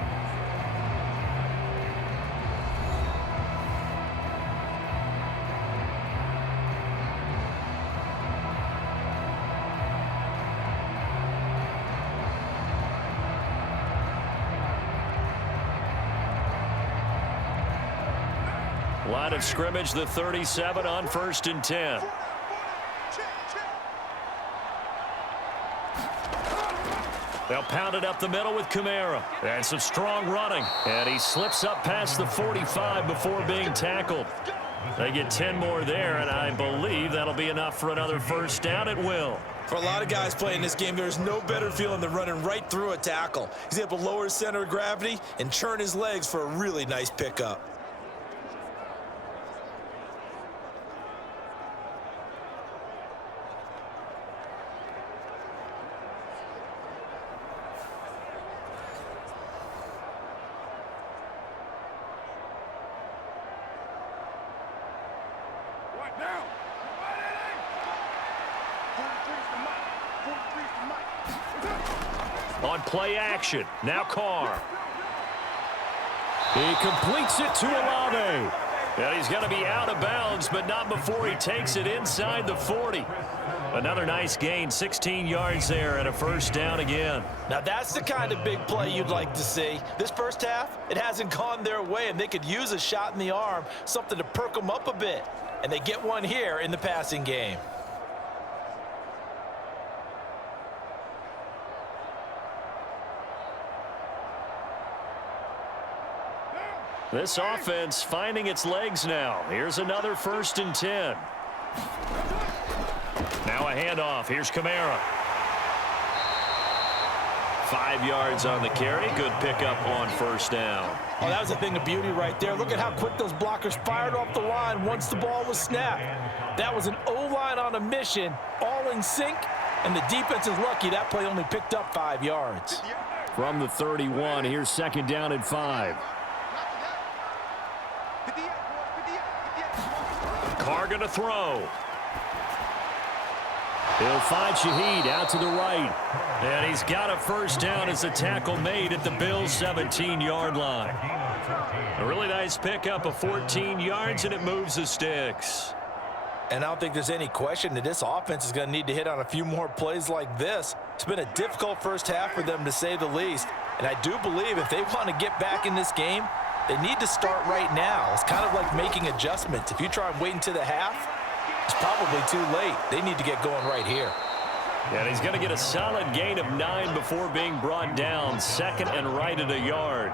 Line of scrimmage, the 37 on 1st and 10. They'll pound it up the middle with Kamara. And some strong running. And he slips up past the 45 before being tackled. They get 10 more there, and I believe that'll be enough for another first down at will. For a lot of guys playing this game, there's no better feeling than running right through a tackle. He's able to lower his center of gravity and churn his legs for a really nice pickup. On play action, now Carr. He completes it to Olave. And he's going to be out of bounds, but not before he takes it inside the 40. Another nice gain, 16 yards there, and a first down again. Now that's the kind of big play you'd like to see. This first half, it hasn't gone their way, and they could use a shot in the arm, something to perk them up a bit. And they get one here in the passing game. This offense finding its legs now. Here's another 1st and 10. Now a handoff. Here's Kamara. 5 yards on the carry. Good pickup on first down. Oh, that was a thing of beauty right there. Look at how quick those blockers fired off the line once the ball was snapped. That was an O-line on a mission, all in sync, and the defense is lucky that play only picked up 5 yards. From the 31, here's second down and 5. Carr going to throw. He'll find Shaheed out to the right. And he's got a first down as the tackle made at the Bills' 17-yard line. A really nice pickup of 14 yards, and it moves the sticks. And I don't think there's any question that this offense is going to need to hit on a few more plays like this. It's been a difficult first half for them, to say the least. And I do believe if they want to get back in this game, they need to start right now. It's kind of like making adjustments. If you try and wait until the half, it's probably too late. They need to get going right here. And he's going to get a solid gain of 9 before being brought down. Second and right at a yard.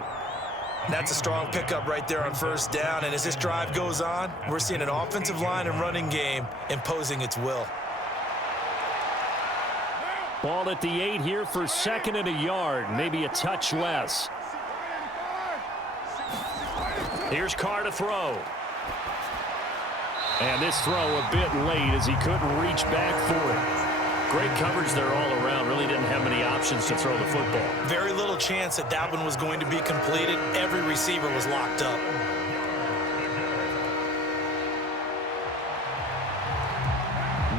That's a strong pickup right there on first down. And as this drive goes on, we're seeing an offensive line and running game imposing its will. Ball at the 8 here for second and a yard. Maybe a touch less. Here's Carr to throw. And this throw a bit late as he couldn't reach back for it. Great coverage there all around. Really didn't have many options to throw the football. Very little chance that that one was going to be completed. Every receiver was locked up.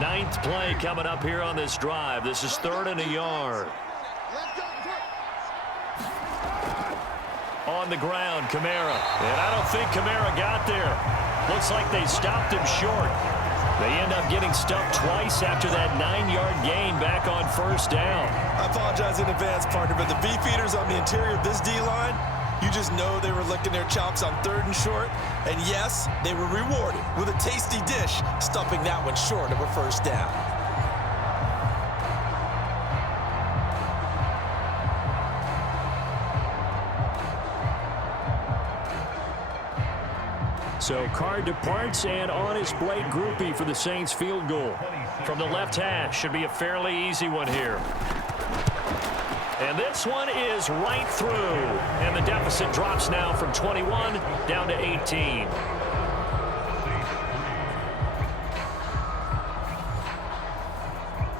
Ninth play coming up here on this drive. This is 3rd and a yard. On the ground, Kamara. And I don't think Kamara got there. Looks like they stopped him short. They end up getting stuffed twice after that 9-yard gain back on first down. I apologize in advance, partner, but the beefeaters on the interior of this D-line, you just know they were licking their chops on 3rd and short. And yes, they were rewarded with a tasty dish, stuffing that one short of a first down. So Carr departs, and on his Blake Groupie for the Saints field goal. From the left hash, should be a fairly easy one here. And this one is right through. And the deficit drops now from 21 down to 18.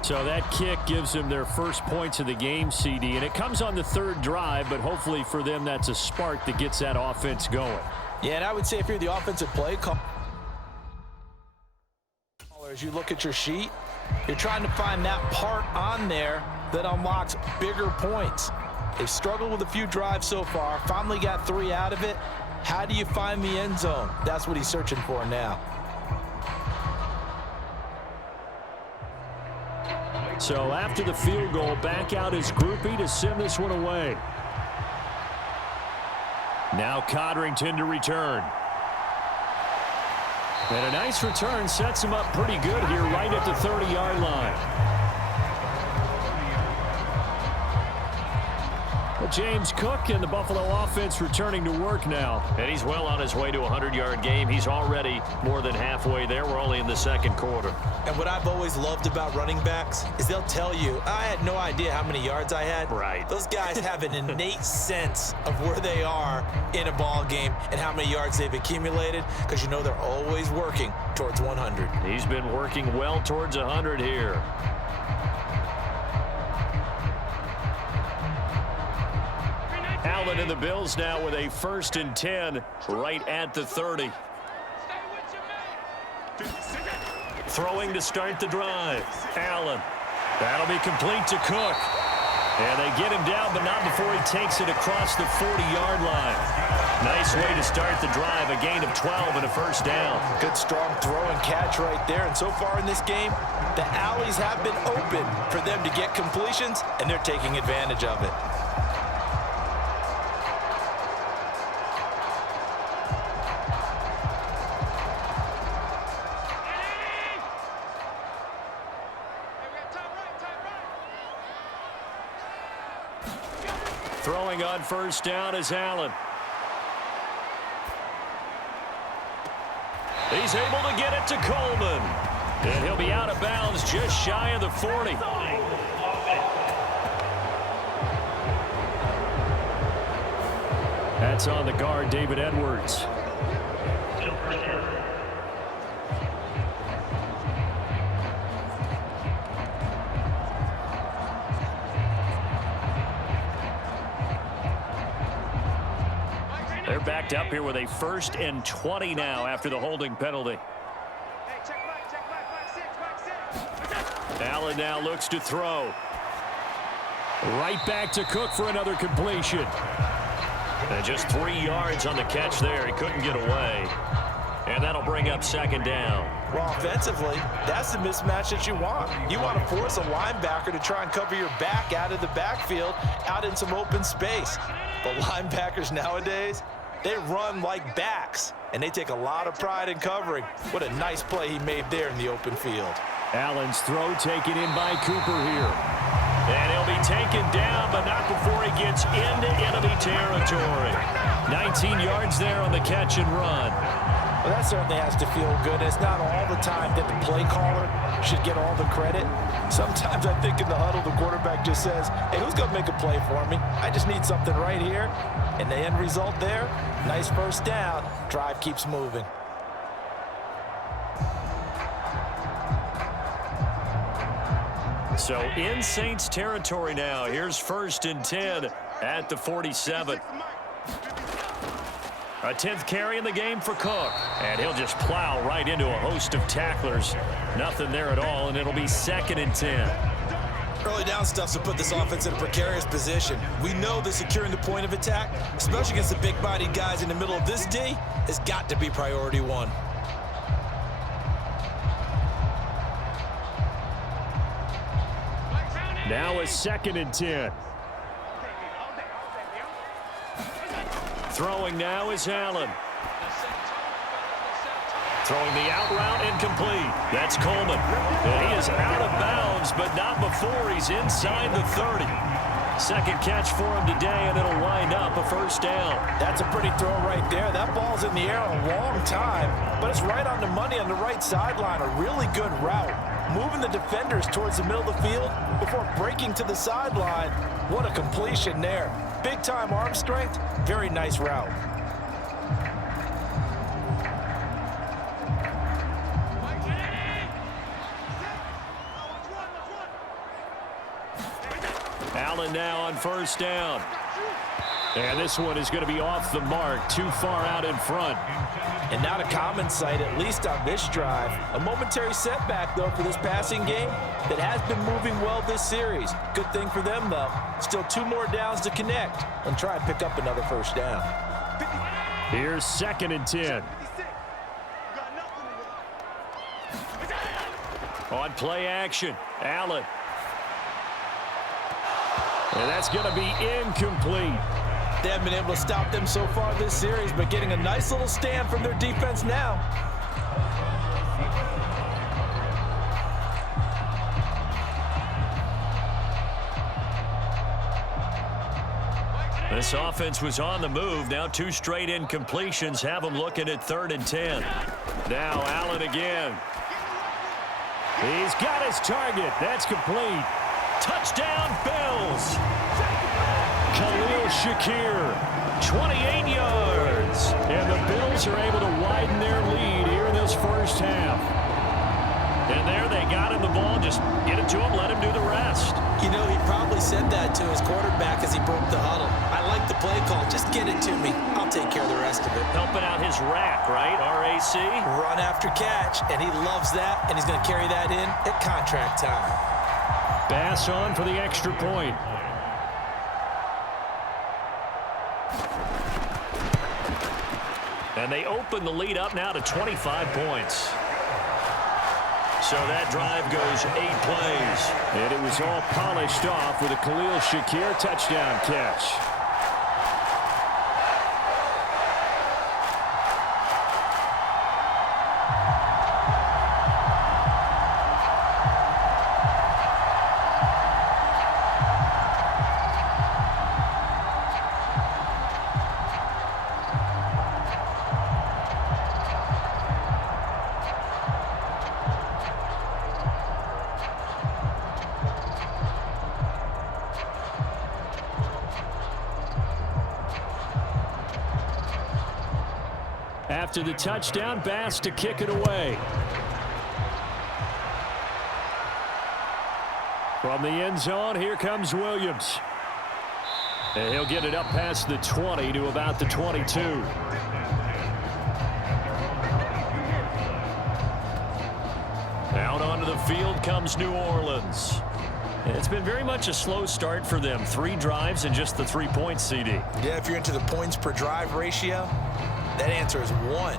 So that kick gives them their first points of the game, CD. And it comes on the third drive, but hopefully for them that's a spark that gets that offense going. Yeah, and I would say if you're the offensive play caller, as you look at your sheet, you're trying to find that part on there that unlocks bigger points. They've struggled with a few drives so far, finally got 3 out of it. How do you find the end zone? That's what he's searching for now. So after the field goal, back out is Groupie to send this one away. Now Codrington to return. And a nice return sets him up pretty good here right at the 30-yard line. Well, James Cook and the Buffalo offense returning to work now. And he's well on his way to a 100-yard game. He's already more than halfway there. We're only in the second quarter. And what I've always loved about running backs is they'll tell you, I had no idea how many yards I had. Right. Those guys have an innate sense of where they are in a ball game and how many yards they've accumulated, because you know they're always working towards 100. He's been working well towards 100 here. Allen and the Bills now with a 1st and 10 right at the 30. Throwing to start the drive. Allen. That'll be complete to Cook. And they get him down, but not before he takes it across the 40-yard line. Nice way to start the drive. A gain of 12 and a 1st down. Good strong throw and catch right there. And so far in this game, the alleys have been open for them to get completions, and they're taking advantage of it. Throwing on 1st down is Allen. He's able to get it to Coleman. And he'll be out of bounds just shy of the 40. That's on the guard, David Edwards. They're backed up here with a 1st and 20 now after the holding penalty. Allen now looks to throw. Right back to Cook for another completion. And just 3 yards on the catch there. He couldn't get away. And that'll bring up 2nd down. Well, offensively, that's the mismatch that you want. You want to force a linebacker to try and cover your back out of the backfield, out in some open space. But linebackers nowadays, they run like backs, and they take a lot of pride in covering. What a nice play he made there in the open field. Allen's throw taken in by Cooper here. And he'll be taken down, but not before he gets into enemy territory. 19 yards there on the catch and run. Well, that certainly has to feel good. It's not all the time that the play caller should get all the credit. Sometimes I think in the huddle, the quarterback just says, hey, who's going to make a play for me? I just need something right here. And the end result there, nice 1st down. Drive keeps moving. So in Saints territory now. Here's 1st and 10 at the 47. A 10th carry in the game for Cook. And he'll just plow right into a host of tacklers. Nothing there at all, and it'll be 2nd and 10. Early down stuff to put this offense in a precarious position. We know that securing the point of attack, especially against the big-bodied guys in the middle of this D, has got to be priority 1. Now a 2nd and 10. Throwing now is Allen. Throwing the out route incomplete. That's Coleman. And he is out of bounds, but not before he's inside the 30. Second catch for him today, and it'll wind up a first down. That's a pretty throw right there. That ball's in the air a long time, but it's right on the money on the right sideline. A really good route. Moving the defenders towards the middle of the field before breaking to the sideline. What a completion there. Big-time arm strength. Very nice route. Allen now on first down. And this one is going to be off the mark, too far out in front. And not a common sight, at least on this drive. A momentary setback, though, for this passing game that has been moving well this series. Good thing for them, though. Still 2 more downs to connect and try and pick up another first down. Here's 2nd and 10. On play action, Allen. And that's going to be incomplete. They haven't been able to stop them so far this series, but getting a nice little stand from their defense now. This offense was on the move. Now 2 straight incompletions have them looking at 3rd and 10. Now Allen again. He's got his target. That's complete. Touchdown, Bills. Khalil Shakir, 28 yards. And the Bills are able to widen their lead here in this first half. And there they got him the ball. Just get it to him, let him do the rest. You know, he probably said that to his quarterback as he broke the huddle. I like the play call. Just get it to me. I'll take care of the rest of it. Helping out his rack, right? RAC? Run after catch, and he loves that, and he's going to carry that in at contract time. Bass on for the extra point. And they open the lead up now to 25 points. So that drive goes 8 plays. And it was all polished off with a Khalil Shakir touchdown catch. After the touchdown, Bass to kick it away. From the end zone, here comes Williams. And he'll get it up past the 20 to about the 22. Out onto the field comes New Orleans. It's been very much a slow start for them. 3 drives and just the 3 points, CD. Yeah, if you're into the points per drive ratio, that answer is 1.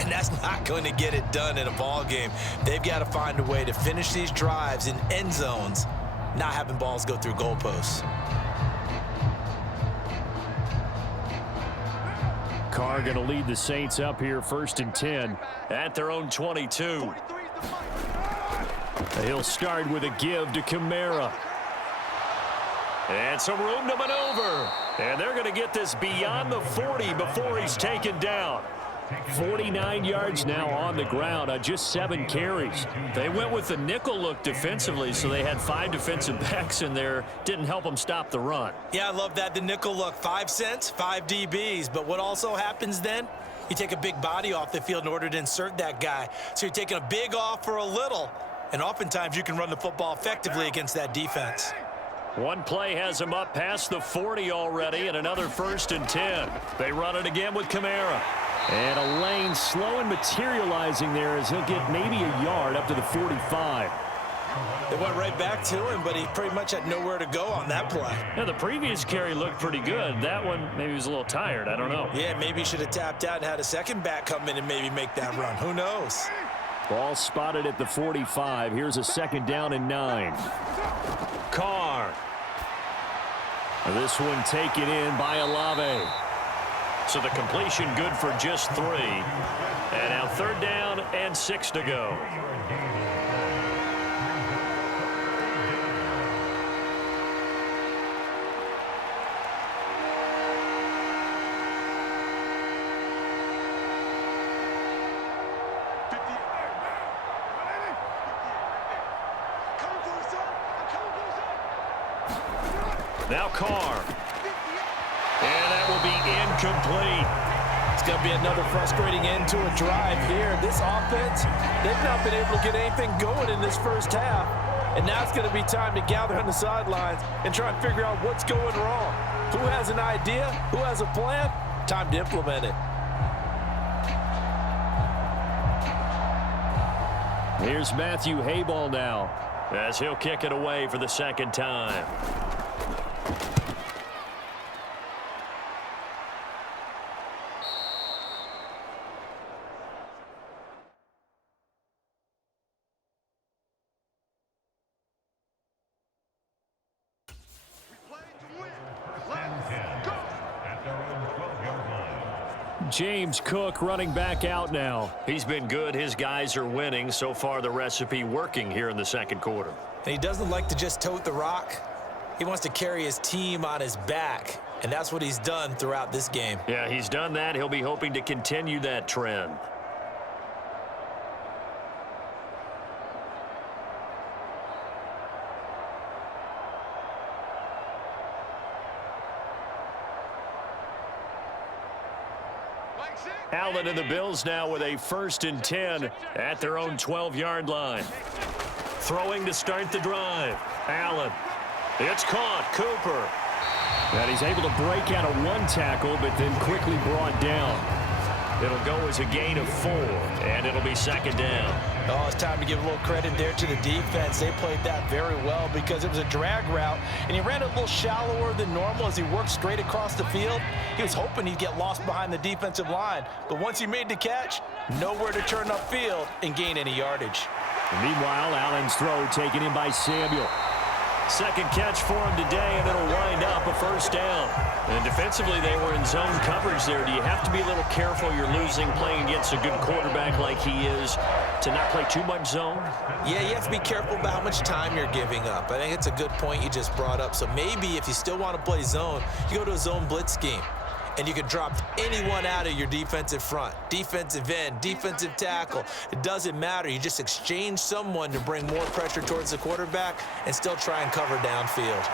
And that's not going to get it done in a ball game. They've got to find a way to finish these drives in end zones, not having balls go through goalposts. Carr going to lead the Saints up here 1st and 10 at their own 22. He'll start with a give to Kamara. And some room to maneuver. And they're going to get this beyond the 40 before he's taken down. 49 yards now on the ground on just 7 carries. They went with the nickel look defensively, so they had 5 defensive backs in there. Didn't help them stop the run. Yeah, I love that. The nickel look, 5 cents, 5 DBs. But what also happens then? You take a big body off the field in order to insert that guy. So you're taking a big off for a little. And oftentimes you can run the football effectively against that defense. One play has him up past the 40 already, and another 1st and 10. They run it again with Kamara. And a lane slow and materializing there as he'll get maybe a yard up to the 45. They went right back to him, but he pretty much had nowhere to go on that play. Yeah, the previous carry looked pretty good. That one, maybe he was a little tired. I don't know. Yeah, maybe he should have tapped out and had a second back come in and maybe make that run. Who knows? Ball spotted at the 45. Here's a 2nd down and 9. Carr. This one taken in by Olave. So the completion good for just 3. And now 3rd down and 6 to go. Now Carr. And that will be incomplete. It's going to be another frustrating end to a drive here. This offense, they've not been able to get anything going in this first half. And now it's going to be time to gather on the sidelines and try and figure out what's going wrong. Who has an idea? Who has a plan? Time to implement it. Here's Matthew Hayball now, as he'll kick it away for the second time. James Cook running back out now. He's been good. His guys are winning. So far, the recipe working here in the second quarter. And he doesn't like to just tote the rock. He wants to carry his team on his back, and that's what he's done throughout this game. Yeah, he's done that. He'll be hoping to continue that trend. Allen and the Bills now with a 1st and 10 at their own 12-yard line. Throwing to start the drive. Allen. It's caught. Cooper. And he's able to break out of one tackle, but then quickly brought down. It'll go as a gain of 4, and it'll be second down. Oh, it's time to give a little credit there to the defense. They played that very well because it was a drag route, and he ran a little shallower than normal as he worked straight across the field. He was hoping he'd get lost behind the defensive line, but once he made the catch, nowhere to turn upfield and gain any yardage. And meanwhile, Allen's throw taken in by Samuel. Second catch for him today, and it'll wind up a first down. And defensively, they were in zone coverage there. Do you have to be a little careful? You're losing playing against a good quarterback like he is to not play too much zone? Yeah, you have to be careful about how much time you're giving up. I think it's a good point you just brought up. So maybe if you still want to play zone, you go to a zone blitz scheme. And you can drop anyone out of your defensive front, defensive end, defensive tackle. It doesn't matter. You just exchange someone to bring more pressure towards the quarterback and still try and cover downfield.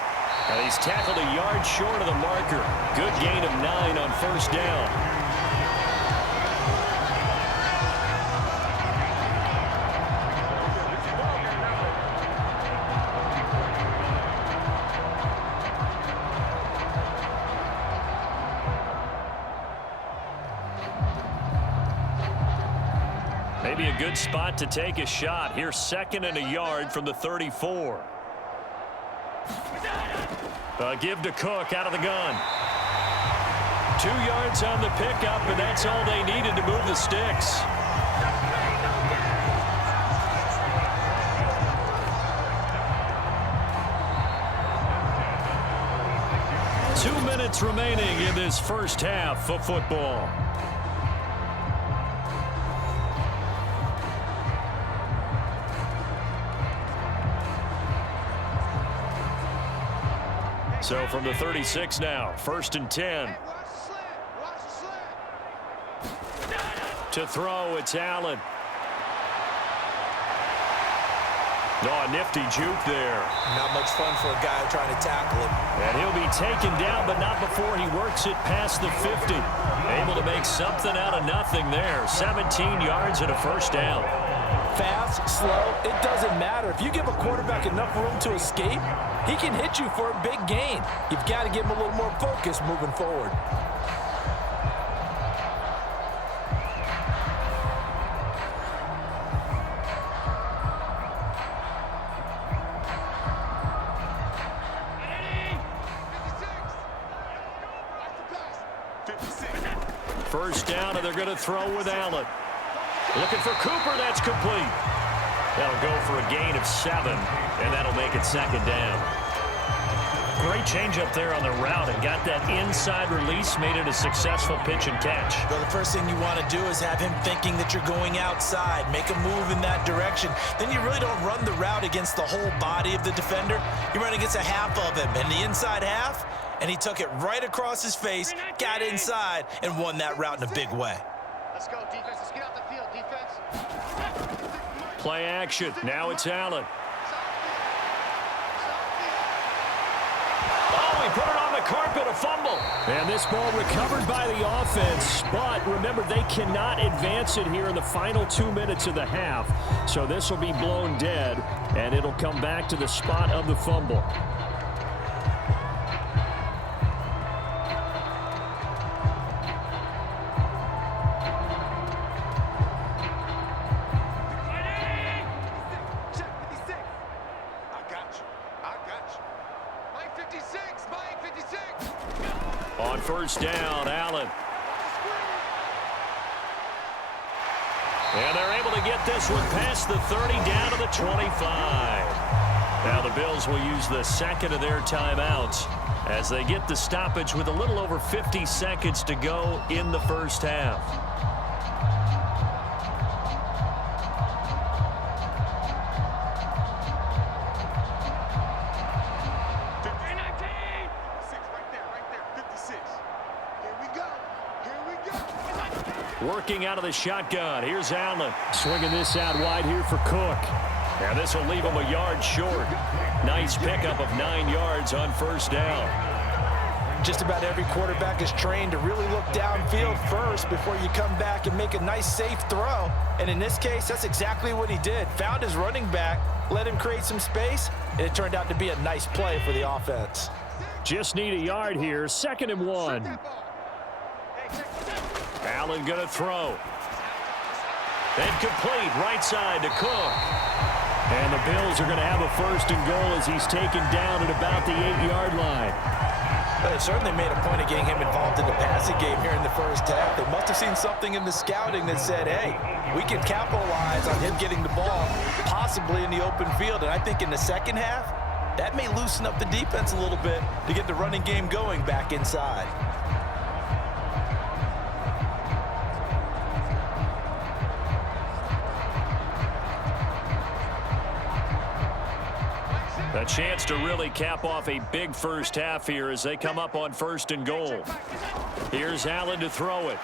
And he's tackled a yard short of the marker. Good gain of 9 on first down. Maybe a good spot to take a shot. Here's 2nd and a yard from the 34. Give to Cook out of the gun. 2 yards on the pickup, and that's all they needed to move the sticks. Two minutes remaining in this first half of football. So from the 36 now, 1st and 10. To throw, it's Allen. Oh, a nifty juke there. Not much fun for a guy trying to tackle him. And he'll be taken down, but not before he works it past the 50. Able to make something out of nothing there. 17 yards and a first down. Fast, slow, it doesn't matter. If you give a quarterback enough room to escape, he can hit you for a big gain. You've got to give him a little more focus moving forward. First down, and they're going to throw with Allen. Looking for Cooper, that's complete. That'll go for a gain of 7, and that'll make it second down. Great change up there on the route and got that inside release, made it a successful pitch and catch. Well, the first thing you want to do is have him thinking that you're going outside, make a move in that direction. Then you really don't run the route against the whole body of the defender. You run against a half of him, and the inside half, and he took it right across his face, got inside, and won that route in a big way. Let's go, defense. Let's get out the field, defense. Play action. Now it's Allen. Oh, he put it on the carpet, a fumble. And this ball recovered by the offense, but remember, they cannot advance it here in the final 2 minutes of the half. So this will be blown dead, and it'll come back to the spot of the fumble. On first down, Allen. And they're able to get this one past the 30 down to the 25. Now the Bills will use the second of their timeouts as they get the stoppage with a little over 50 seconds to go in the first half. Working out of the shotgun. Here's Allen. Swinging this out wide here for Cook. And this will leave him a yard short. Nice pickup of 9 yards on first down. Just about every quarterback is trained to really look downfield first before you come back and make a nice, safe throw. And in this case, that's exactly what he did. Found his running back, let him create some space, and it turned out to be a nice play for the offense. Just need a yard here. 2nd and 1. Allen going to throw. And complete right side to Cook. And the Bills are going to have a 1st and goal as he's taken down at about the 8-yard line. But they certainly made a point of getting him involved in the passing game here in the first half. They must have seen something in the scouting that said, hey, we can capitalize on him getting the ball possibly in the open field. And I think in the second half, that may loosen up the defense a little bit to get the running game going back inside. A chance to really cap off a big first half here as they come up on 1st and goal. Here's Allen to throw it.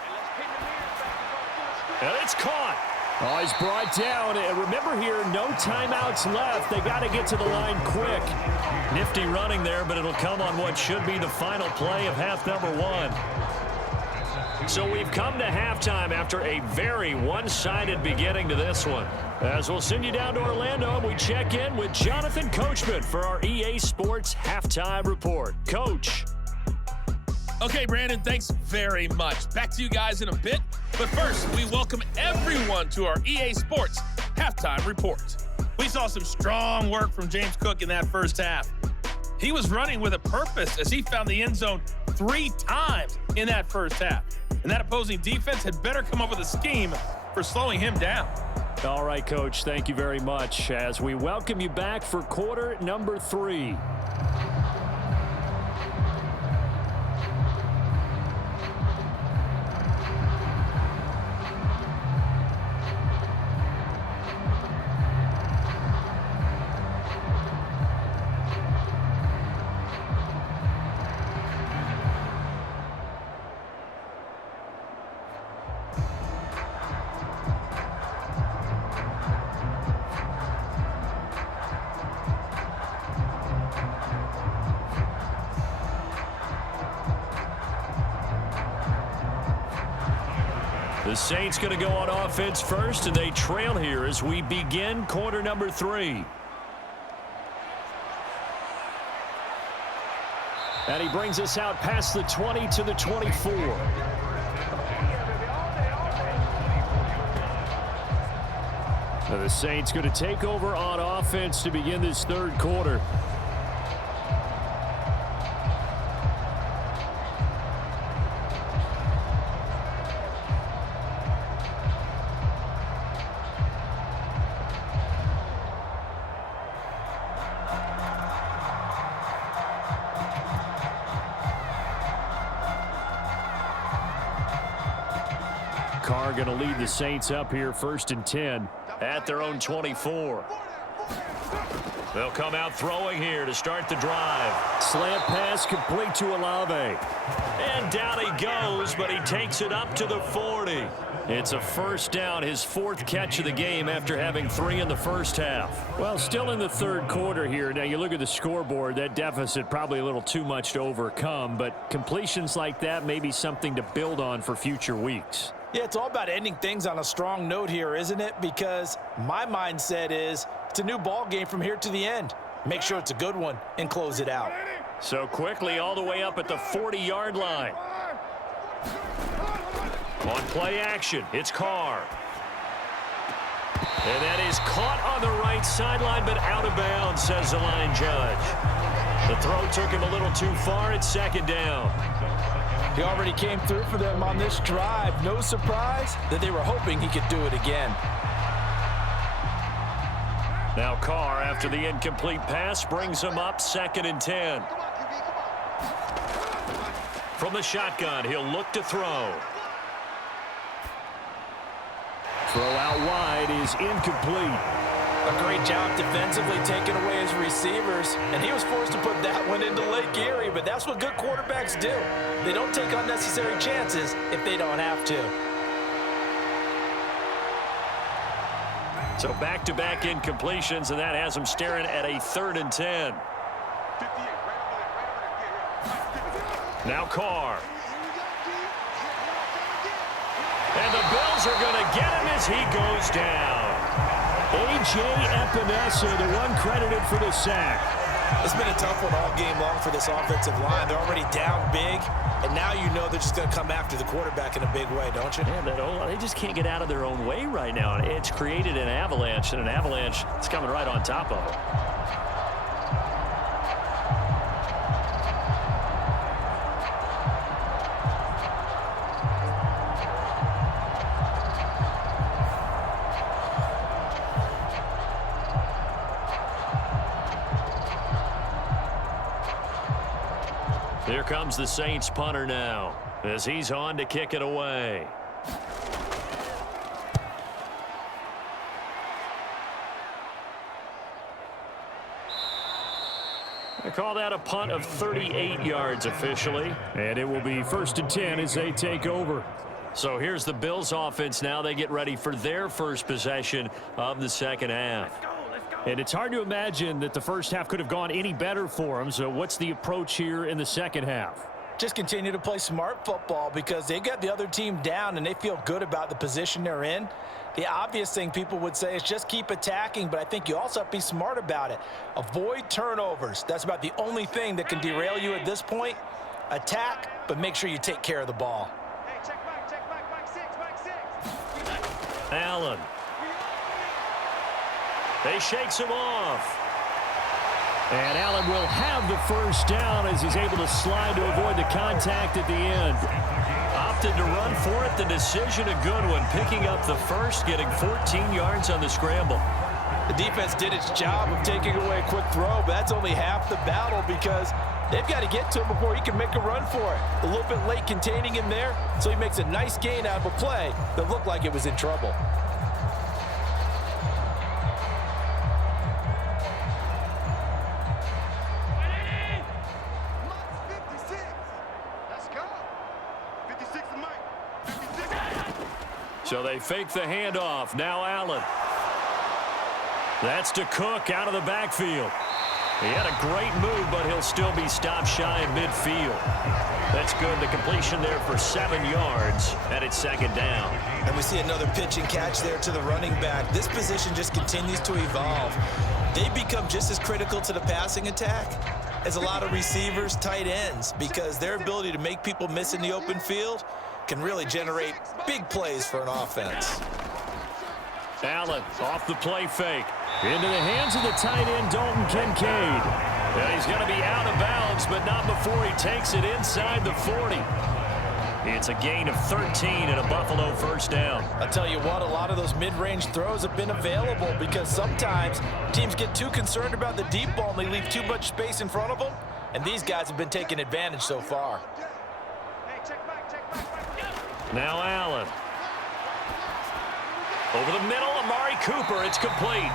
And it's caught. Oh, he's brought down. And remember here, no timeouts left. They got to get to the line quick. Nifty running there, but it'll come on what should be the final play of half number 1. So we've come to halftime after a very one-sided beginning to this one. As we'll send you down to Orlando, and we check in with Jonathan Coachman for our EA Sports Halftime Report. Coach. Okay, Brandon, thanks very much. Back to you guys in a bit. But first, we welcome everyone to our EA Sports Halftime Report. We saw some strong work from James Cook in that first half. He was running with a purpose as he found the end zone 3 times in that first half. And that opposing defense had better come up with a scheme for slowing him down. All right, Coach, thank you very much as we welcome you back for quarter number 3. The Saints going to go on offense first, and they trail here as we begin quarter number 3. And he brings us out past the 20 to the 24. Now the Saints going to take over on offense to begin this 3rd quarter. Carr going to lead the Saints up here 1st and 10 at their own 24. They'll come out throwing here to start the drive. Slant pass complete to Olave. And down he goes, but he takes it up to the 40. It's a first down, his 4th catch of the game after having 3 in the first half. Well, still in the 3rd quarter here. Now, you look at the scoreboard, that deficit probably a little too much to overcome, but completions like that may be something to build on for future weeks. Yeah, it's all about ending things on a strong note here, isn't it? Because my mindset is it's a new ball game from here to the end. Make sure it's a good one and close it out. So quickly all the way up at the 40-yard line. On play action, it's Carr. And that is caught on the right sideline, but out of bounds, says the line judge. The throw took him a little too far. It's 2nd down. He already came through for them on this drive. No surprise that they were hoping he could do it again. Now Carr, after the incomplete pass, brings him up 2nd and 10. From the shotgun, he'll look to throw. Throw out wide is incomplete. A great job defensively taking away his receivers, and he was forced to put that one into Lake Erie, but that's what good quarterbacks do. They don't take unnecessary chances if they don't have to. So back-to-back incompletions, and that has him staring at a 3rd and 10. Now Carr. And the Bills are going to get him as he goes down. A.J. Epinesa, the one credited for the sack. It's been a tough one all game long for this offensive line. They're already down big, and now you know they're just going to come after the quarterback in a big way, don't you? Yeah, they just can't get out of their own way right now. It's created an avalanche, and an avalanche is coming right on top of it. Here comes the Saints punter now as he's on to kick it away. They call that a punt of 38 yards officially, and it will be 1st and 10 as they take over. So here's the Bills offense now. They get ready for their first possession of the 2nd half. And it's hard to imagine that the first half could have gone any better for them. So what's the approach here in the 2nd half? Just continue to play smart football because they got the other team down and they feel good about the position they're in. The obvious thing people would say is just keep attacking, but I think you also have to be smart about it. Avoid turnovers. That's about the only thing that can derail you at this point. Attack, but make sure you take care of the ball. Hey, check back, 6. Allen. They shakes him off. And Allen will have the first down as he's able to slide to avoid the contact at the end. Opted to run for it. The decision a good one. Picking up the first, getting 14 yards on the scramble. The defense did its job of taking away a quick throw, but that's only half the battle because they've got to get to him before he can make a run for it. A little bit late containing him there, so he makes a nice gain out of a play that looked like it was in trouble. So they fake the handoff. Now Allen. That's to Cook out of the backfield. He had a great move, but he'll still be stopped shy of midfield. That's good. The completion there for 7 yards, and it's 2nd down. And we see another pitch and catch there to the running back. This position just continues to evolve. They become just as critical to the passing attack as a lot of receivers, tight ends, because their ability to make people miss in the open field can really generate big plays for an offense. Allen off the play fake. Into the hands of the tight end, Dalton Kincaid. And he's going to be out of bounds, but not before he takes it inside the 40. It's a gain of 13 and a Buffalo first down. I'll tell you what, a lot of those mid-range throws have been available because sometimes teams get too concerned about the deep ball and they leave too much space in front of them, and these guys have been taking advantage so far. Now Allen. Over the middle, Amari Cooper. It's complete.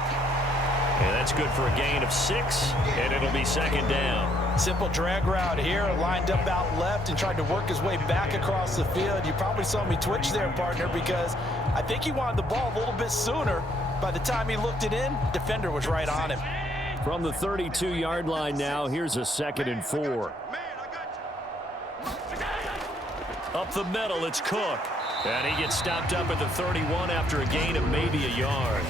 And that's good for a gain of 6, and it'll be second down. Simple drag route here, lined up out left and tried to work his way back across the field. You probably saw me twitch there, partner, because I think he wanted the ball a little bit sooner. By the time he looked it in, defender was right on him. From the 32-yard line now, here's a 2nd and 4. Up the middle, it's Cook. And he gets stopped up at the 31 after a gain of maybe a yard.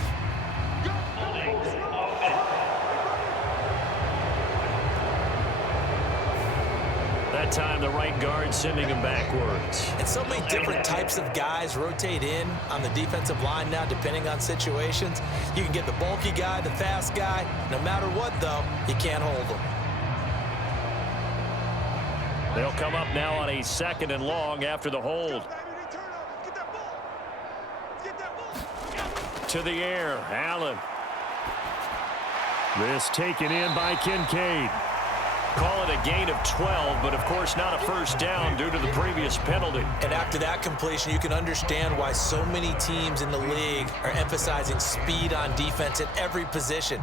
That time, the right guard sending him backwards. And so many different types of guys rotate in on the defensive line now, depending on situations. You can get the bulky guy, the fast guy. No matter what, though, you can't hold them. They'll come up now on a 2nd and long after the hold. To the air, Allen. This taken in by Kincaid. Call it a gain of 12, but of course not a first down due to the previous penalty. And after that completion, you can understand why so many teams in the league are emphasizing speed on defense at every position.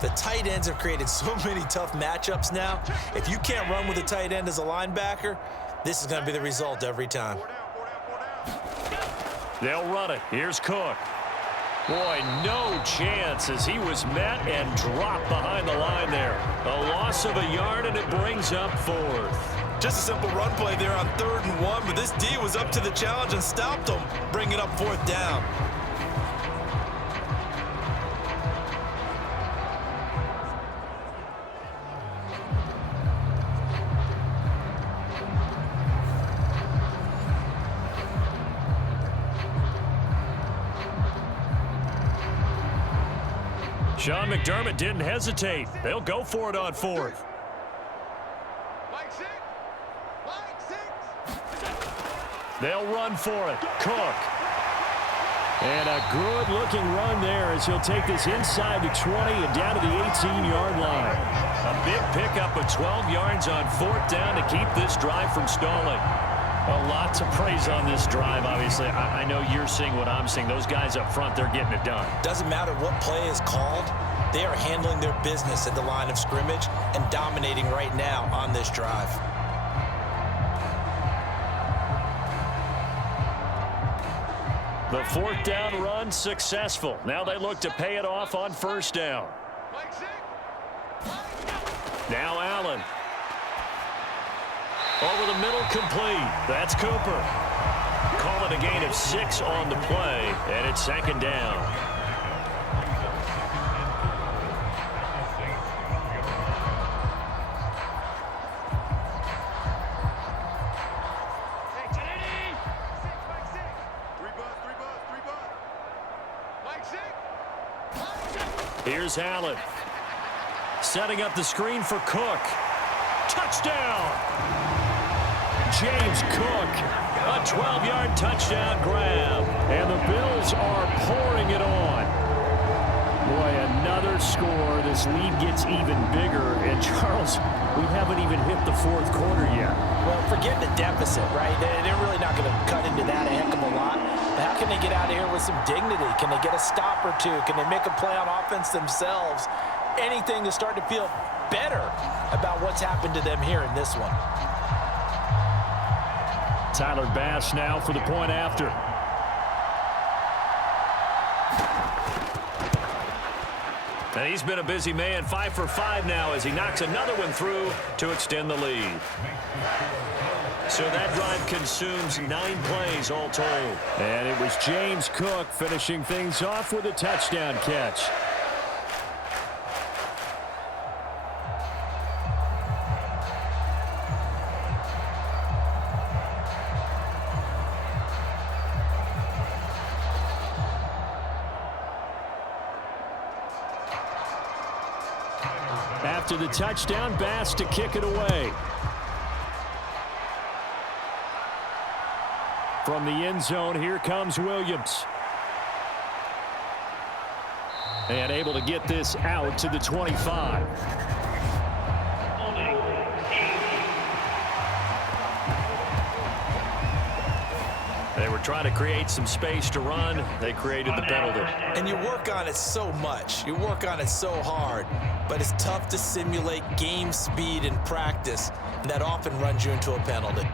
The tight ends have created so many tough matchups now. If you can't run with a tight end as a linebacker, this is going to be the result every time. They'll run it. Here's Cook. Boy, no chance as he was met and dropped behind the line there. A loss of a yard, and it brings up 4th. Just a simple run play there on 3rd and 1, but this D was up to the challenge and stopped him, bringing up 4th down. Sean McDermott didn't hesitate. They'll go for it on 4th. They'll run for it. Cook. And a good-looking run there as he'll take this inside the 20 and down to the 18-yard line. A big pickup of 12 yards on 4th down to keep this drive from stalling. A lot to praise on this drive, obviously. I know you're seeing what I'm seeing. Those guys up front, they're getting it done. Doesn't matter what play is called. They are handling their business at the line of scrimmage and dominating right now on this drive. The 4th down run successful. Now they look to pay it off on 1st down. Now Allen. Over the middle, complete. That's Cooper. Call it a gain of 6 on the play, and it's 2nd down. Here's Allen. Setting up the screen for Cook. Touchdown! James Cook, a 12-yard touchdown grab. And the Bills are pouring it on. Boy, another score. This lead gets even bigger. And, Charles, we haven't even hit the 4th quarter yet. Well, forget the deficit, right? They're really not going to cut into that a heck of a lot. But how can they get out of here with some dignity? Can they get a stop or two? Can they make a play on offense themselves? Anything to start to feel better about what's happened to them here in this one. Tyler Bass now for the point after. And he's been a busy man, 5 for 5 now as he knocks another one through to extend the lead. So that drive consumes 9 plays all told. And it was James Cook finishing things off with a touchdown catch. After the touchdown, Bass to kick it away. From the end zone, here comes Williams. And able to get this out to the 25. They were trying to create some space to run. They created the penalty. And you work on it so much. You work on it so hard. But it's tough to simulate game speed in practice. And that often runs you into a penalty.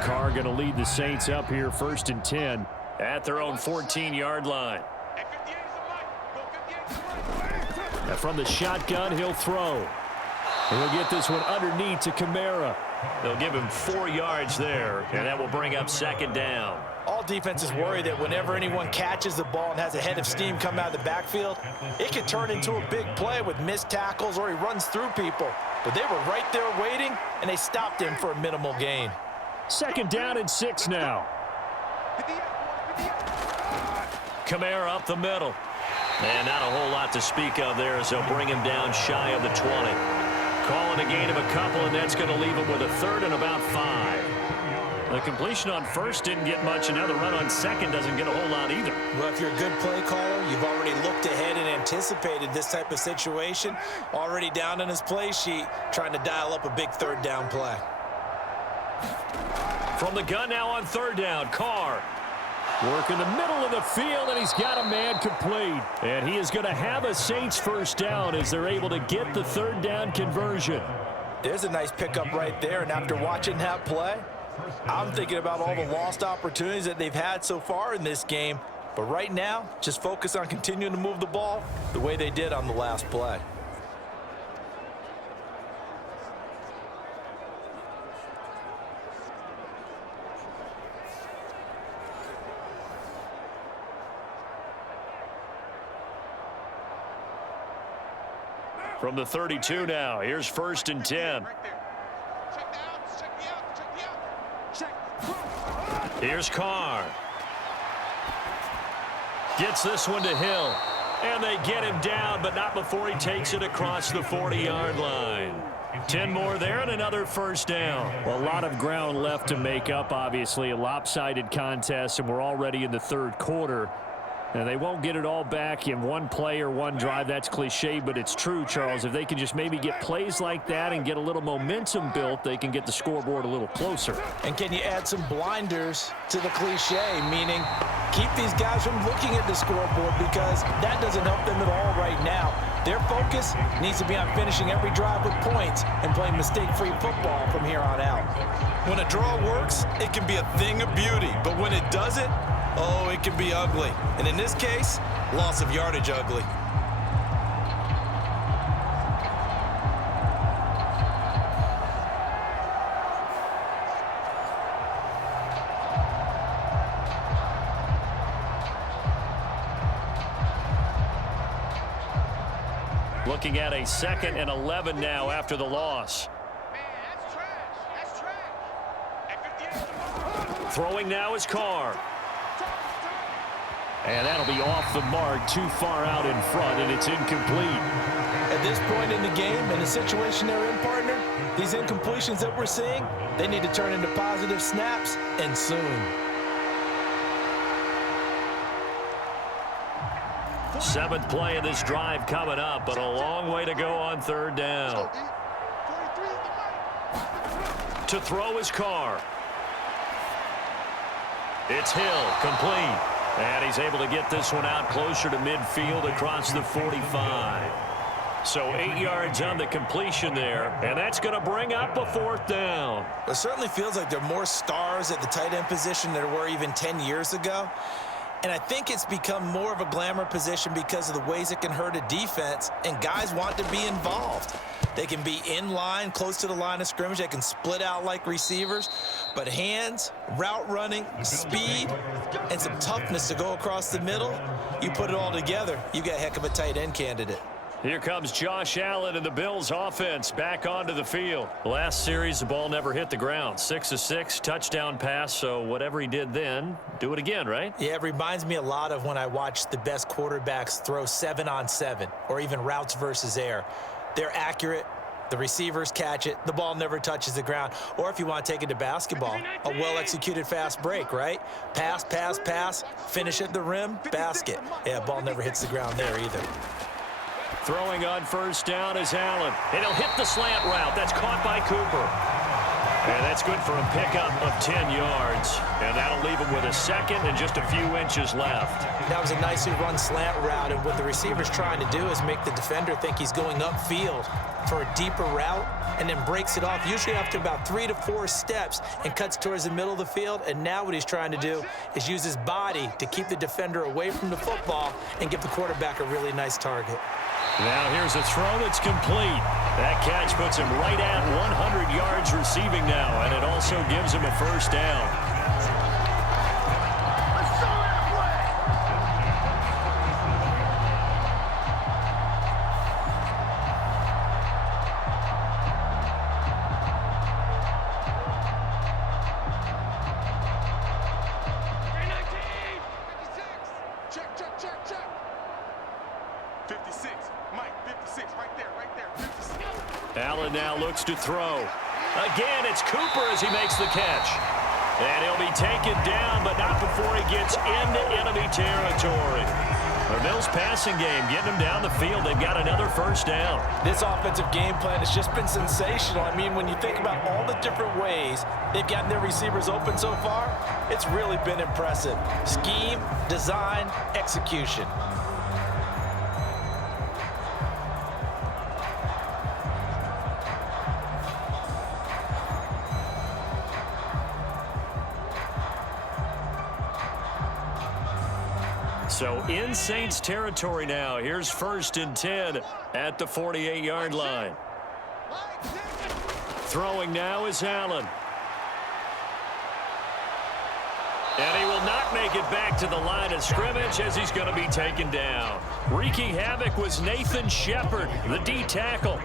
Carr going to lead the Saints up here 1st and 10 at their own 14-yard line. Now from the shotgun, he'll throw. He'll get this one underneath to Kamara. They'll give him 4 yards there, and that will bring up 2nd down. All defenses worry that whenever anyone catches the ball and has a head of steam come out of the backfield, it can turn into a big play with missed tackles or he runs through people. But they were right there waiting, and they stopped him for a minimal gain. 2nd down and 6 now. Kamara up the middle. And not a whole lot to speak of there as they'll bring him down shy of the 20. Calling a gain of a couple, and that's going to leave him with a 3rd and about 5. The completion on 1st didn't get much, and now the run on 2nd doesn't get a whole lot either. Well, if you're a good play caller, you've already looked ahead and anticipated this type of situation. Already down on his play sheet, trying to dial up a big 3rd down play. From the gun now on 3rd down, Carr. Work in the middle of the field, and he's got a man complete. And he is going to have a Saints 1st down as they're able to get the 3rd down conversion. There's a nice pickup right there, and after watching that play, I'm thinking about all the lost opportunities that they've had so far in this game. But right now, just focus on continuing to move the ball the way they did on the last play. From the 32 now, here's 1st and 10. Here's Carr. Gets this one to Hill. And they get him down, but not before he takes it across the 40-yard line. 10 more there and another 1st down. Well, a lot of ground left to make up, obviously. A lopsided contest, and we're already in the 3rd quarter. And they won't get it all back in one play or one drive. That's cliche, but it's true, Charles. If they can just maybe get plays like that and get a little momentum built, they can get the scoreboard a little closer. And can you add some blinders to the cliche, meaning keep these guys from looking at the scoreboard, because that doesn't help them at all right now. Their focus needs to be on finishing every drive with points and playing mistake-free football from here on out. When a draw works, it can be a thing of beauty, but when it doesn't, oh, it can be ugly. And in this case, loss of yardage ugly. Looking at a 2nd and 11 now after the loss. Throwing now is Carr. And that'll be off the mark, too far out in front, and it's incomplete. At this point in the game, in the situation they're in, partner, these incompletions that we're seeing, they need to turn into positive snaps, and soon. 7th play of this drive coming up, but a long way to go on 3rd down. To throw is Carr. It's Hill, complete. And he's able to get this one out closer to midfield across the 45. So 8 yards on the completion there, and that's going to bring up a 4th down. It certainly feels like there are more stars at the tight end position than there were even 10 years ago. And I think it's become more of a glamour position because of the ways it can hurt a defense, and guys want to be involved. They can be in line, close to the line of scrimmage. They can split out like receivers. But hands, route running, speed, and some toughness to go across the middle, you put it all together, you got a heck of a tight end candidate. Here comes Josh Allen and the Bills offense back onto the field. Last series, the ball never hit the ground. 6 of 6, touchdown pass, so whatever he did then, do it again, right? Yeah, it reminds me a lot of when I watched the best quarterbacks throw 7-on-7 or even routes versus air. They're accurate. The receivers catch it. The ball never touches the ground. Or if you want to take it to basketball, a well-executed fast break, right? Pass, pass, pass, finish at the rim, basket. Yeah, ball never hits the ground there either. Throwing on 1st down is Allen. And he'll hit the slant route. That's caught by Cooper. And that's good for a pickup of 10 yards. And that'll leave him with a second and just a few inches left. That was a nicely run slant route, and what the receiver's trying to do is make the defender think he's going upfield for a deeper route and then breaks it off, usually after about 3 to 4 steps, and cuts towards the middle of the field. And now what he's trying to do is use his body to keep the defender away from the football and give the quarterback a really nice target. Now here's a throw that's complete. That catch puts him right at 100 yards receiving now, and it also gives him a first down. Allen now looks to throw. Again, it's Cooper as he makes the catch. And he'll be taken down, but not before he gets into enemy territory. The Bills passing game, getting them down the field. They've got another first down. This offensive game plan has just been sensational. I mean, when you think about all the different ways they've gotten their receivers open so far, it's really been impressive. Scheme, design, execution. So in Saints territory now. Here's 1st and 10 at the 48-yard line. Throwing now is Allen. And he will not make it back to the line of scrimmage as he's going to be taken down. Wreaking havoc was Nathan Shepard, the D tackle.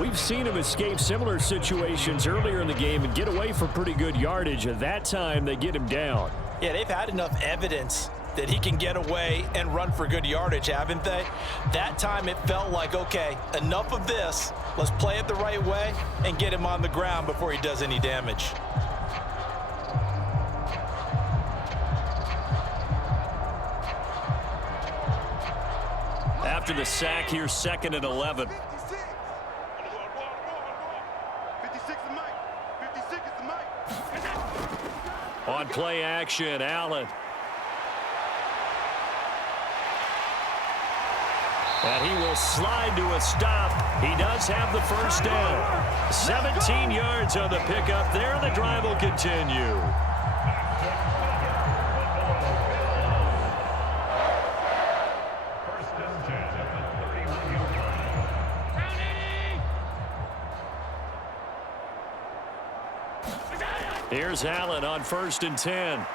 We've seen him escape similar situations earlier in the game and get away for pretty good yardage. At that time, they get him down. Yeah, they've had enough evidence that he can get away and run for good yardage, haven't they? That time it felt like, okay, enough of this. Let's play it the right way and get him on the ground before he does any damage. After the sack, here's 2nd and 11. 56 is Mike. 56 is the Mike. On play action, Allen. And he will slide to a stop. He does have the first down. 17 yards on the pickup there, and the drive will continue. Here's Allen on 1st and 10.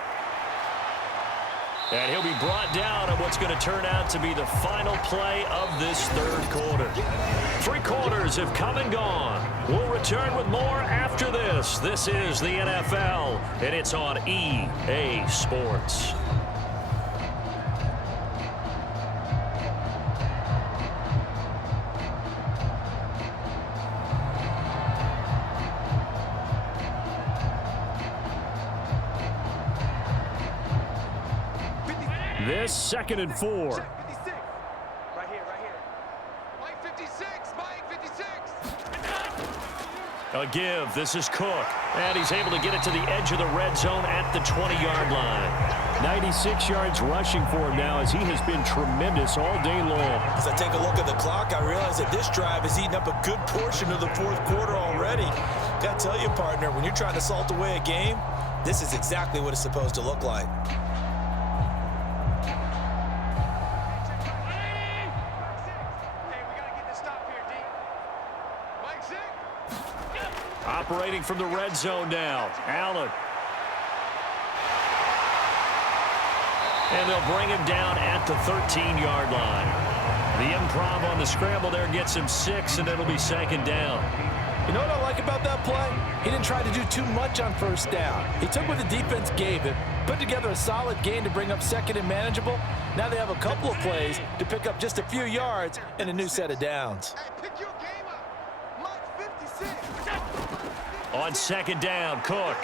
And he'll be brought down on what's going to turn out to be the final play of this 3rd quarter. 3 quarters have come and gone. We'll return with more after this. This is the NFL, and it's on EA Sports. This 2nd and 4. 56. Right here. Mike 56. Mike 56. A give. This is Cook. And he's able to get it to the edge of the red zone at the 20-yard line. 96 yards rushing for him now as he has been tremendous all day long. As I take a look at the clock, I realize that this drive has eaten up a good portion of the 4th quarter already. Got to tell you, partner, when you're trying to salt away a game, this is exactly what it's supposed to look like. Operating from the red zone now, Allen. And they'll bring him down at the 13-yard line. The improv on the scramble there gets him 6, and it'll be 2nd down. You know what I like about that play? He didn't try to do too much on 1st down. He took what the defense gave him, put together a solid gain to bring up 2nd and manageable. Now they have a couple of plays to pick up just a few yards and a new set of downs. Hey, pick your game up. Mike 56. On 2nd down, Cook.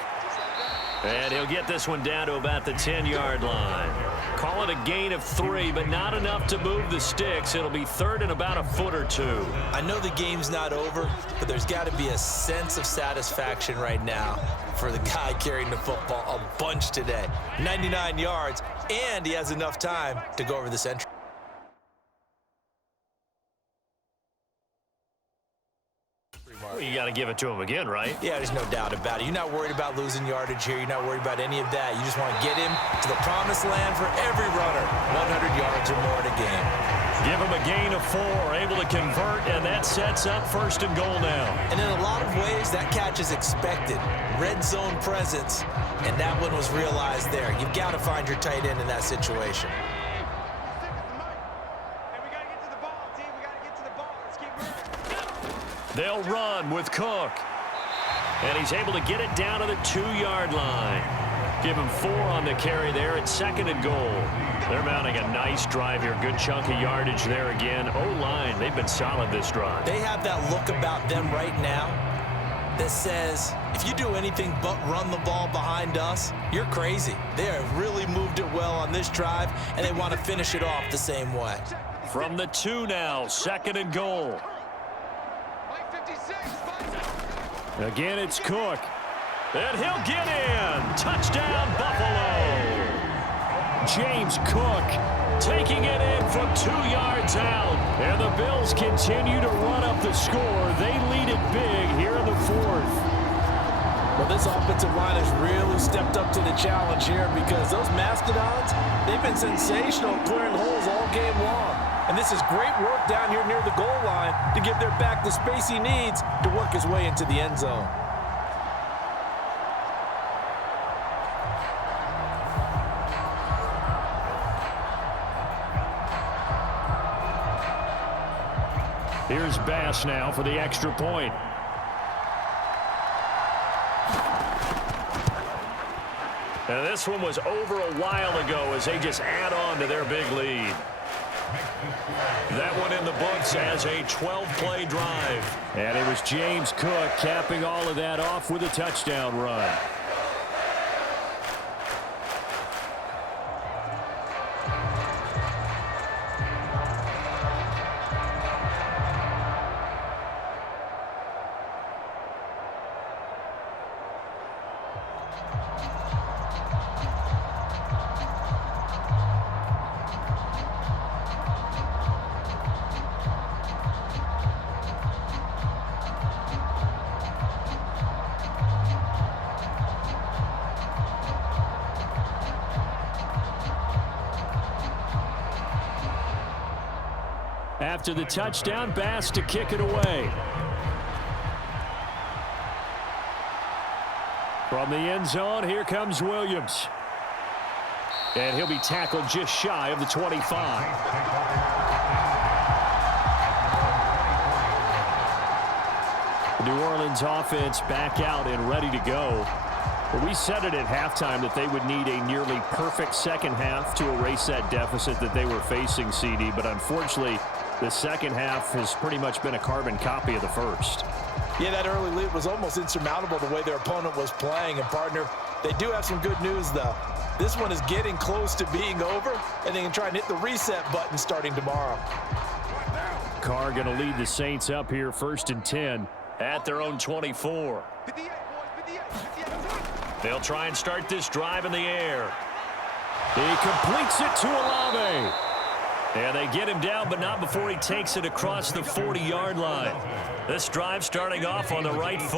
And he'll get this one down to about the 10-yard line. Call it a gain of 3, but not enough to move the sticks. It'll be third and about a foot or two. I know the game's not over, but there's got to be a sense of satisfaction right now for the guy carrying the football a bunch today. 99 yards, and he has enough time to go over the century. Well, you got to give it to him again, right? Yeah, there's no doubt about it. You're not worried about losing yardage here. You're not worried about any of that. You just want to get him to the promised land for every runner. 100 yards or more in a game. Give him a gain of 4, able to convert, and that sets up first and goal now. And in a lot of ways, that catch is expected. Red zone presence, and that one was realized there. You've got to find your tight end in that situation. They'll run with Cook. And he's able to get it down to the 2-yard line. Give him 4 on the carry there at second and goal. They're mounting a nice drive here. Good chunk of yardage there again. O-line, they've been solid this drive. They have that look about them right now that says, if you do anything but run the ball behind us, you're crazy. They have really moved it well on this drive, and they want to finish it off the same way. From the 2 now, second and goal. Again, it's Cook. And he'll get in. Touchdown, Buffalo. James Cook taking it in from 2 yards out. And the Bills continue to run up the score. They lead it big here in the 4th. Well, this offensive line has really stepped up to the challenge here because those Mastodons, they've been sensational clearing holes all game long. And this is great work down here near the goal line to give their back the space he needs to work his way into the end zone. Here's Bass now for the extra point. And this one was over a while ago as they just add on to their big lead. That one in the books as a 12-play drive. And it was James Cook capping all of that off with a touchdown run. After the touchdown, Bass to kick it away. From the end zone, here comes Williams. And he'll be tackled just shy of the 25. The New Orleans offense back out and ready to go. Well, we said it at halftime that they would need a nearly perfect second half to erase that deficit that they were facing, CD. But unfortunately, the second half has pretty much been a carbon copy of the first. Yeah, that early lead was almost insurmountable the way their opponent was playing. And, partner, they do have some good news, though. This one is getting close to being over, and they can try and hit the reset button starting tomorrow. Carr going to lead the Saints up here, 1st and 10 at their own 24. They'll try and start this drive in the air. He completes it to Olave. And they get him down, but not before he takes it across the 40-yard line. This drive starting off on the right foot.